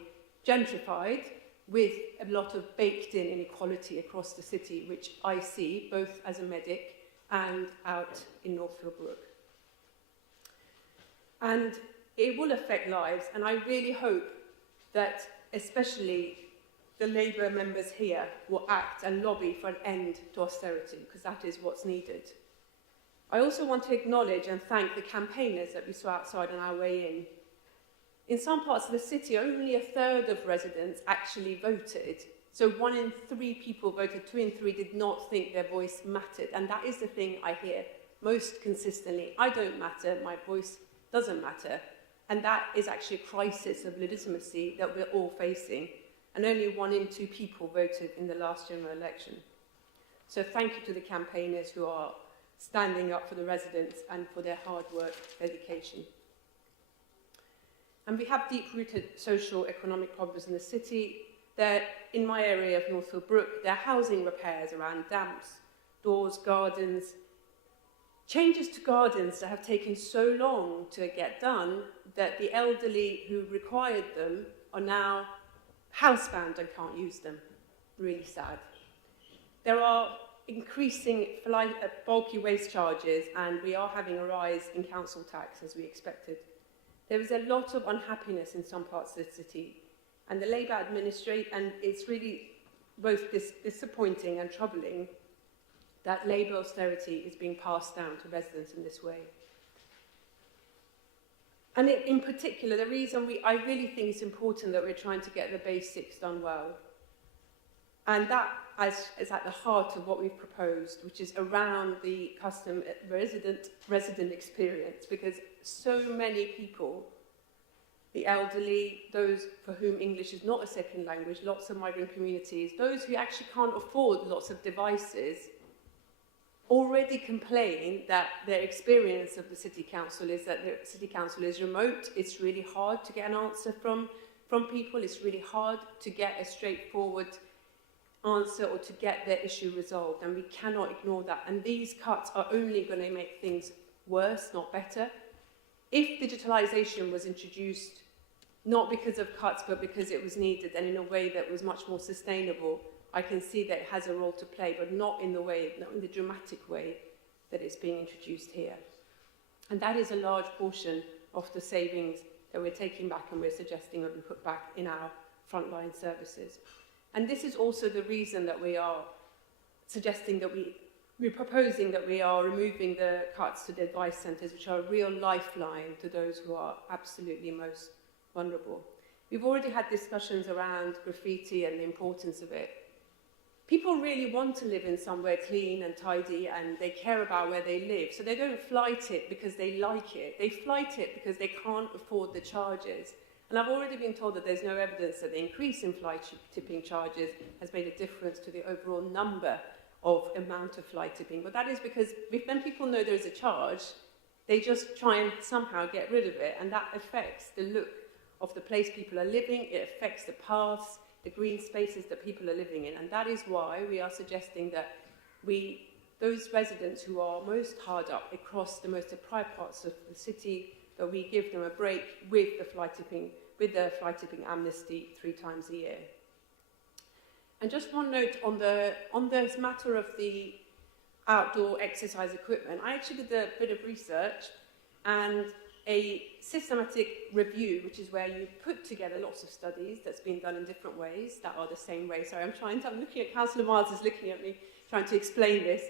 gentrified, with a lot of baked-in inequality across the city, which I see both as a medic and out in Northfield Brook. And it will affect lives, and I really hope that especially the Labour members here will act and lobby for an end to austerity, because that is what's needed. I also want to acknowledge and thank the campaigners that we saw outside on our way in. In some parts of the city, only a third of residents actually voted So 1 in 3 people voted, 2 in 3 did not think their voice mattered. And that is the thing I hear most consistently. I don't matter, my voice doesn't matter. And that is actually a crisis of legitimacy that we're all facing. And only 1 in 2 people voted in the last general election. So thank you to the campaigners who are standing up for the residents and for their hard work, dedication. And we have deep-rooted social economic problems in the city. There, in my area of Northfield Brook, there are housing repairs around damps, doors, gardens, changes to gardens that have taken so long to get done that the elderly who required them are now housebound and can't use them. Really sad. There are increasing bulky waste charges, and we are having a rise in council tax as we expected. There is a lot of unhappiness in some parts of the city, and the Labour administration, and it's really both disappointing and troubling that Labour austerity is being passed down to residents in this way. And in particular, the reason I really think it's important that we're trying to get the basics done well. And that is at the heart of what we've proposed, which is around the resident experience, because so many people, the elderly, those for whom English is not a second language, lots of migrant communities, those who actually can't afford lots of devices, already complain that their experience of the city council is that the city council is remote. It's really hard to get an answer from people. It's really hard to get a straightforward answer or to get their issue resolved, and we cannot ignore that. And these cuts are only going to make things worse, not better. If digitalisation was introduced, not because of cuts, but because it was needed and in a way that was much more sustainable, I can see that it has a role to play, but not in the dramatic way that it's being introduced here. And that is a large portion of the savings that we're taking back and we're suggesting that we put back in our frontline services. And this is also the reason that we are suggesting that we're proposing that we are removing the cuts to the advice centres, which are a real lifeline to those who are absolutely most vulnerable. We've already had discussions around graffiti and the importance of it. People really want to live in somewhere clean and tidy, and they care about where they live. So they don't flight it because they like it. They flight it because they can't afford the charges. And I've already been told that there's no evidence that the increase in fly tipping charges has made a difference to the overall number of amount of fly tipping. But that is because when people know there's a charge, they just try and somehow get rid of it. And that affects the look of the place people are living. It affects the paths, the green spaces that people are living in. And that is why we are suggesting that those residents who are most hard up across the most deprived parts of the city, that we give them a break with the fly tipping amnesty 3 times a year. And just one note on this matter of the outdoor exercise equipment. I actually did a bit of research, and a systematic review, which is where you put together lots of studies that's been done in different ways that are the same way. Sorry, I'm looking at Councillor Miles is looking at me, trying to explain this.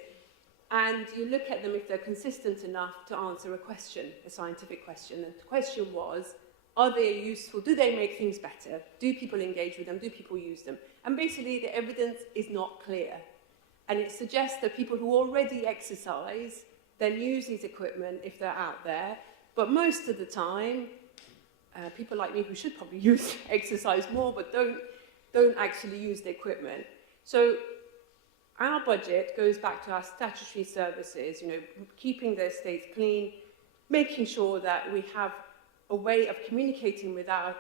And you look at them if they're consistent enough to answer a question, a scientific question. And the question was, are they useful? Do they make things better? Do people engage with them? Do people use them? And basically, the evidence is not clear. And it suggests that people who already exercise then use these equipment if they're out there. But most of the time, people like me who should probably exercise more but don't actually use the equipment. So our budget goes back to our statutory services, keeping the estates clean, making sure that we have a way of communicating with our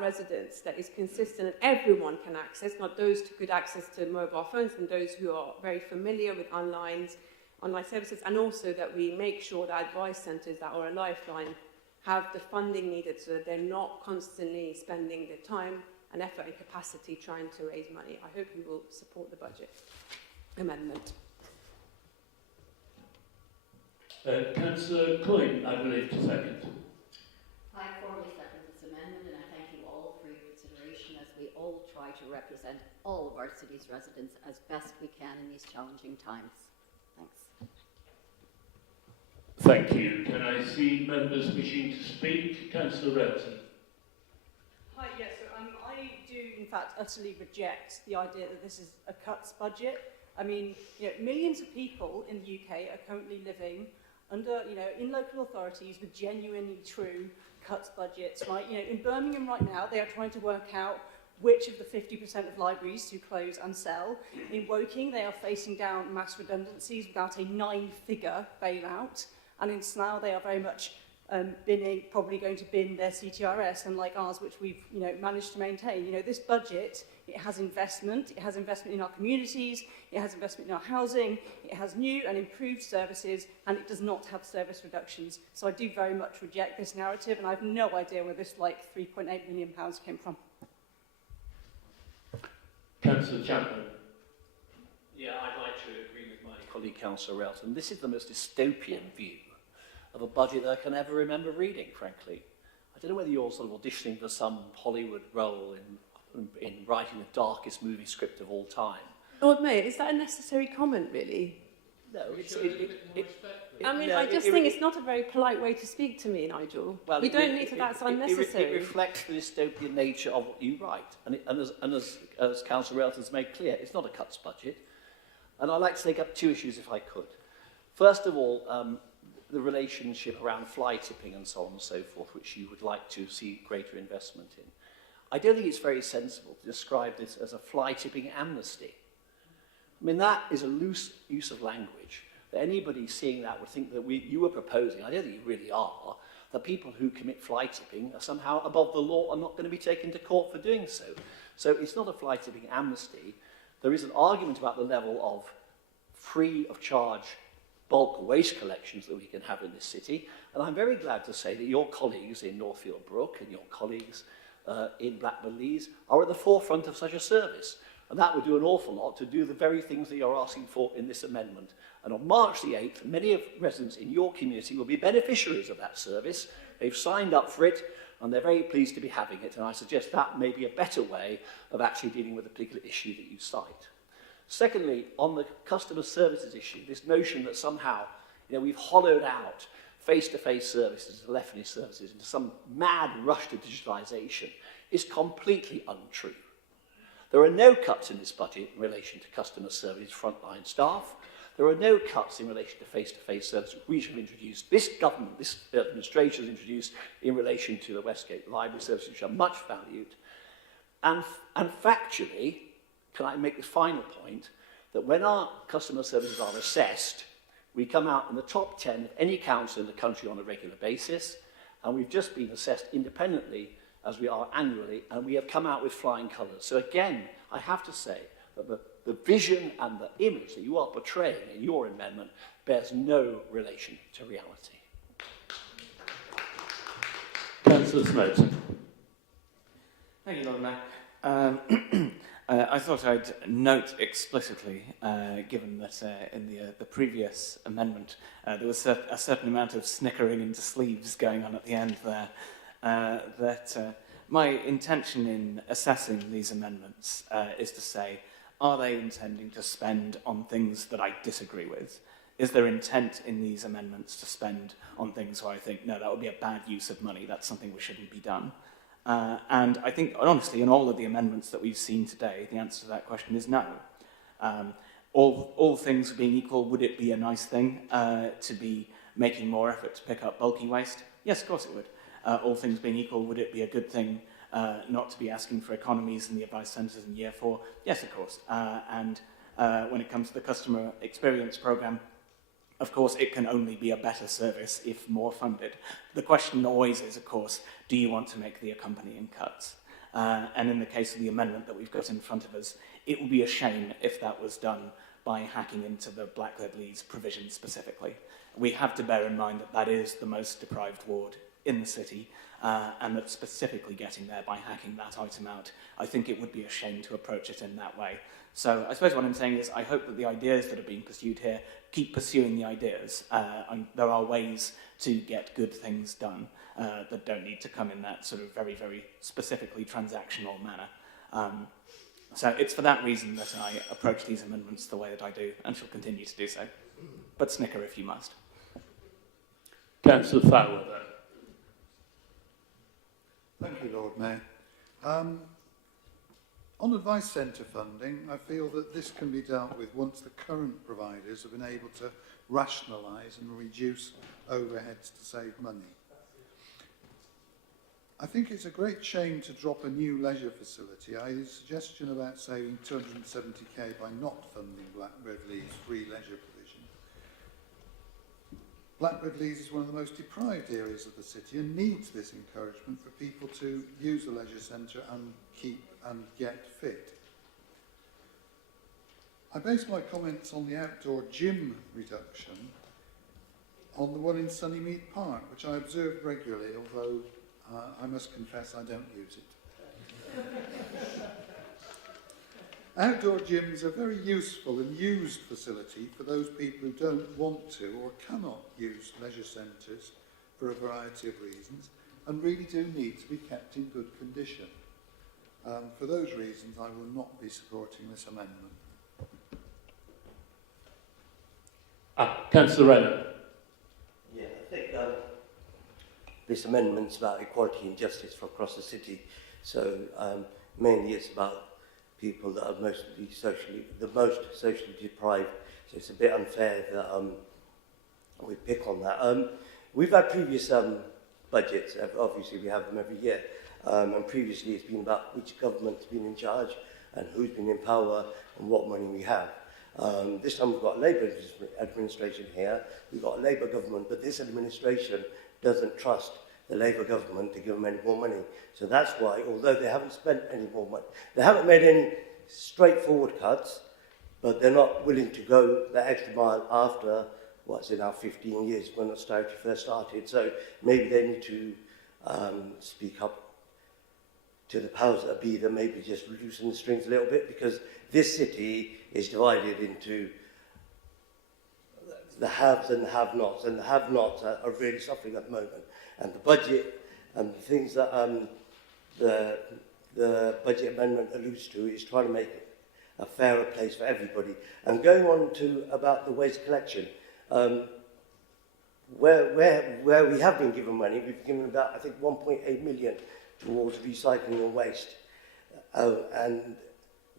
residents that is consistent and everyone can access, not those who could access to mobile phones and those who are very familiar with online services, and also that we make sure that advice centres that are a lifeline have the funding needed so that they're not constantly spending their time and effort and capacity trying to raise money. I hope you will support the budget amendment. Councillor Coyne, I believe, to second. I formally second this amendment, and I thank you all for your consideration as we all try to represent all of our city's residents as best we can in these challenging times. Thanks. Thank you. Can I see members wishing to speak? Councillor Relton. Hi, yes, I do in fact utterly reject the idea that this is a cuts budget. I mean, millions of people in the UK are currently living under, in local authorities with genuinely true cuts budgets, right? In Birmingham right now, they are trying to work out which of the 50% of libraries to close and sell. In Woking, they are facing down mass redundancies without a 9-figure bailout. And in Slough, they are very much probably going to bin their CTRS, and like ours, which we've managed to maintain. This budget, it has investment in our communities, it has investment in our housing, it has new and improved services, and it does not have service reductions. So I do very much reject this narrative, and I have no idea where this £3.8 million came from. Councillor Chapman. Yeah, I'd like to agree with my colleague Councillor Relton. This is the most dystopian view of a budget that I can ever remember reading, frankly. I don't know whether you're sort of auditioning for some Hollywood role in writing the darkest movie script of all time. Lord Mayor, is that a necessary comment, really? No, I just think it's not a very polite way to speak to me, Nigel. Well, we don't need to, that's unnecessary. It reflects the dystopian nature of what you write. And as Councillor Relton has made clear, it's not a cuts budget. And I'd like to take up two issues if I could. First of all, the relationship around fly tipping and so on and so forth, which you would like to see greater investment in. I don't think it's very sensible to describe this as a fly tipping amnesty. I mean, that is a loose use of language. That anybody seeing that would think that you were proposing, I don't think you really are, that people who commit fly tipping are somehow above the law and not going to be taken to court for doing so. So it's not a fly tipping amnesty. There is an argument about the level of free of charge bulk waste collections that we can have in this city. And I'm very glad to say that your colleagues in Northfield Brook and your colleagues in Blackburn Leys are at the forefront of such a service. And that would do an awful lot to do the very things that you're asking for in this amendment. And on March the 8th, many of residents in your community will be beneficiaries of that service. They've signed up for it, and they're very pleased to be having it. And I suggest that may be a better way of actually dealing with the particular issue that you cite. Secondly, on the customer services issue, this notion that somehow we've hollowed out face-to-face services, telephony services, into some mad rush to digitalisation is completely untrue. There are no cuts in this budget in relation to customer service frontline staff. There are no cuts in relation to face-to-face service which we have introduced. This government, this administration has introduced in relation to the Westgate Library services, which are much valued. And factually, can I make the final point, that when our customer services are assessed, we come out in the top 10 of any council in the country on a regular basis, and we've just been assessed independently as we are annually, and we have come out with flying colours. So again, I have to say that the vision and the image that you are portraying in your amendment bears no relation to reality. Councillor Smith. Thank you, Lord Mayor. I thought I'd note explicitly, given that in the previous amendment there was a certain amount of snickering into sleeves going on at the end there, that my intention in assessing these amendments is to say, are they intending to spend on things that I disagree with? Is there intent in these amendments to spend on things where I think, no, that would be a bad use of money, that's something which shouldn't be done? And I think, honestly, in all of the amendments that we've seen today, the answer to that question is no. All things being equal, would it be a nice thing to be making more effort to pick up bulky waste? Yes, of course it would. All things being equal, would it be a good thing not to be asking for economies in the advice centres in year 4? Yes, of course. And when it comes to the customer experience programme, of course, it can only be a better service if more funded. The question always is, of course, do you want to make the accompanying cuts? And in the case of the amendment that we've got in front of us, it would be a shame if that was done by hacking into the Blackburn Leys provision specifically. We have to bear in mind that that is the most deprived ward in the city, and that specifically getting there by hacking that item out, I think it would be a shame to approach it in that way. So I suppose what I'm saying is I hope that the ideas that are being pursued here keep pursuing the ideas. And there are ways to get good things done that don't need to come in that sort of very, very specifically transactional manner. So it's for that reason that I approach these amendments the way that I do, and shall continue to do so. But snicker if you must. Councillor Fowler, then. Thank you, Lord Mayor. On advice centre funding, I feel that this can be dealt with once the current providers have been able to rationalise and reduce overheads to save money. I think it's a great shame to drop a new leisure facility. The suggestion about saving 270k by not funding Blackbird Lee's free leisure provision. Blackbird Leys is one of the most deprived areas of the city and needs this encouragement for people to use the leisure centre and keep and get fit. I base my comments on the outdoor gym reduction on the one in Sunnymead Park, which I observe regularly, although I must confess I don't use it. Outdoor gyms are a very useful and used facility for those people who don't want to or cannot use leisure centres for a variety of reasons and really do need to be kept in good condition. For those reasons, I will not be supporting this amendment. Councillor Renner. Yeah, I think this amendment's about equality and justice for across the city. So mainly it's about people that are most socially deprived. So it's a bit unfair that we pick on that. We've had previous budgets. Obviously, we have them every year. And previously, it's been about which government's been in charge and who's been in power and what money we have. This time we've got a Labour administration here, we've got a Labour government, but this administration doesn't trust the Labour government to give them any more money. So that's why, although they haven't spent any more money, they haven't made any straightforward cuts, but they're not willing to go the extra mile after, what's it now, 15 years when austerity first started. So maybe they need to speak up to the powers that be, that maybe just loosen the strings a little bit, because this city is divided into the haves and the have-nots, and the have-nots are really suffering at the moment. And the budget and the things that the budget amendment alludes to is trying to make it a fairer place for everybody. And going on to about the waste collection, where we have been given money, we've given about, I think, 1.8 million towards recycling and waste. And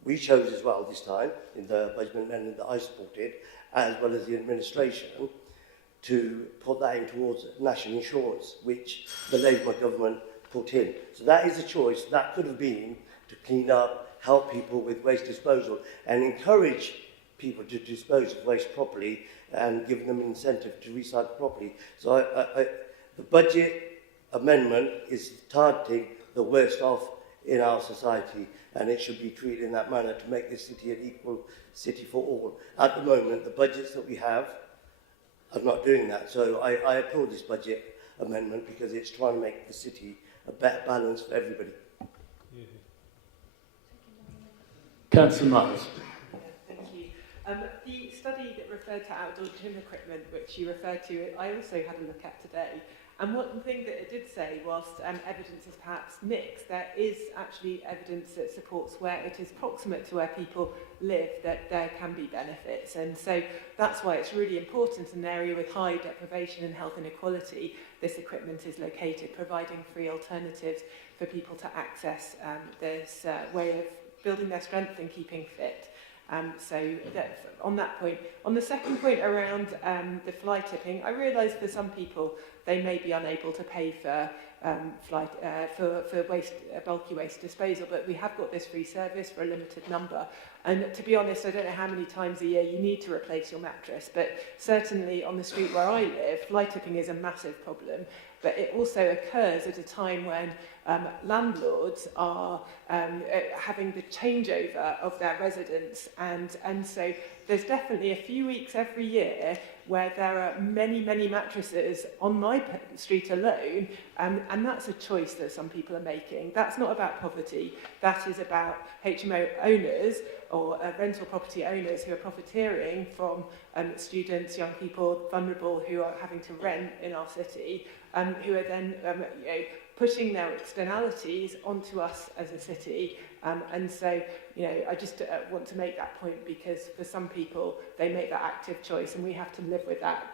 we chose as well this time, in the budget amendment that I supported, as well as the administration, to put that in towards national insurance, which the Labour government put in. So that is a choice. That could have been to clean up, help people with waste disposal, and encourage people to dispose of waste properly and give them an incentive to recycle properly. So the budget amendment is targeting the worst off in our society, and it should be treated in that manner to make this city an equal city for all. At the moment, the budgets that we have are not doing that. So I applaud this budget amendment because it's trying to make the city a better balance for everybody. Councillor Miles. Thank you. The study that referred to outdoor gym equipment, which you referred to, I also had a look at today. And one thing that it did say, whilst evidence is perhaps mixed, there is actually evidence that supports where it is proximate to where people live, that there can be benefits. And so that's why it's really important in an area with high deprivation and health inequality, this equipment is located, providing free alternatives for people to access this way of building their strength and keeping fit. So that, on that point. On the second point around the fly tipping, I realise for some people they may be unable to pay for bulky waste disposal, but we have got this free service for a limited number. And to be honest, I don't know how many times a year you need to replace your mattress, but certainly on the street where I live, fly tipping is a massive problem. But it also occurs at a time when landlords are having the changeover of their residents, and so there's definitely a few weeks every year where there are many, many mattresses on my street alone, and that's a choice that some people are making. That's not about poverty. That is about HMO owners or rental property owners who are profiteering from students, young people, vulnerable who are having to rent in our city, who are then putting their externalities onto us as a city. And so, I just want to make that point because for some people, they make that active choice and we have to live with that.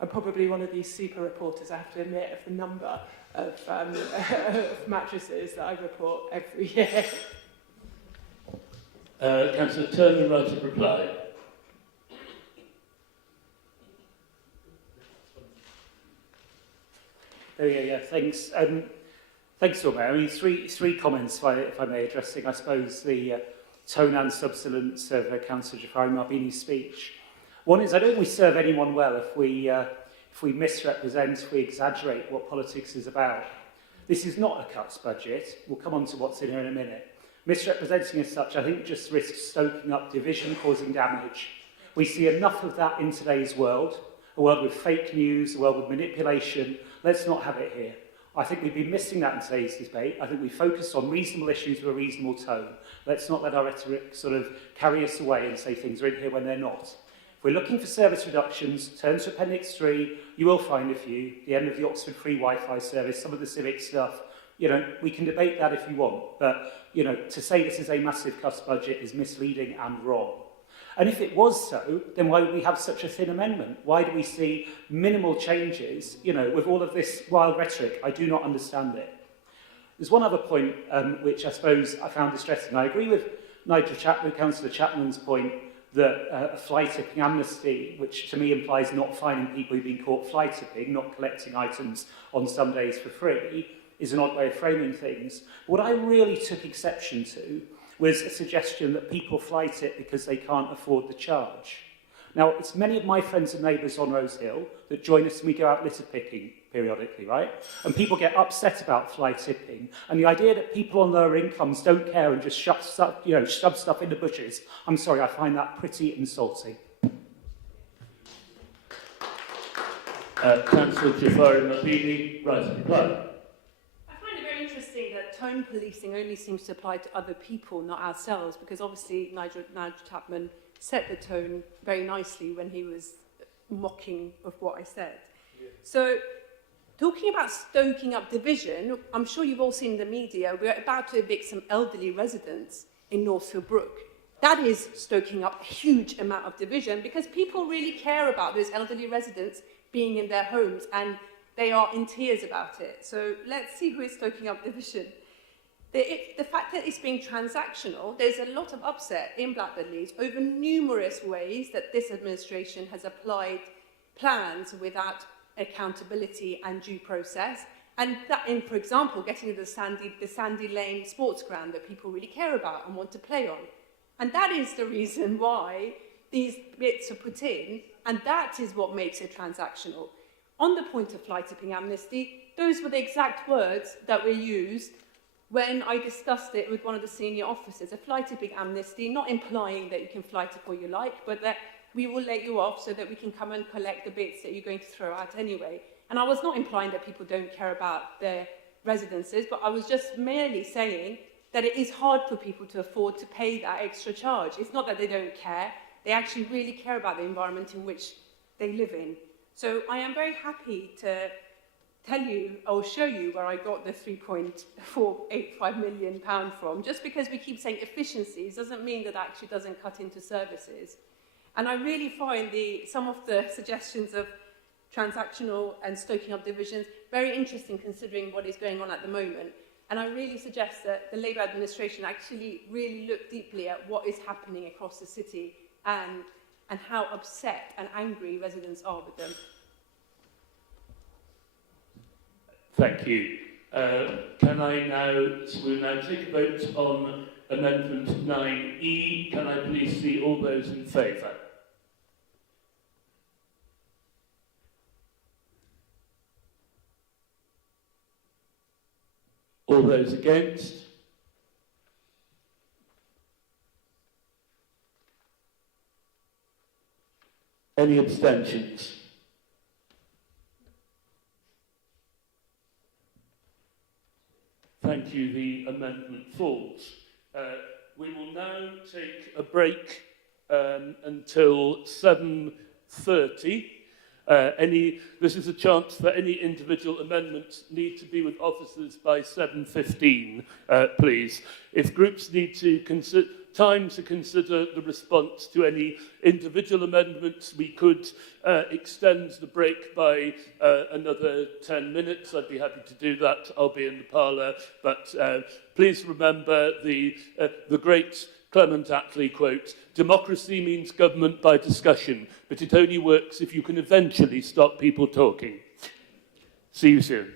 I'm probably one of these super reporters, I have to admit, of the number of mattresses that I report every year. Councillor Turner, right of reply. Oh, yeah, thanks. Thanks, Lord Mayor. I mean, three comments, if I may, addressing, I suppose, the tone and substance of Councillor Jafari Marbini's speech. One is, I don't think we serve anyone well if we misrepresent, if we exaggerate what politics is about. This is not a cuts budget. We'll come on to what's in here in a minute. Misrepresenting as such, I think, just risks stoking up division, causing damage. We see enough of that in today's world, a world with fake news, a world with manipulation. Let's not have it here. I think we've been missing that in today's debate. I think we focused on reasonable issues with a reasonable tone. Let's not let our rhetoric sort of carry us away and say things are in here when they're not. If we're looking for service reductions, turn to Appendix 3, you will find a few, the end of the Oxford free Wi-Fi service, some of the civic stuff. You know, we can debate that if you want, but, you know, to say this is a massive cost budget is misleading and wrong. And if it was so, then why would we have such a thin amendment? Why do we see minimal changes, you know, with all of this wild rhetoric? I do not understand it. There's one other point which I suppose I found distressing. I agree with Councillor Chapman's point that a fly tipping amnesty, which to me implies not fining people who've been caught fly tipping, not collecting items on some days for free, is an odd way of framing things. What I really took exception to was a suggestion that people fly tip because they can't afford the charge. Now, it's many of my friends and neighbours on Rose Hill that join us and we go out litter picking periodically, right? And people get upset about fly tipping. And the idea that people on lower incomes don't care and just shove stuff in the bushes, I'm sorry, I find that pretty insulting. Councillor Jafari Marbini, right of reply. Interesting that tone policing only seems to apply to other people, not ourselves, because obviously Nigel Chapman set the tone very nicely when he was mocking of what I said. Yeah. So, talking about stoking up division, I'm sure you've all seen the media, we're about to evict some elderly residents in Northfield Brook. That is stoking up a huge amount of division because people really care about those elderly residents being in their homes and they are in tears about it. So let's see who is stoking up division. The fact that it's being transactional, there's a lot of upset in Blackburn Leeds over numerous ways that this administration has applied plans without accountability and due process. And that in, for example, getting to the Sandy Lane sports ground that people really care about and want to play on. And that is the reason why these bits are put in, and that is what makes it transactional. On the point of fly tipping amnesty, those were the exact words that were used when I discussed it with one of the senior officers. A fly tipping amnesty, not implying that you can fly tip all you like, but that we will let you off so that we can come and collect the bits that you're going to throw out anyway. And I was not implying that people don't care about their residences, but I was just merely saying that it is hard for people to afford to pay that extra charge. It's not that they don't care, they actually really care about the environment in which they live in. So I am very happy to tell you, or show you where I got the £3.485 million from. Just because we keep saying efficiencies doesn't mean that actually doesn't cut into services. And I really find some of the suggestions of transactional and stoking up divisions very interesting considering what is going on at the moment. And I really suggest that the Labour administration actually really look deeply at what is happening across the city and how upset and angry residents are with them. Thank you. We'll now take a vote on Amendment 9E. Can I please see all those in favour? All those against? Any abstentions? Thank you. The amendment falls. We will now take a break until 7:30. This is a chance for any individual amendments need to be with officers by 7:15, please. If groups need to time to consider the response to any individual amendments, we could extend the break by another 10 minutes. I'd be happy to do that. I'll be in the parlour. But please remember the great Clement Attlee quotes, "Democracy means government by discussion, but it only works if you can eventually stop people talking." See you soon.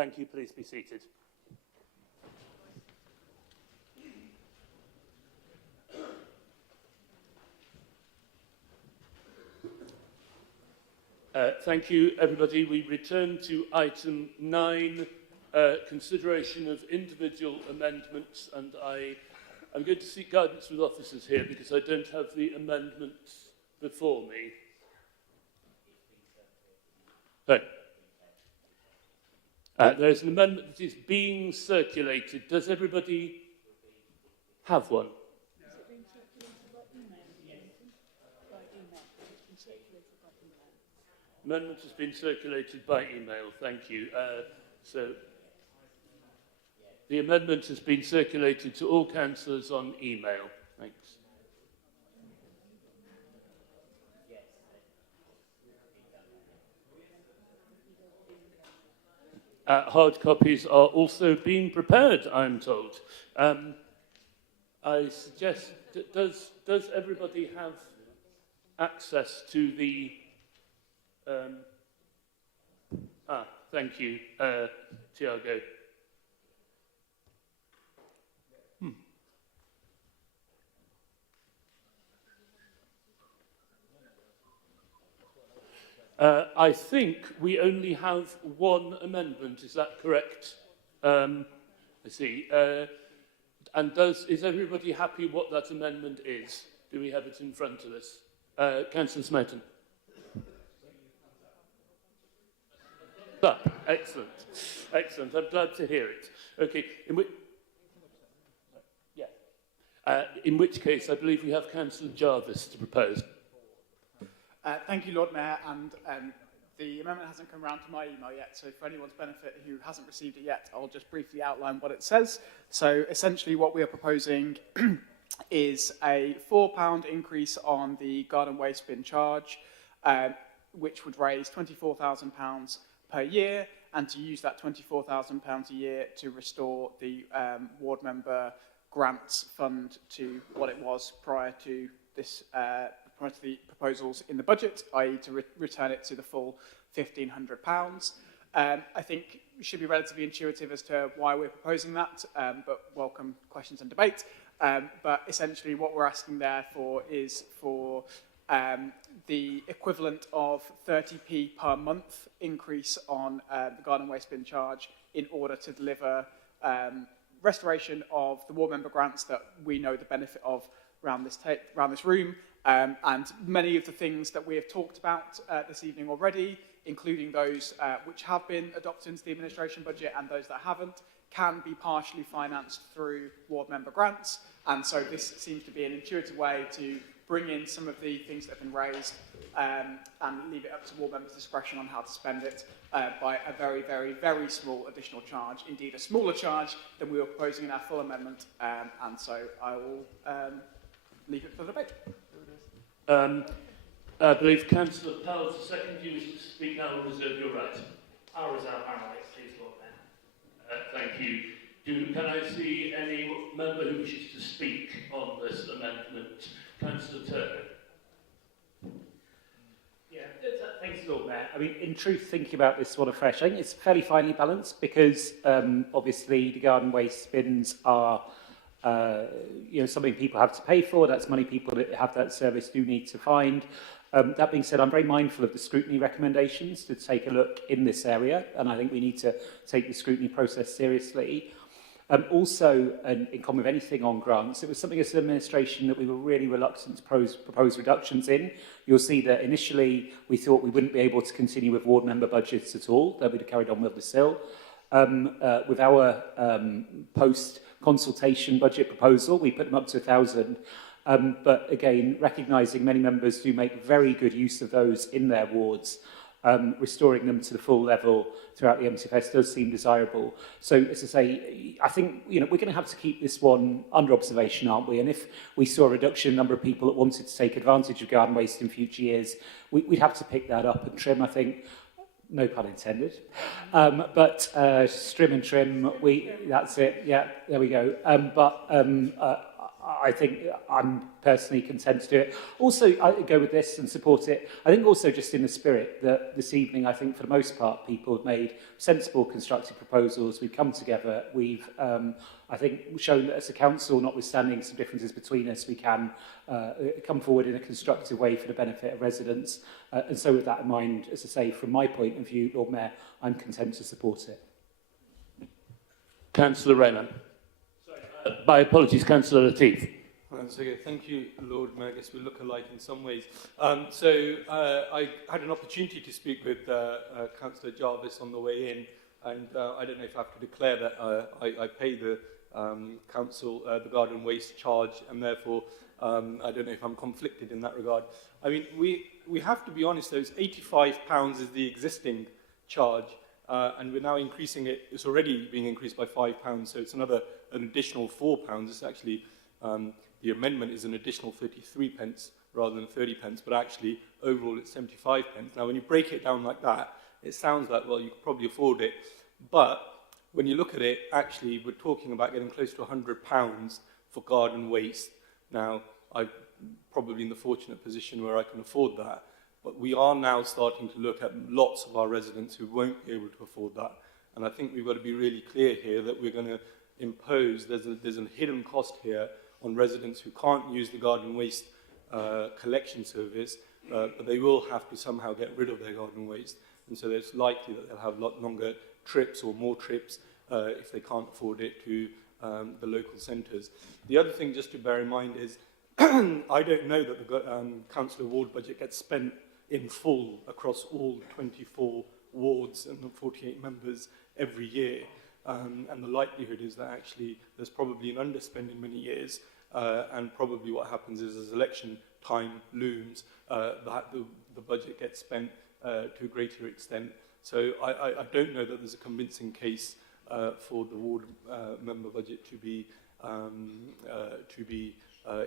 Thank you. Please be seated. Thank you, everybody. We return to item 9, consideration of individual amendments, and I'm going to seek guidance with officers here because I don't have the amendments before me. Right. There's an amendment that is being circulated. Does everybody have one? Amendment has been circulated by email. Thank you. So the amendment has been circulated to all councillors on email. Thanks. Hard copies are also being prepared, I'm told. I suggest, does everybody have access to the... thank you, Tiago. I think we only have one amendment, is that correct? I see. And is everybody happy what that amendment is? Do we have it in front of us? Councillor Smeaton. Excellent. Excellent. I'm glad to hear it. Okay. In which case, I believe we have Councillor Jarvis to propose. Thank you, Lord Mayor, and the amendment hasn't come around to my email yet, so for anyone's benefit who hasn't received it yet, I'll just briefly outline what it says. So essentially what we are proposing is a £4 increase on the garden waste bin charge, which would raise £24,000 per year, and to use that £24,000 a year to restore the ward member grants fund to what it was prior to this prior to the proposals in the budget, i.e. to return it to the full £1,500. I think we should be relatively intuitive as to why we're proposing that, but welcome questions and debate. But essentially what we're asking there for is for the equivalent of 30p per month increase on the garden waste bin charge in order to deliver restoration of the ward member grants that we know the benefit of around this room, and many of the things that we have talked about this evening already, including those which have been adopted into the administration budget and those that haven't, can be partially financed through ward member grants. And so this seems to be an intuitive way to bring in some of the things that have been raised and leave it up to ward members' discretion on how to spend it by a very, very, very small additional charge, indeed a smaller charge than we were proposing in our full amendment. And so I will leave it for the debate. I believe Councillor Powell, the second you wish to speak now, will reserve your right. I'll reserve my rights, please, Lord Mayor. Thank you. Can I see any member who wishes to speak on this amendment? Councillor Turner. Yeah, thanks, Lord Mayor. I mean, in truth, thinking about this one afresh, I think it's fairly finely balanced because obviously the garden waste bins are something people have to pay for. That's money people that have that service do need to find. That being said, I'm very mindful of the scrutiny recommendations to take a look in this area, and I think we need to take the scrutiny process seriously. Also, in common with anything on grants, it was something as an administration that we were really reluctant to propose reductions in. You'll see that initially we thought we wouldn't be able to continue with ward member budgets at all, that we'd have carried on with this still. With our post-consultation budget proposal, we put them up to 1,000. But again, recognising many members do make very good use of those in their wards, restoring them to the full level throughout the MCFS does seem desirable. So, as I say, I think we're going to have to keep this one under observation, aren't we? And if we saw a reduction in the number of people that wanted to take advantage of garden waste in future years, we'd have to pick that up and trim, I think. No pun intended. But trim and trim, that's it. Yeah, there we go. I think I'm personally content to do it. Also, I go with this and support it. I think also just in the spirit that this evening, I think for the most part, people have made sensible, constructive proposals. We've come together. We've, I think, shown that as a council, notwithstanding some differences between us, we can come forward in a constructive way for the benefit of residents. And so with that in mind, as I say, from my point of view, Lord Mayor, I'm content to support it. Councillor Rayman. My apologies, Councillor Latif. Okay, thank you, Lord Mayor. I guess we look alike in some ways. I had an opportunity to speak with Councillor Jarvis on the way in, and I don't know if I have to declare that I pay the council the garden waste charge, and therefore I don't know if I'm conflicted in that regard. I mean, we have to be honest, though, £85 is the existing charge, and we're now increasing it. It's already being increased by £5, so it's an additional £4. It's actually, the amendment is an additional 33 pence rather than 30 pence, but actually overall it's 75 pence. Now when you break it down like that, it sounds like, well, you could probably afford it, but when you look at it, actually we're talking about getting close to £100 for garden waste. Now, I'm probably in the fortunate position where I can afford that, but we are now starting to look at lots of our residents who won't be able to afford that. And I think we've got to be really clear here that we're going to impose, there's a hidden cost here on residents who can't use the garden waste collection service, but they will have to somehow get rid of their garden waste. And so it's likely that they'll have a lot longer trips or more trips if they can't afford it to the local centres. The other thing just to bear in mind is I don't know that the council award budget gets spent in full across all 24 wards and the 48 members every year. And the likelihood is that actually there's probably an underspend in many years, and probably what happens is as election time looms, that the budget gets spent to a greater extent. So I don't know that there's a convincing case for the ward member budget to be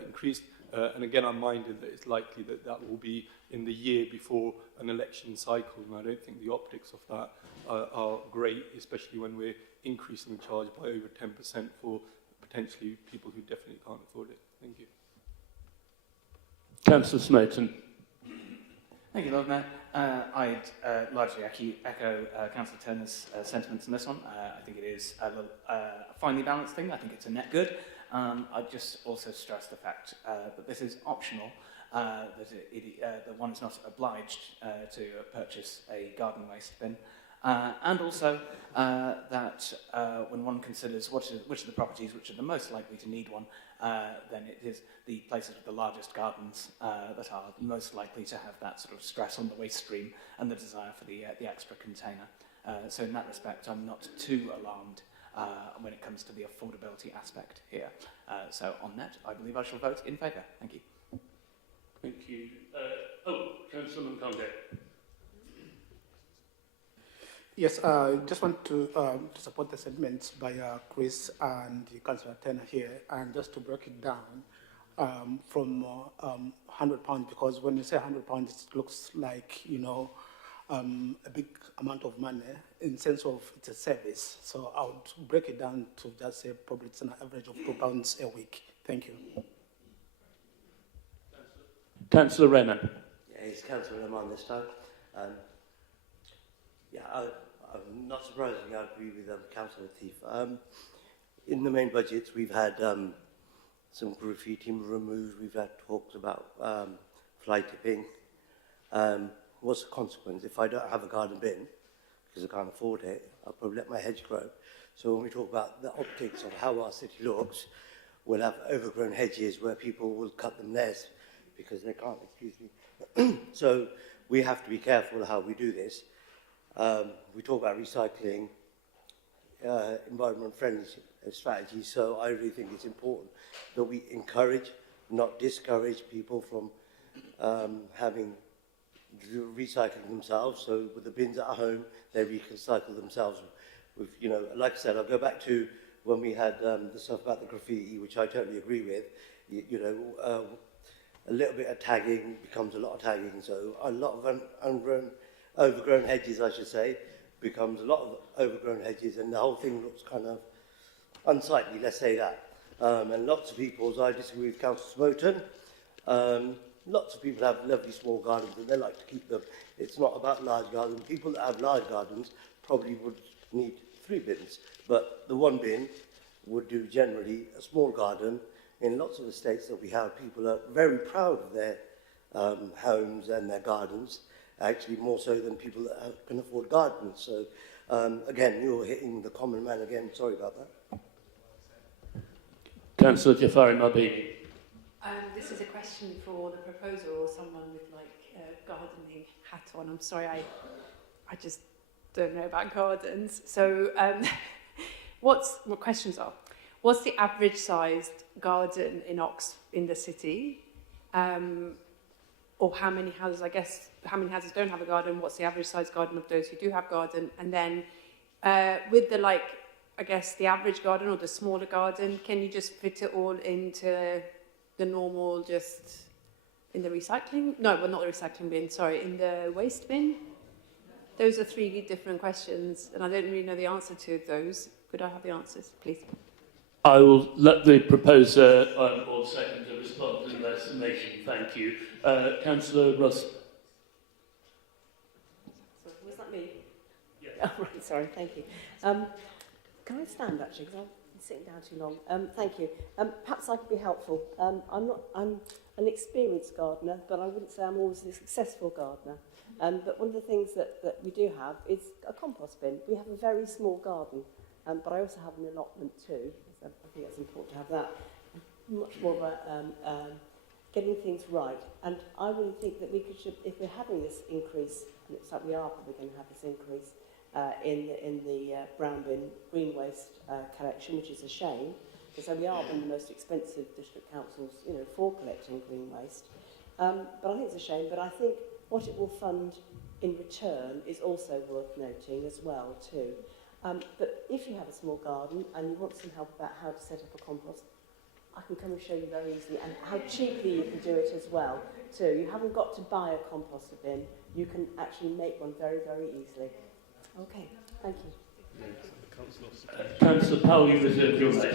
increased. And again, I'm minded that it's likely that that will be in the year before an election cycle, and I don't think the optics of that are great, especially when we're increasing the charge by over 10% for potentially people who definitely can't afford it. Thank you. Councillor Smoten. Thank you, Lord Mayor. I'd largely echo Councillor Turner's sentiments on this one. I think it is a finely balanced thing. I think it's a net good. I'd just also stress the fact that this is optional, that one is not obliged to purchase a garden waste bin. And also that when one considers which of the properties which are the most likely to need one, then it is the places with the largest gardens that are most likely to have that sort of stress on the waste stream and the desire for the extra container. So in that respect, I'm not too alarmed when it comes to the affordability aspect here. So on that, I believe I shall vote in favour. Thank you. Thank you. Councillor Mkonde. Yes, I just want to support the sentiments by Chris and Councillor Turner here, and just to break it down from £100, because when you say £100, it looks like, you know, a big amount of money in sense of it's a service. So I would break it down to just say probably it's an average of £2 a week. Thank you. Councillor Rennan. Yeah, it's Councillor Rennan this time. I'm not surprisingly, I agree with Councillor Latif. In the main budgets, we've had some graffiti removed. We've had talks about fly tipping. What's the consequence? If I don't have a garden bin, because I can't afford it, I'll probably let my hedge grow. So when we talk about the optics of how our city looks, we'll have overgrown hedges where people will cut them less because they can't, excuse me. So we have to be careful how we do this. We talk about recycling, environment-friendly strategies, so I really think it's important that we encourage, not discourage people from recycling themselves. So with the bins at home, they recycle themselves. With, you know, like I said, I'll go back to when we had the stuff about the graffiti, which I totally agree with. You know, a little bit of tagging becomes a lot of tagging, so a lot of overgrown hedges, I should say, becomes a lot of overgrown hedges, and the whole thing looks kind of unsightly, let's say that. And lots of people, as I disagree with Councillor Smoten, lots of people have lovely small gardens and they like to keep them. It's not about large gardens. People that have large gardens probably would need 3 bins, but the 1 bin would do generally. A small garden. In lots of estates that we have, people are very proud of their homes and their gardens, actually more so than people that can afford gardens. So again, you're hitting the common man again. Sorry about that. Councillor Jafari Mabini. This is a question for the proposer or someone with like a gardening hat on. I'm sorry, I just don't know about gardens. So what questions are? What's the average sized garden in the city? Or how many houses, I guess, how many houses don't have a garden? What's the average sized garden of those who do have garden? And then with the I guess the average garden or the smaller garden, can you just fit it all into the normal, just in the recycling? No, well, not the recycling bin, sorry, in the waste bin? Those are 3 different questions, and I don't really know the answer to those. Could I have the answers, please? I will let the proposer or seconder respond to their summation. Thank you. Councillor Russ. Sorry, was that me? Yeah. Oh, right, sorry, thank you. Can I stand, actually, because I've been sitting down too long? Thank you. Perhaps I could be helpful. I'm an experienced gardener, but I wouldn't say I'm always a successful gardener. But one of the things that we do have is a compost bin. We have a very small garden, but I also have an allotment too. So I think it's important to have that. Much more of a getting things right. And I really think that we should, if we're having this increase, and it looks like we are probably going to have this increase, in the brown bin green waste collection, which is a shame, because we are one of the most expensive district councils, for collecting green waste. But I think it's a shame. But I think what it will fund in return is also worth noting as well too. But if you have a small garden and you want some help about how to set up a compost, I can come and show you very easily, and how cheaply you can do it as well too. You haven't got to buy a composter bin. You can actually make one very, very easily. Okay, thank you. Councillor Powell, you reserve your right.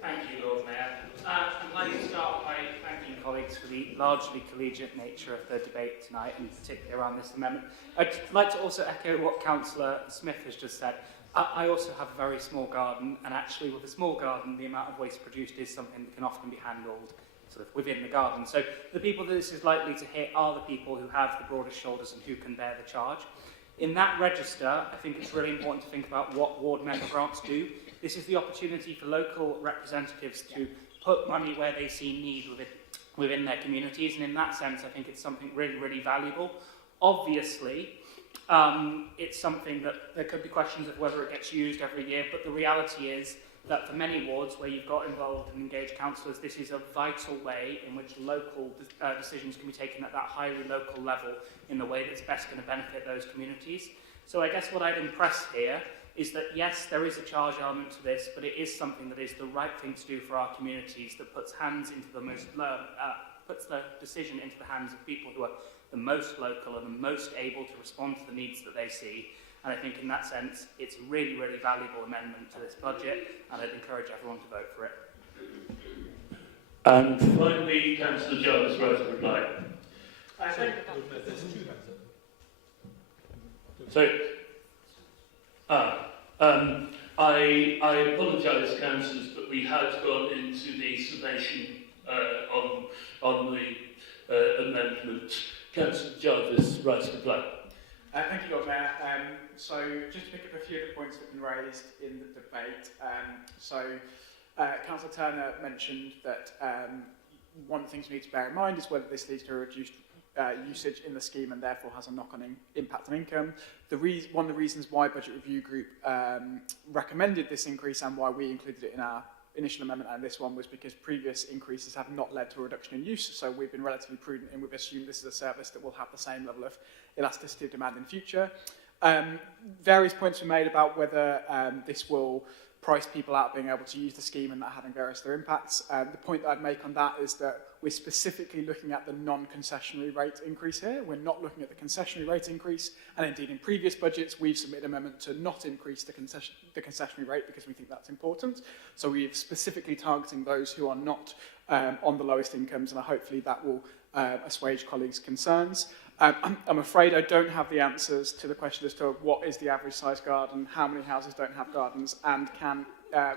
Thank you, Lord Mayor. I'd like to start by thanking colleagues for the largely collegiate nature of the debate tonight, and particularly around this amendment. I'd like to also echo what Councillor Smith has just said. I also have a very small garden, and actually with a small garden, the amount of waste produced is something that can often be handled sort of within the garden. So the people that this is likely to hit are the people who have the broadest shoulders and who can bear the charge. In that register, I think it's really important to think about what ward member grants do. This is the opportunity for local representatives to put money where they see need within their communities, and in that sense, I think it's something really, really valuable. Obviously, it's something that there could be questions of whether it gets used every year, but the reality is that for many wards where you've got involved and engaged councillors, this is a vital way in which local decisions can be taken at that highly local level in the way that's best going to benefit those communities. So I guess what I'd impress here is that yes, there is a charge element to this, but it is something that is the right thing to do for our communities, that puts the decision into the hands of people who are the most local and the most able to respond to the needs that they see. And I think in that sense, it's a really, really valuable amendment to this budget, and I'd encourage everyone to vote for it. And finally, Councillor Jarvis, right to reply. I apologise, councillors, but we had gone into the summation on the amendment. Councillor Jarvis, right to reply. Thank you, Lord Mayor. So just to pick up a few of the points that have been raised in the debate. Councillor Turner mentioned that one of the things we need to bear in mind is whether this leads to a reduced usage in the scheme and therefore has a knock-on impact on income. One of the reasons why Budget Review Group recommended this increase and why we included it in our initial amendment and this one was because previous increases have not led to a reduction in use, so we've been relatively prudent and we've assumed this is a service that will have the same level of elasticity of demand in future. Various points were made about whether this will price people out being able to use the scheme and that having various other impacts. The point that I'd make on that is that we're specifically looking at the non-concessionary rate increase here. We're not looking at the concessionary rate increase, and indeed in previous budgets we've submitted an amendment to not increase the concessionary rate because we think that's important. So we're specifically targeting those who are not on the lowest incomes, and hopefully that will assuage colleagues' concerns. I'm afraid I don't have the answers to the question as to what is the average size garden, how many houses don't have gardens, and can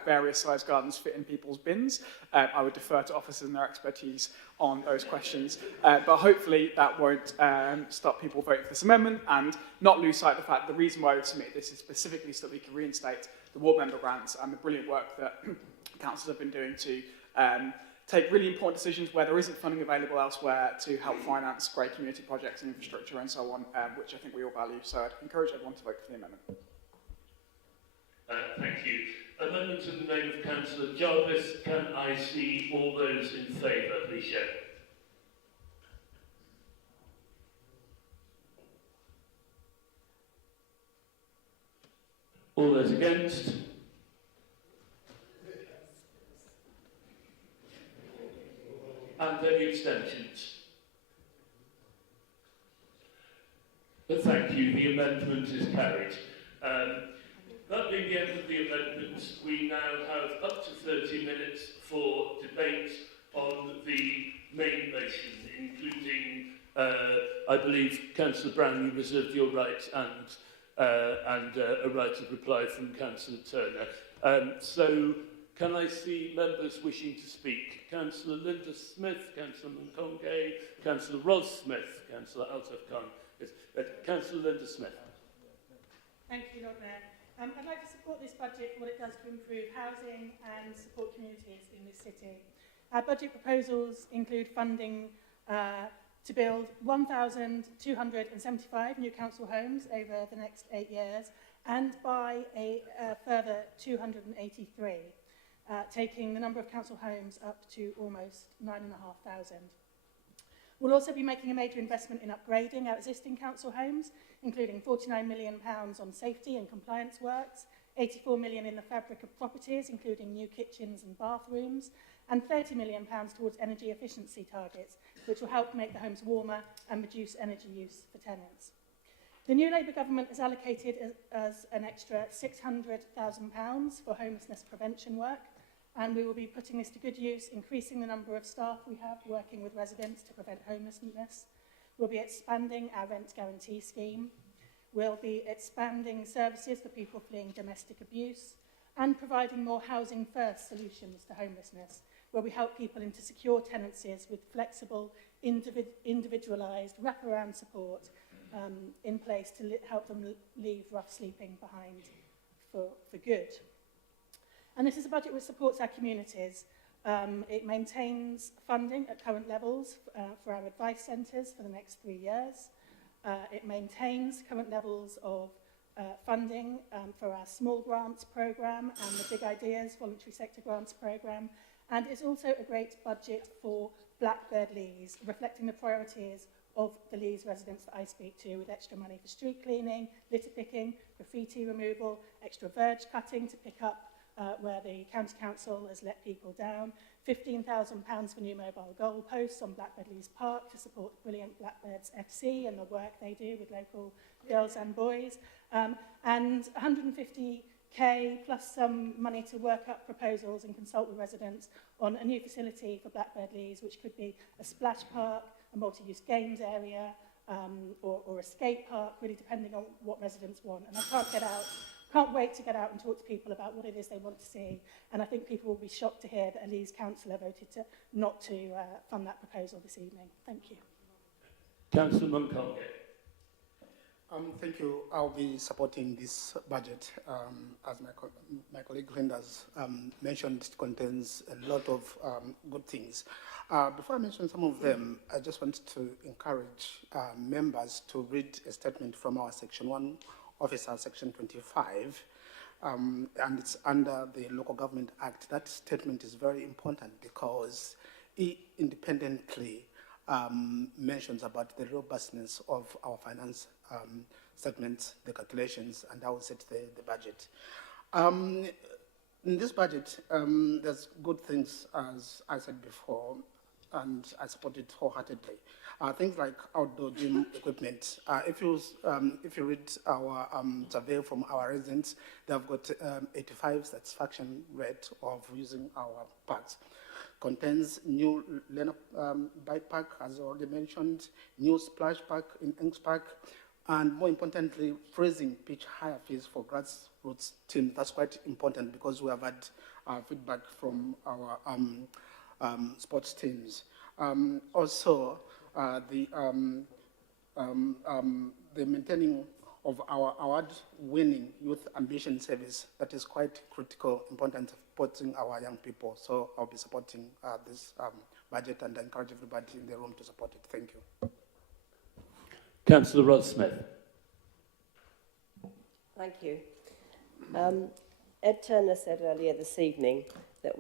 various size gardens fit in people's bins. I would defer to officers and their expertise on those questions. But hopefully that won't stop people voting for this amendment, and not lose sight of the fact that the reason why we've submitted this is specifically so that we can reinstate the ward member grants and the brilliant work that councillors have been doing to take really important decisions where there isn't funding available elsewhere to help finance great community projects and infrastructure and so on, which I think we all value. So I'd encourage everyone to vote for the amendment. Thank you. Amendment in the name of Councillor Jarvis. Can I see all those in favour, please show? All those against? And any abstentions? But thank you, the amendment is carried. That being the end of the amendments, we now have up to 30 minutes for debate on the main motion, including, I believe, Councillor Brown, you reserved your right and a right of reply from Councillor Turner. So, can I see members wishing to speak? Councillor Linda Smith, Councillor Munkonge, Councillor Ros Smith, Councillor Altaf Khan. Yes, Councillor Linda Smith. Thank you, Lord Mayor. I'd like to support this budget for what it does to improve housing and support communities in this city. Our budget proposals include funding to build 1,275 new council homes over the next 8 years and buy a further 283, taking the number of council homes up to almost 9,500. We'll also be making a major investment in upgrading our existing council homes, including £49 million on safety and compliance works, £84 million in the fabric of properties, including new kitchens and bathrooms, and £30 million towards energy efficiency targets, which will help make the homes warmer and reduce energy use for tenants. The new Labour government has allocated as an extra £600,000 for homelessness prevention work, and we will be putting this to good use, increasing the number of staff we have working with residents to prevent homelessness. We'll be expanding our rent guarantee scheme. We'll be expanding services for people fleeing domestic abuse and providing more housing first solutions to homelessness, where we help people into secure tenancies with flexible, individualised wraparound support in place to help them leave rough sleeping behind for good. And this is a budget which supports our communities. It maintains funding at current levels for our advice centres for the next 3 years. It maintains current levels of funding for our small grants programme and the Big Ideas voluntary sector grants programme. And it's also a great budget for Blackbird Lees, reflecting the priorities of the Lees residents that I speak to, with extra money for street cleaning, litter picking, graffiti removal, extra verge cutting to pick up where the County Council has let people down, £15,000 for new mobile goal posts on Blackbird Lees Park to support the brilliant Blackbirds FC and the work they do with local girls and boys, and 150k plus some money to work up proposals and consult with residents on a new facility for Blackbird Lees, which could be a splash park, a multi-use games area, or a skate park, really depending on what residents want. And I can't wait to get out and talk to people about what it is they want to see. And I think people will be shocked to hear that a Leeds councillor voted not to fund that proposal this evening. Thank you. Councillor Munkonge. Thank you. I'll be supporting this budget. As my colleague Linda's mentioned, it contains a lot of good things. Before I mention some of them, I just want to encourage members to read a statement from our Section 1 officer, Section 25, and it's under the Local Government Act. That statement is very important because it independently mentions about the robustness of our finance segments, the calculations, and how we set the budget. In this budget, there's good things, as I said before, and I support it wholeheartedly. Things like outdoor gym equipment. If you read our survey from our residents, they've got 85 satisfaction rate of using our parks. Contains new Lena bike park, as already mentioned, new splash park in Inks Park, and more importantly, freezing pitch higher fees for grassroots teams. That's quite important because we have had feedback from our sports teams. Also, the maintaining of our award-winning Youth Ambition Service, that is quite critical, important, supporting our young people. So I'll be supporting this budget and I encourage everybody in the room to support it. Thank you. Councillor Rod-Smith. Thank you. Ed Turner said earlier this evening that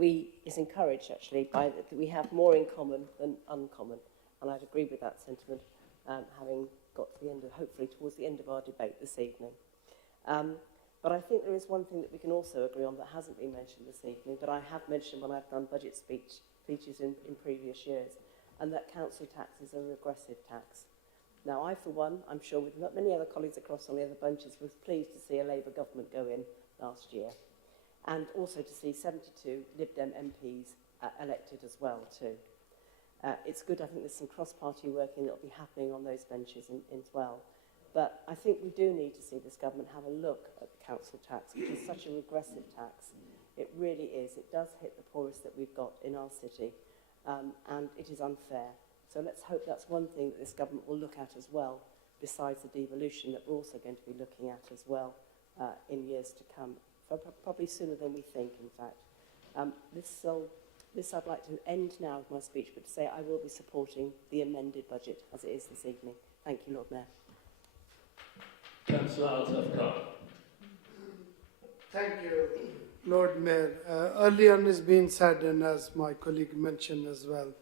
is encouraged actually by that we have more in common than uncommon, and I'd agree with that sentiment, having got to the end of, hopefully towards the end of our debate this evening. But I think there is one thing that we can also agree on that hasn't been mentioned this evening, but I have mentioned when I've done budget speeches in previous years, and that council tax is a regressive tax. Now, I, for one, I'm sure with many other colleagues across on the other bunches, was pleased to see a Labour government go in last year, and also to see 72 Lib Dem MPs elected as well, too. It's good, I think there's some cross-party working that will be happening on those benches as well. But I think we do need to see this government have a look at the council tax, which is such a regressive tax. It really is. It does hit the poorest that we've got in our city, and it is unfair. So let's hope that's one thing that this government will look at as well, besides the devolution that we're also going to be looking at as well in years to come, probably sooner than we think, in fact. This I'd like to end now with my speech, but to say I will be supporting the amended budget as it is this evening. Thank you, Lord Mayor. Councillor Altaf-Khan. Thank you, Lord Mayor. Early on has been said, and as my colleague mentioned as well,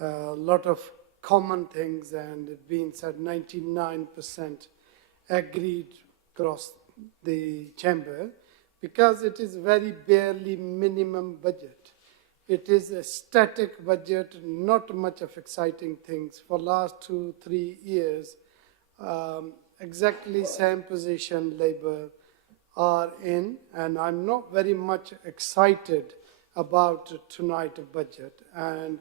a lot of common things, and it's been said 99% agreed across the chamber, because it is very barely minimum budget. It is a static budget, not much of exciting things. For last 2-3 years, exactly same position Labour are in, and I'm not very much excited about tonight's budget. And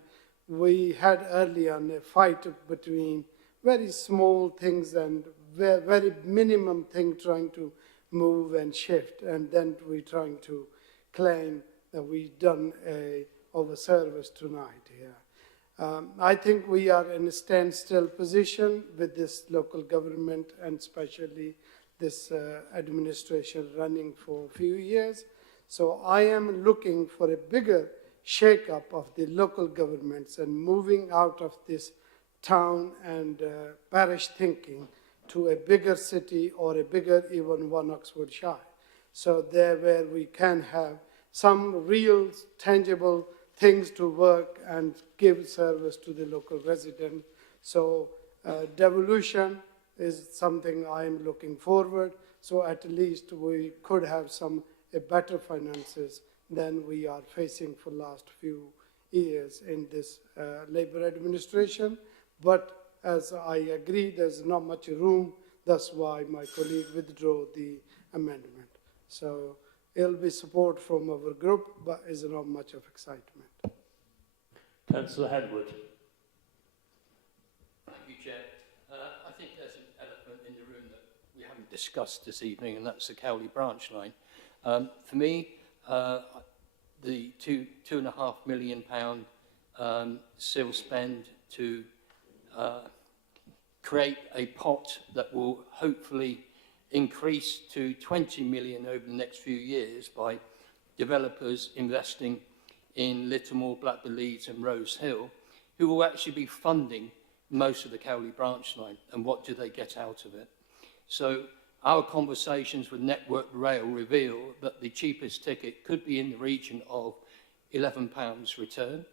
we had early on a fight between very small things and very minimum thing trying to move and shift, and then we're trying to claim that we've done a over-service tonight here. I think we are in a standstill position with this local government, and especially this administration running for a few years. So I am looking for a bigger shake-up of the local governments and moving out of this town and parish thinking to a bigger city or a bigger even one Oxfordshire. So there where we can have some real tangible things to work and give service to the local resident. So devolution is something I'm looking forward. So at least we could have a better finances than we are facing for last few years in this Labour administration. But as I agree, there's not much room. That's why my colleague withdrew the amendment. So it'll be support from our group, but is not much of excitement. Councillor Henwood. Thank you, Chair. I think there's an elephant in the room that we haven't discussed this evening, and that's the Cowley branch line. For me, the £2.5 million still spend to create a pot that will hopefully increase to 20 million over the next few years by developers investing in Littlemore, Blackburn Leeds and Rose Hill, who will actually be funding most of the Cowley branch line, and what do they get out of it? So our conversations with Network Rail reveal that the cheapest ticket could be in the region of £11 return,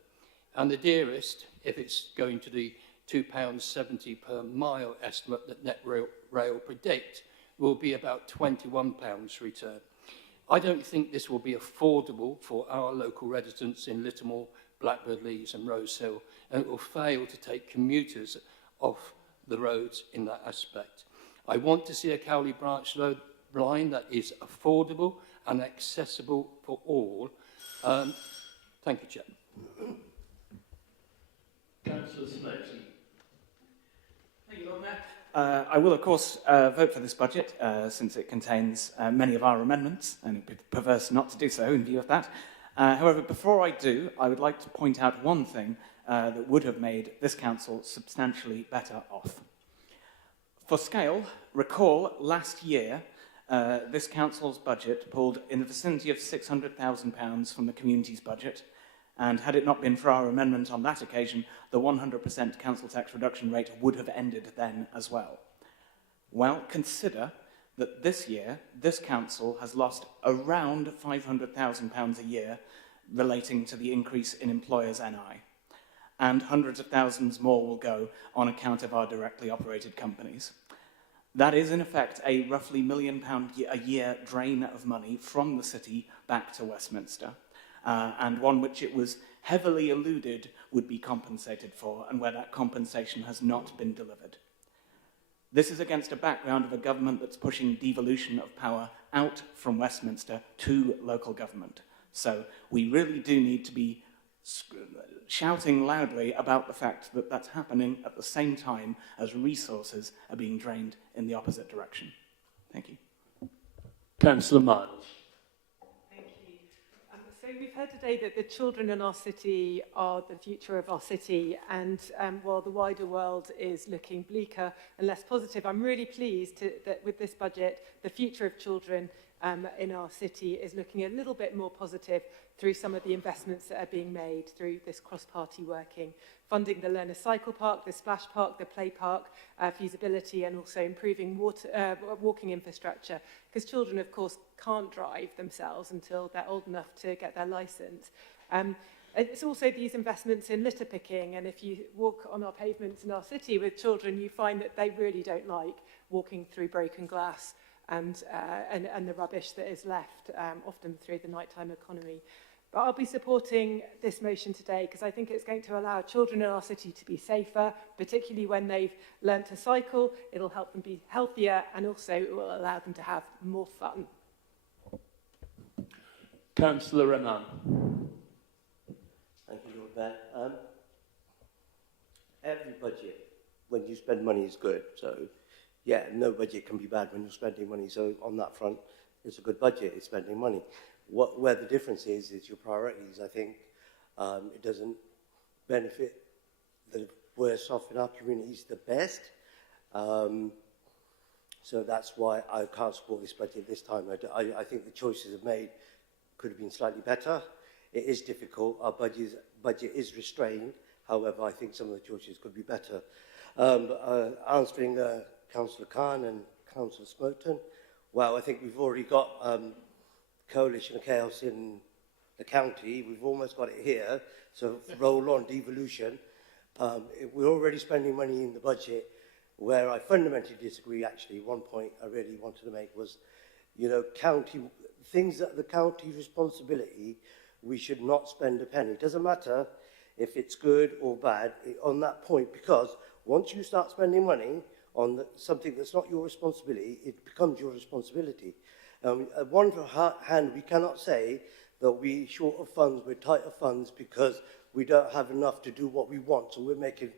and the dearest, if it's going to the £2.70 per mile estimate that Network Rail predict, will be about £21 return. I don't think this will be affordable for our local residents in Littlemore, Blackbird Leys and Rose Hill, and it will fail to take commuters off the roads in that aspect. I want to see a Cowley Branch line that is affordable and accessible for all. Thank you, Chair. Councillor Smoten. Thank you, Lord Mayor. I will, of course, vote for this budget, since it contains many of our amendments, and it would be perverse not to do so in view of that. However, before I do, I would like to point out one thing that would have made this council substantially better off. For scale, recall last year, this council's budget pulled in the vicinity of £600,000 from the community's budget, and had it not been for our amendment on that occasion, the 100% council tax reduction rate would have ended then as well. Well, consider that this year, this council has lost around £500,000 a year relating to the increase in employers' NI, and hundreds of thousands more will go on account of our directly operated companies. That is, in effect, a roughly £1 million a year drain of money from the city back to Westminster, and one which it was heavily alluded would be compensated for, and where that compensation has not been delivered. This is against a background of a government that's pushing devolution of power out from Westminster to local government. So we really do need to be shouting loudly about the fact that that's happening at the same time as resources are being drained in the opposite direction. Thank you. Councillor Miles. Thank you. So we've heard today that the children in our city are the future of our city, and while the wider world is looking bleaker and less positive, I'm really pleased that with this budget, the future of children in our city is looking a little bit more positive through some of the investments that are being made through this cross-party working, funding the learner cycle park, the splash park, the play park, feasibility, and also improving walking infrastructure, because children, of course, can't drive themselves until they're old enough to get their licence. It's also these investments in litter picking, and if you walk on our pavements in our city with children, you find that they really don't like walking through broken glass and the rubbish that is left, often through the nighttime economy. But I'll be supporting this motion today because I think it's going to allow children in our city to be safer, particularly when they've learnt to cycle. It'll help them be healthier, and also it will allow them to have more fun. Councillor Renan. Thank you, Lord Mayor. Every budget, when you spend money, is good. So, yeah, no budget can be bad when you're spending money. So on that front, it's a good budget, it's spending money. Where the difference is your priorities. I think it doesn't benefit the worst off in our communities the best. So that's why I can't support this budget this time. I think the choices I've made could have been slightly better. It is difficult. Our budget is restrained. However, I think some of the choices could be better. Answering Councillor Khan and Councillor Smoten, well, I think we've already got coalition of chaos in the county. We've almost got it here. So roll on devolution. We're already spending money in the budget. Where I fundamentally disagree, actually, one point I really wanted to make was, you know, things that are the county's responsibility, we should not spend a penny. It doesn't matter if it's good or bad on that point, because once you start spending money on something that's not your responsibility, it becomes your responsibility. On one hand, we cannot say that we're short of funds, we're tight of funds because we don't have enough to do what we want, so we're making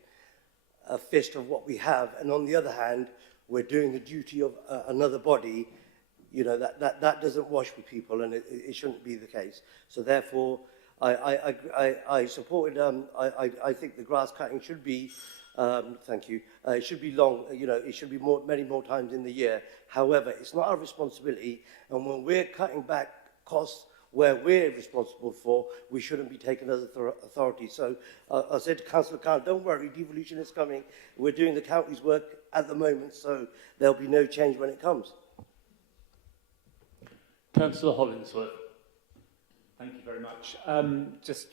a fist of what we have. And on the other hand, we're doing the duty of another body. You know, that doesn't wash with people, and it shouldn't be the case. So therefore, I supported, I think the grass cutting should be, thank you, it should be long, you know, it should be many more times in the year. However, it's not our responsibility, and when we're cutting back costs where we're responsible for, we shouldn't be taking as authority. So I said to Councillor Khan, don't worry, devolution is coming. We're doing the county's work at the moment, so there'll be no change when it comes. Councillor Hollingsworth. Thank you very much. Just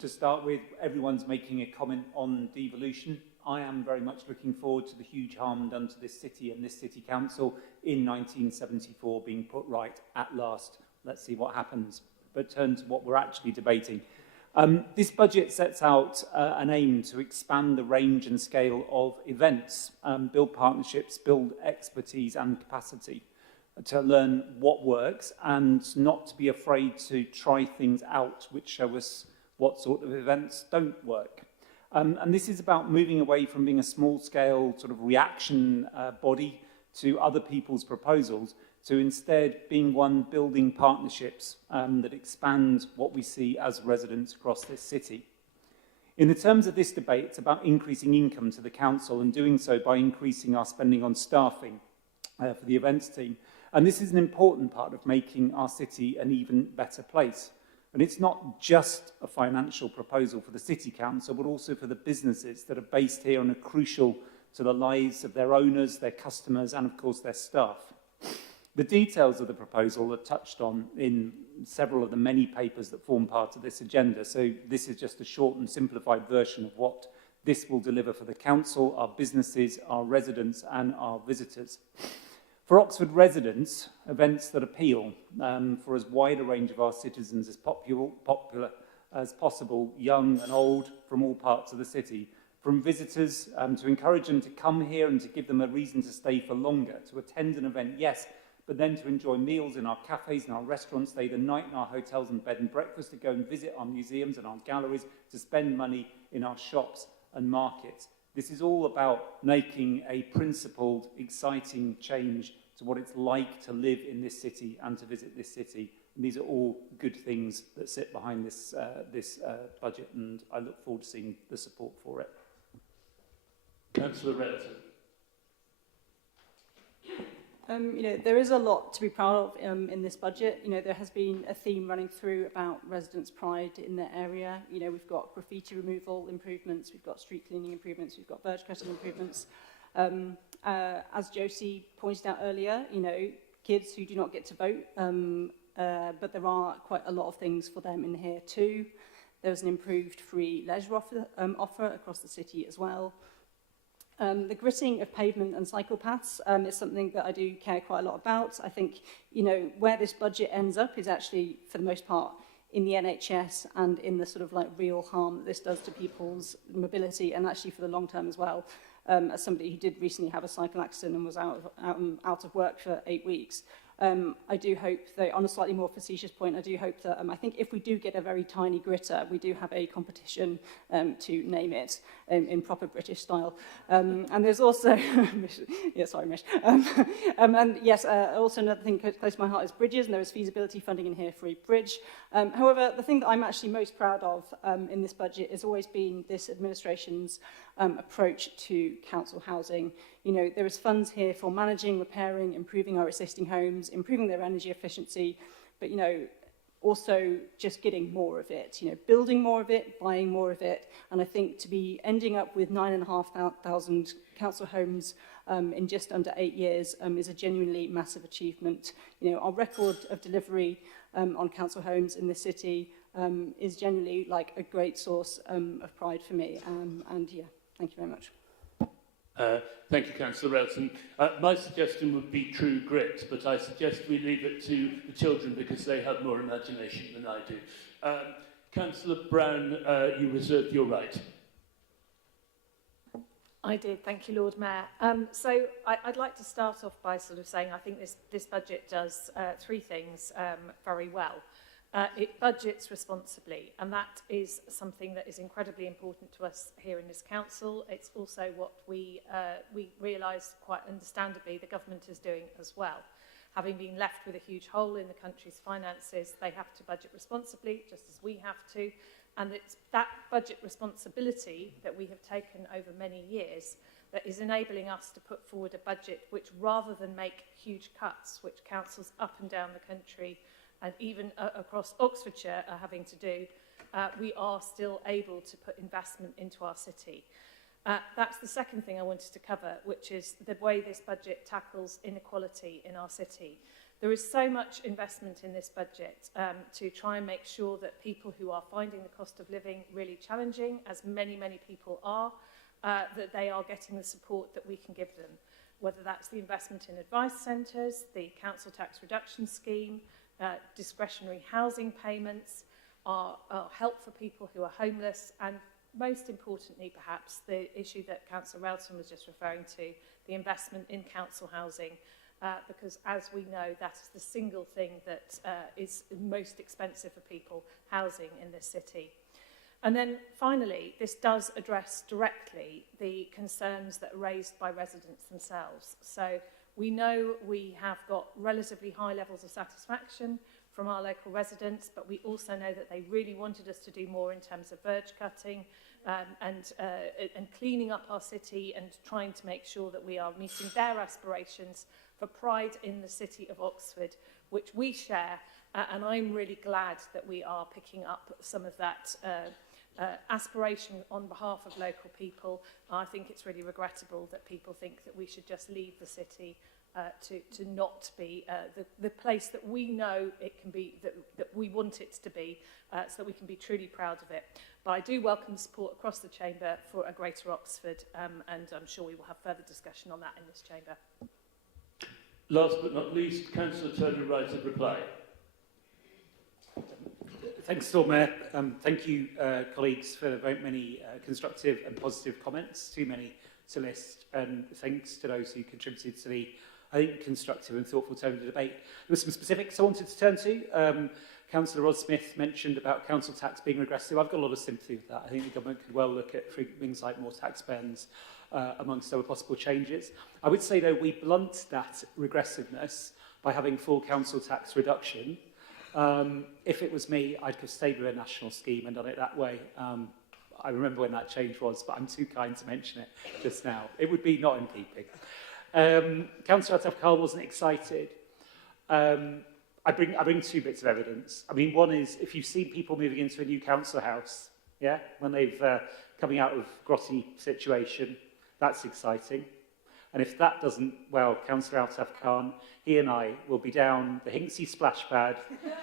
to start with, everyone's making a comment on devolution. I am very much looking forward to the huge harm done to this city and this city council in 1974 being put right at last let's see what happens. But turn to what we're actually debating. This budget sets out an aim to expand the range and scale of events, build partnerships, build expertise and capacity, to learn what works and not to be afraid to try things out which show us what sort of events don't work. And this is about moving away from being a small-scale sort of reaction body to other people's proposals, to instead being one building partnerships that expand what we see as residents across this city. In the terms of this debate, it's about increasing income to the council and doing so by increasing our spending on staffing for the events team. And this is an important part of making our city an even better place. And it's not just a financial proposal for the City Council, but also for the businesses that are based here and are crucial to the lives of their owners, their customers, and of course their staff. The details of the proposal are touched on in several of the many papers that form part of this agenda, so this is just a short and simplified version of what this will deliver for the council, our businesses, our residents, and our visitors. For Oxford residents, events that appeal for as wide a range of our citizens as popular as possible, young and old, from all parts of the city. From visitors, to encourage them to come here and to give them a reason to stay for longer, to attend an event, yes, but then to enjoy meals in our cafes and our restaurants, stay the night in our hotels and bed and breakfast, to go and visit our museums and our galleries, to spend money in our shops and markets. This is all about making a principled, exciting change to what it's like to live in this city and to visit this city. And these are all good things that sit behind this budget, and I look forward to seeing the support for it. Councillor Renton. There is a lot to be proud of in this budget. There has been a theme running through about residents' pride in their area. We've got graffiti removal improvements, we've got street cleaning improvements, we've got verge cutting improvements. As Josie pointed out earlier, kids who do not get to vote, but there are quite a lot of things for them in here too. There's an improved free leisure offer across the city as well. The gritting of pavement and cycle paths is something that I do care quite a lot about. I think, where this budget ends up is actually, for the most part, in the NHS and in the sort of like real harm that this does to people's mobility, and actually for the long term as well. As somebody who did recently have a cycle accident and was out of work for 8 weeks, I do hope that, on a slightly more facetious point, I do hope that I think if we do get a very tiny gritter, we do have a competition to name it in proper British style. And there's also, yeah, sorry, Mish. And yes, also another thing close to my heart is bridges, and there is feasibility funding in here for a bridge. However, the thing that I'm actually most proud of in this budget has always been this administration's approach to council housing. There is funds here for managing, repairing, improving our existing homes, improving their energy efficiency, but, also just getting more of it, building more of it, buying more of it. And I think to be ending up with 9,500 council homes in just under 8 years is a genuinely massive achievement. Our record of delivery on council homes in the city is genuinely like a great source of pride for me. And yeah, thank you very much. Thank you, Councillor Relton. My suggestion would be true grit, but I suggest we leave it to the children because they have more imagination than I do. Councillor Brown, you reserved your right. I did, thank you, Lord Mayor. So I'd like to start off by sort of saying I think this budget does three things very well. It budgets responsibly, and that is something that is incredibly important to us here in this council. It's also what we realise quite understandably the government is doing as well. Having been left with a huge hole in the country's finances, they have to budget responsibly, just as we have to. And it's that budget responsibility that we have taken over many years that is enabling us to put forward a budget which, rather than make huge cuts, which councils up and down the country and even across Oxfordshire are having to do, we are still able to put investment into our city. That's the second thing I wanted to cover, which is the way this budget tackles inequality in our city. There is so much investment in this budget to try and make sure that people who are finding the cost of living really challenging, as many, many people are, that they are getting the support that we can give them. Whether that's the investment in advice centres, the council tax reduction scheme, discretionary housing payments, our help for people who are homeless, and most importantly, perhaps, the issue that Councillor Relton was just referring to, the investment in council housing, because as we know, that is the single thing that is most expensive for people, housing in this city. And then finally, this does address directly the concerns that are raised by residents themselves. So we know we have got relatively high levels of satisfaction from our local residents, but we also know that they really wanted us to do more in terms of verge cutting and cleaning up our city and trying to make sure that we are meeting their aspirations for pride in the city of Oxford, which we share, and I'm really glad that we are picking up some of that aspiration on behalf of local people. I think it's really regrettable that people think that we should just leave the city to not be the place that we know it can be, that we want it to be, so that we can be truly proud of it. But I do welcome support across the chamber for a greater Oxford, and I'm sure we will have further discussion on that in this chamber. Last but not least, Councillor Turner writes a reply. Thanks, Lord Mayor. Thank you, colleagues, for the very many constructive and positive comments. Too many to list. And thanks to those who contributed to the, I think, constructive and thoughtful tone of the debate. There were some specifics I wanted to turn to. Councillor Rod Smith mentioned about council tax being regressive. I've got a lot of sympathy with that. I think the government could well look at things like more tax spends amongst other possible changes. I would say, though, we blunt that regressiveness by having full council tax reduction. If it was me, I'd have stayed with a national scheme and done it that way. I remember when that change was, but I'm too kind to mention it just now. It would be not in keeping. Councillor Ataf-Khan wasn't excited. I bring two bits of evidence. I mean, one is if you've seen people moving into a new council house, yeah, when they've coming out of grotty situation, that's exciting. And if that doesn't, well, Councillor Altaf-Khan, he and I will be down the Hinksey splash pad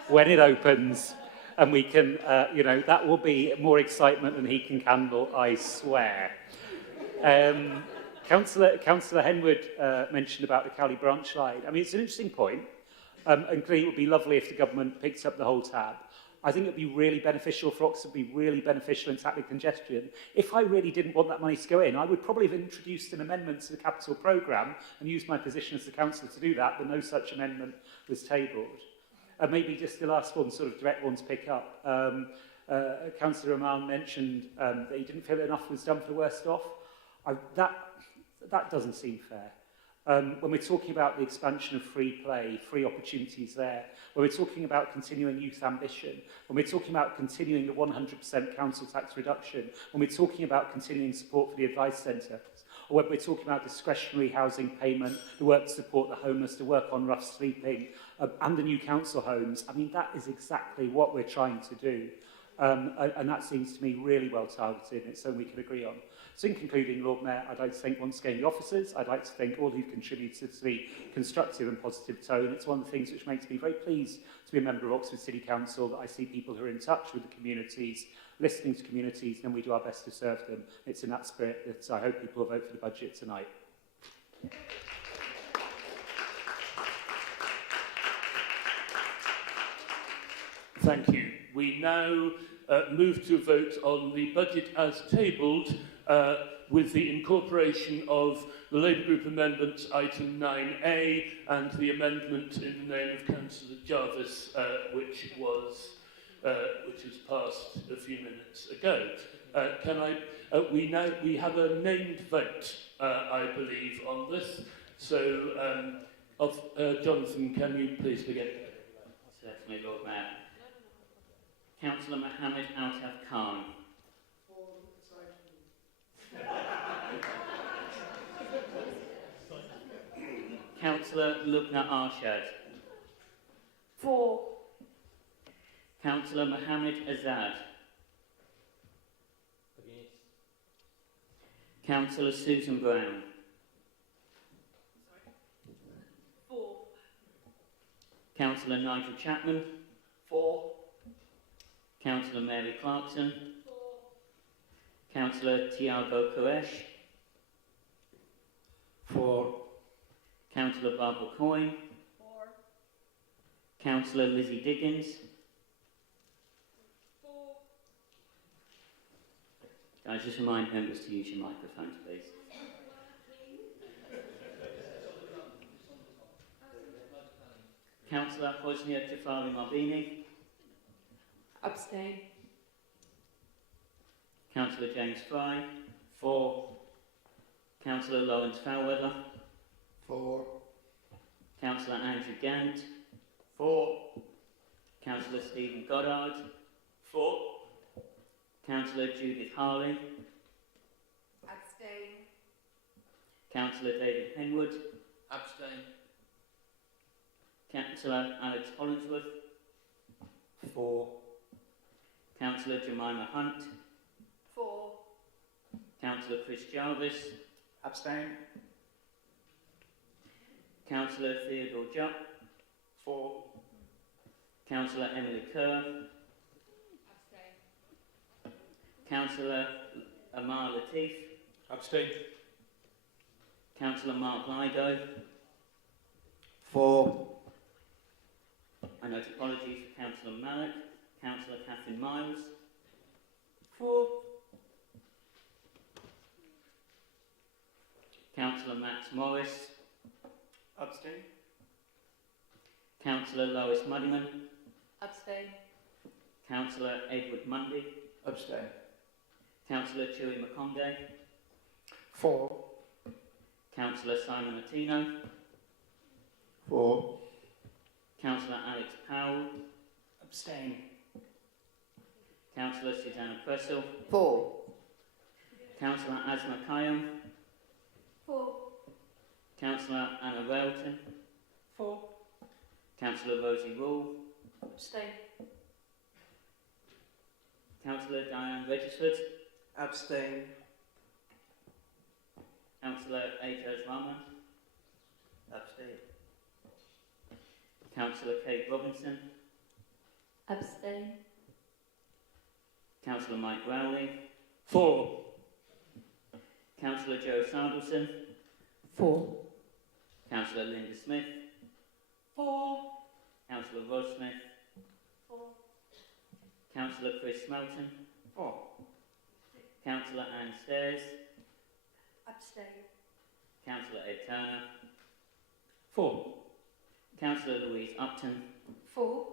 when it opens, and we can, you know, that will be more excitement than he can handle, I swear. Councillor Henwood mentioned about the Cowley branch line. I mean, it's an interesting point, and clearly it would be lovely if the government picked up the whole tab. I think it would be really beneficial for Oxford, be really beneficial in tackling congestion. If I really didn't want that money to go in, I would probably have introduced an amendment to the capital programme and used my position as the councillor to do that, but no such amendment was tabled. And maybe just the last one, sort of direct one to pick up. Councillor Rahman mentioned that he didn't feel enough was done for the worst off. That doesn't seem fair. When we're talking about the expansion of free play, free opportunities there, when we're talking about continuing youth ambition, when we're talking about continuing the 100% council tax reduction, when we're talking about continuing support for the advice centres, or when we're talking about discretionary housing payment, the work to support the homeless, the work on rough sleeping, and the new council homes, I mean, that is exactly what we're trying to do. And that seems to me really well targeted, and it's something we can agree on. So in concluding, Lord Mayor, I'd like to thank once again the officers. I'd like to thank all who've contributed to the constructive and positive tone. It's one of the things which makes me very pleased to be a member of Oxford City Council, that I see people who are in touch with the communities, listening to communities, and we do our best to serve them. It's in that spirit that I hope people will vote for the budget tonight. Thank you. We now move to a vote on the budget as tabled with the incorporation of the Labour Group amendment item 9A and the amendment in the name of Councillor Jarvis, which was passed a few minutes ago. We have a named vote, I believe, on this. So, Jonathan, can you please begin? Certainly, Lord Mayor. Councillor Mohammed Altaf-Khan. Councillor Lubna Arshad. For. Councillor Mohammed Azad. Councillor Susan Brown. For. Councillor Nigel Chapman. For. Councillor Mary Clarkson. Councillor Tiago Koresh. For. Councillor Barbara Coyne. For. Councillor Lizzie Diggins. Can I just remind members to use your microphones, please? Councillor Hosnia Jafari Marbini. Abstain. Councillor James Fry. For. Councillor Lawrence Fowweather. For. Councillor Andrew Gant. For. Councillor Stephen Goddard. For. Councillor Judith Harley. Abstain. Councillor David Henwood. Abstain. Councillor Alex Hollingsworth. For. Councillor Jemima Hunt. For. Councillor Chris Jarvis. Abstain. Councillor Theodore Jupp. For. Councillor Emily Kerr. Abstain. Councillor Amar Latif. Abstain. Councillor Mark Lido. For. I note apologies for Councillor Mallock. Councillor Catherine Miles. For. Councillor Max Morris. Abstain. Councillor Lois Muddyman. Abstain. Councillor Edward Mundy. Abstain. Councillor Chewy Makonde. For. Councillor Simon Attino. For. Councillor Alex Powell. Abstain. Councillor Susanna Pressel. For. Councillor Asma Kayum. For. Councillor Anna Railton. For. Councillor Rosie Rule. Abstain. Councillor Diane Regisford. Abstain. Councillor Ajaz Rahman. Abstain. Councillor Kate Robinson. Abstain. Councillor Mike Rowley. For. Councillor Joe Sanderson. For. Councillor Linda Smith. For. Councillor Rod Smith. For. Councillor Chris Smelton. For. Councillor Anne Stairs. Abstain. Councillor Ed Turner. For. Councillor Louise Upton. For.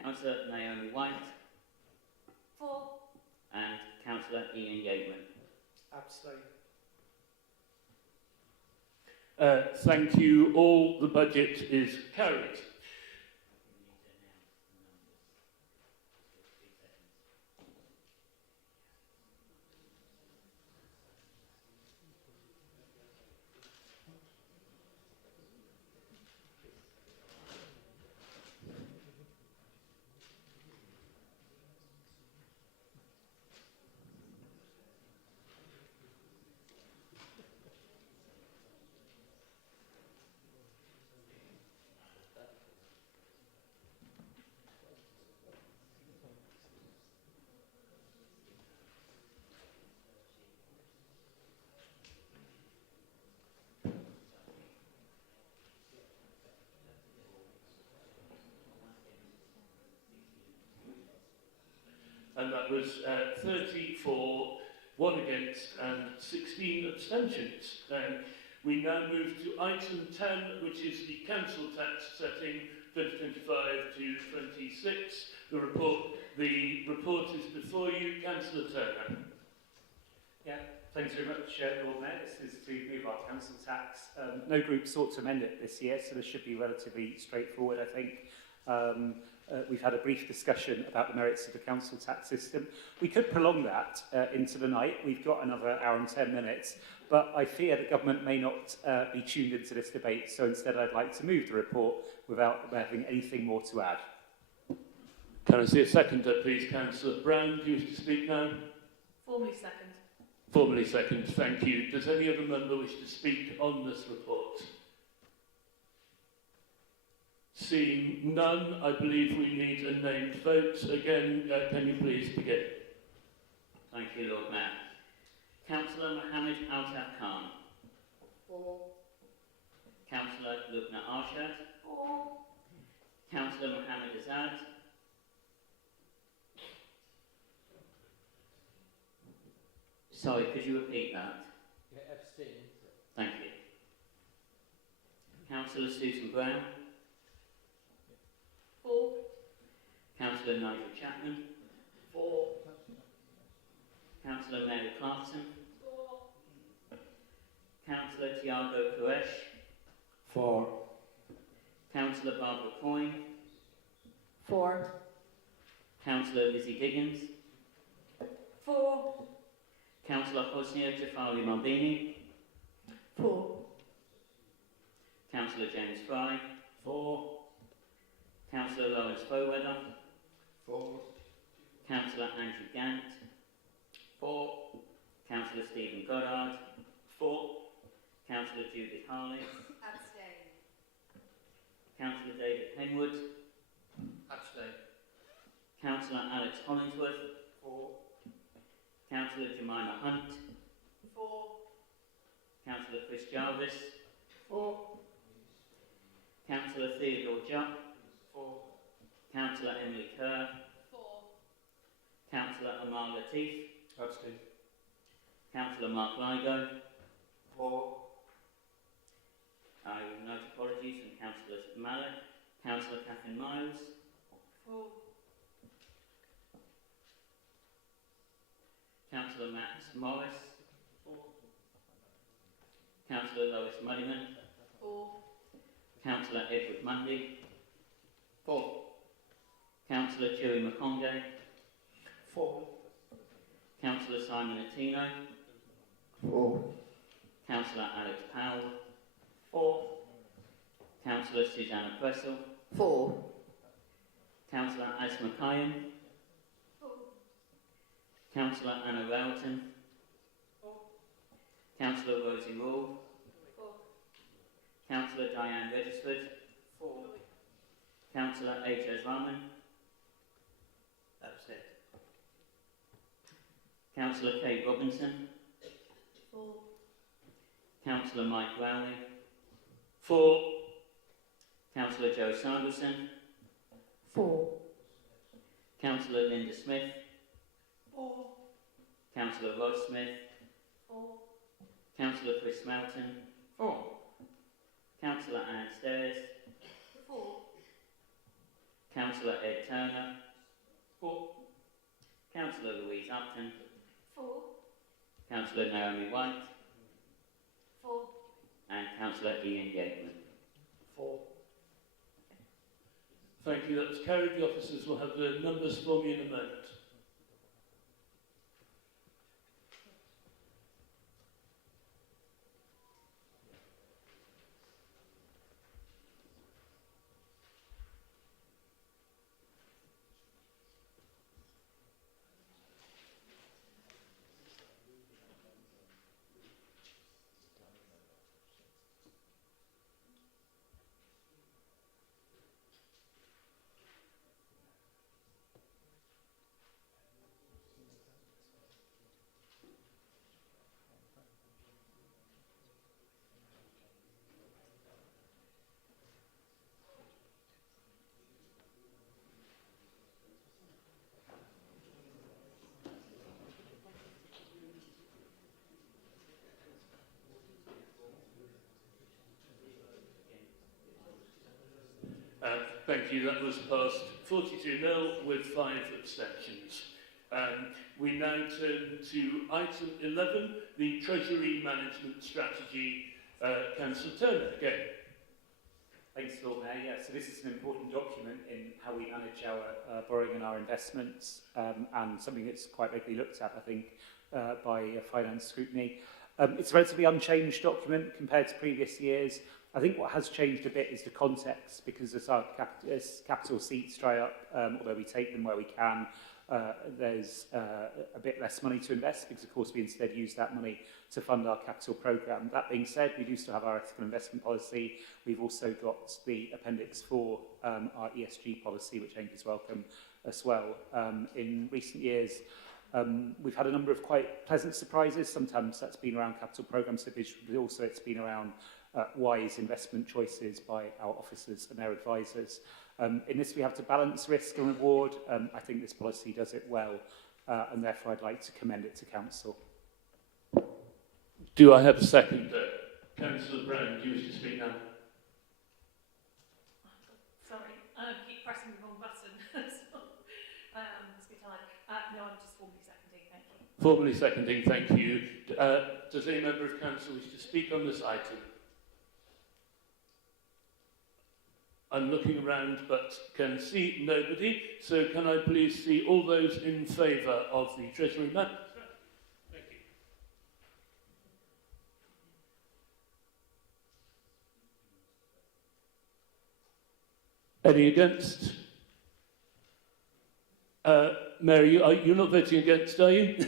Councillor Naomi White. For. And Councillor Ian Yeatman. Abstain. Thank you all. The budget is carried. And that was 30 for, 1 against and 16 abstentions. We now move to item 10, which is the council tax setting 2025 to 26. The report is before you, Councillor Turner. Yeah, thanks very much, Lord Mayor. This is to move our council tax. No group sought to amend it this year, so this should be relatively straightforward, I think. We've had a brief discussion about the merits of the council tax system. We could prolong that into the night. We've got another hour and 10 minutes, but I fear the government may not be tuned into this debate, so instead I'd like to move the report without having anything more to add. Can I see a seconder, please? Councillor Brown, do you wish to speak now? Formally second. Formally second, thank you. Does any other member wish to speak on this report? Seeing none, I believe we need a named vote. Again, can you please begin? Thank you, Lord Mayor. Councillor Mohammed Altaf Khan. For. Councillor Lubna Arshad. For. Councillor Mohammed Azad. Sorry, could you repeat that? Abstain. Thank you. Councillor Susan Brown. For. Councillor Nigel Chapman. For. Councillor Mary Clarkson. Councillor Tiago Koresh. For. Councillor Barbara Coyne. For. Councillor Lizzie Diggins. For. Councillor Hosnia Jafari Maldini. For. Councillor James Fry. For. Councillor Lawrence Foweather. For. Councillor Andrew Gant. For. Councillor Stephen Goddard. For. Councillor Judith Harley. Abstain. Councillor David Penwood. Abstain. Councillor Alex Hollingsworth. For. Councillor Jemima Hunt. For. Councillor Chris Jarvis. For. Councillor Theodore Jupp. For. Councillor Emily Kerr. For. Councillor Amar Latif. Abstain. Councillor Mark Ligo. For. I will note apologies from Councillor Malik. Councillor Catherine Miles. For. Councillor Max Morris. For. Councillor Lois Muddyman. For. Councillor Edward Mundy. For. Councillor Chewy Makonde. For. Councillor Simon Attino. For. Councillor Alex Powell. For. Councillor Susanna Pressel. For. Councillor Asma Kayam. Councillor Anna Rowton. Councillor Rosie Rule. Councillor Diane Regisford. For. Councillor H.S. Rahman. Abstain. Councillor Kate Robinson. For. Councillor Mike Rowley. For. Councillor Joe Sanderson. For. Councillor Linda Smith. For. Councillor Rod Smith. For. Councillor Chris Melton. For. Councillor Anne Stairs. For. Councillor Ed Turner. For. Councillor Louise Upton. For. Councillor Naomi White. For. And Councillor Ian Yeatman. For. Thank you. That was carried. The officers will have the numbers for me in a moment. Thank you. That was passed 42-0 with 5 abstentions. We now turn to item 11, the Treasury Management Strategy. Councillor Turner again. Thanks, Lord Mayor. Yeah, so this is an important document in how we manage our borrowing and our investments, and something that's quite regularly looked at, I think, by Finance Scrutiny. It's a relatively unchanged document compared to previous years. I think what has changed a bit is the context, because as our capital seats dry up, although we take them where we can, there's a bit less money to invest, because of course we instead use that money to fund our capital programme. That being said, we do still have our ethical investment policy. We've also got the Appendix 4, our ESG policy, which I think is welcome as well. In recent years, we've had a number of quite pleasant surprises. Sometimes that's been around capital programme slippage, but also it's been around wise investment choices by our officers and their advisors. In this, we have to balance risk and reward. I think this policy does it well, and therefore I'd like to commend it to Council. Do I have a second? Councillor Brown, do you wish to speak now? Sorry, I keep pressing the wrong button. So, it's a bit tired. No, I'm just formally seconding, thank you. Formally seconding, thank you. Does any member of council wish to speak on this item? I'm looking around but can see nobody, so can I please see all those in favour of the Treasury map? Thank you. Any against? Mary, you're not voting against, are you?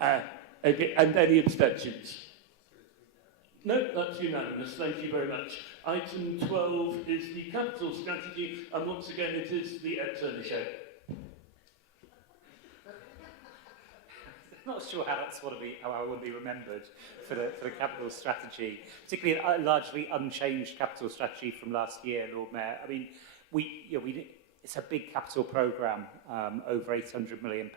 And any abstentions? No, that's unanimous. Thank you very much. Item 12 is the capital strategy, and once again it is the Ed Turner Show. I'm not sure how how I will be remembered for the capital strategy, particularly a largely unchanged capital strategy from last year, Lord Mayor. I mean, it's a big capital programme, over £800 million.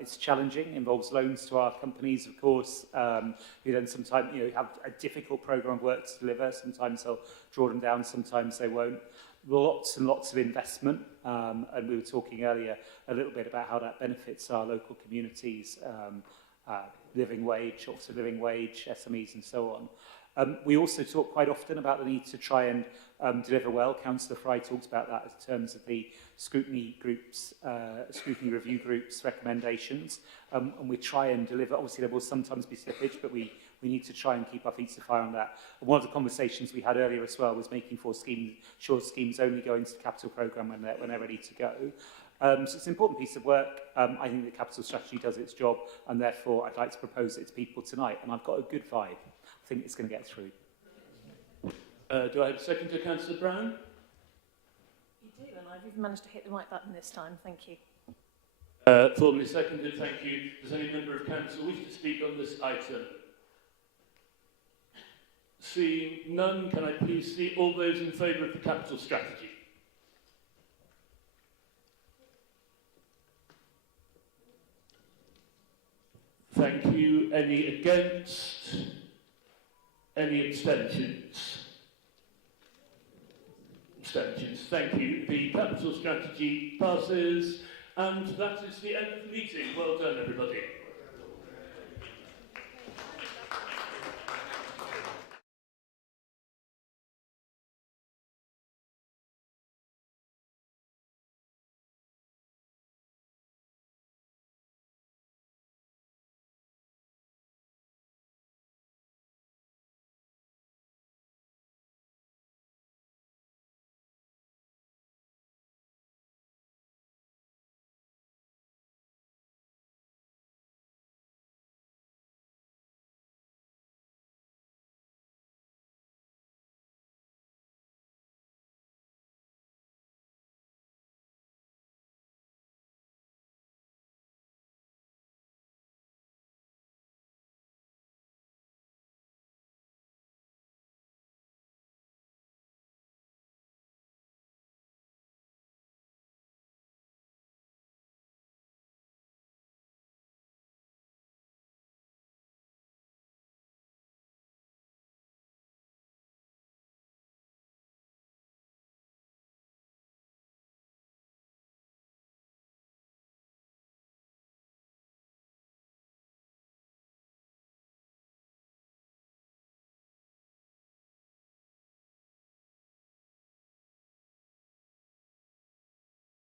It's challenging, involves loans to our companies, of course. You then sometimes have a difficult programme of work to deliver. Sometimes they'll draw them down, sometimes they won't. Lots and lots of investment, and we were talking earlier a little bit about how that benefits our local communities, living wage, also living wage, SMEs and so on. We also talk quite often about the need to try and deliver well. Councillor Fry talks about that in terms of the scrutiny review groups recommendations, and we try and deliver. Obviously there will sometimes be slippage, but we need to try and keep our feet to the fire on that. And one of the conversations we had earlier as well was making sure schemes only go into the capital programme when they're ready to go. So it's an important piece of work. I think the capital strategy does its job, and therefore I'd like to propose it to people tonight, and I've got a good vibe. I think it's going to get through. Do I have a second to Councillor Brown? You do, and I've even managed to hit the right button this time. Thank you. Formally seconded, thank you. Does any member of council wish to speak on this item? Seeing none, can I please see all those in favour of the capital strategy? Thank you. Any against? Any abstentions? Abstentions. Thank you. The capital strategy passes, and that is the end of the meeting. Well done, everybody.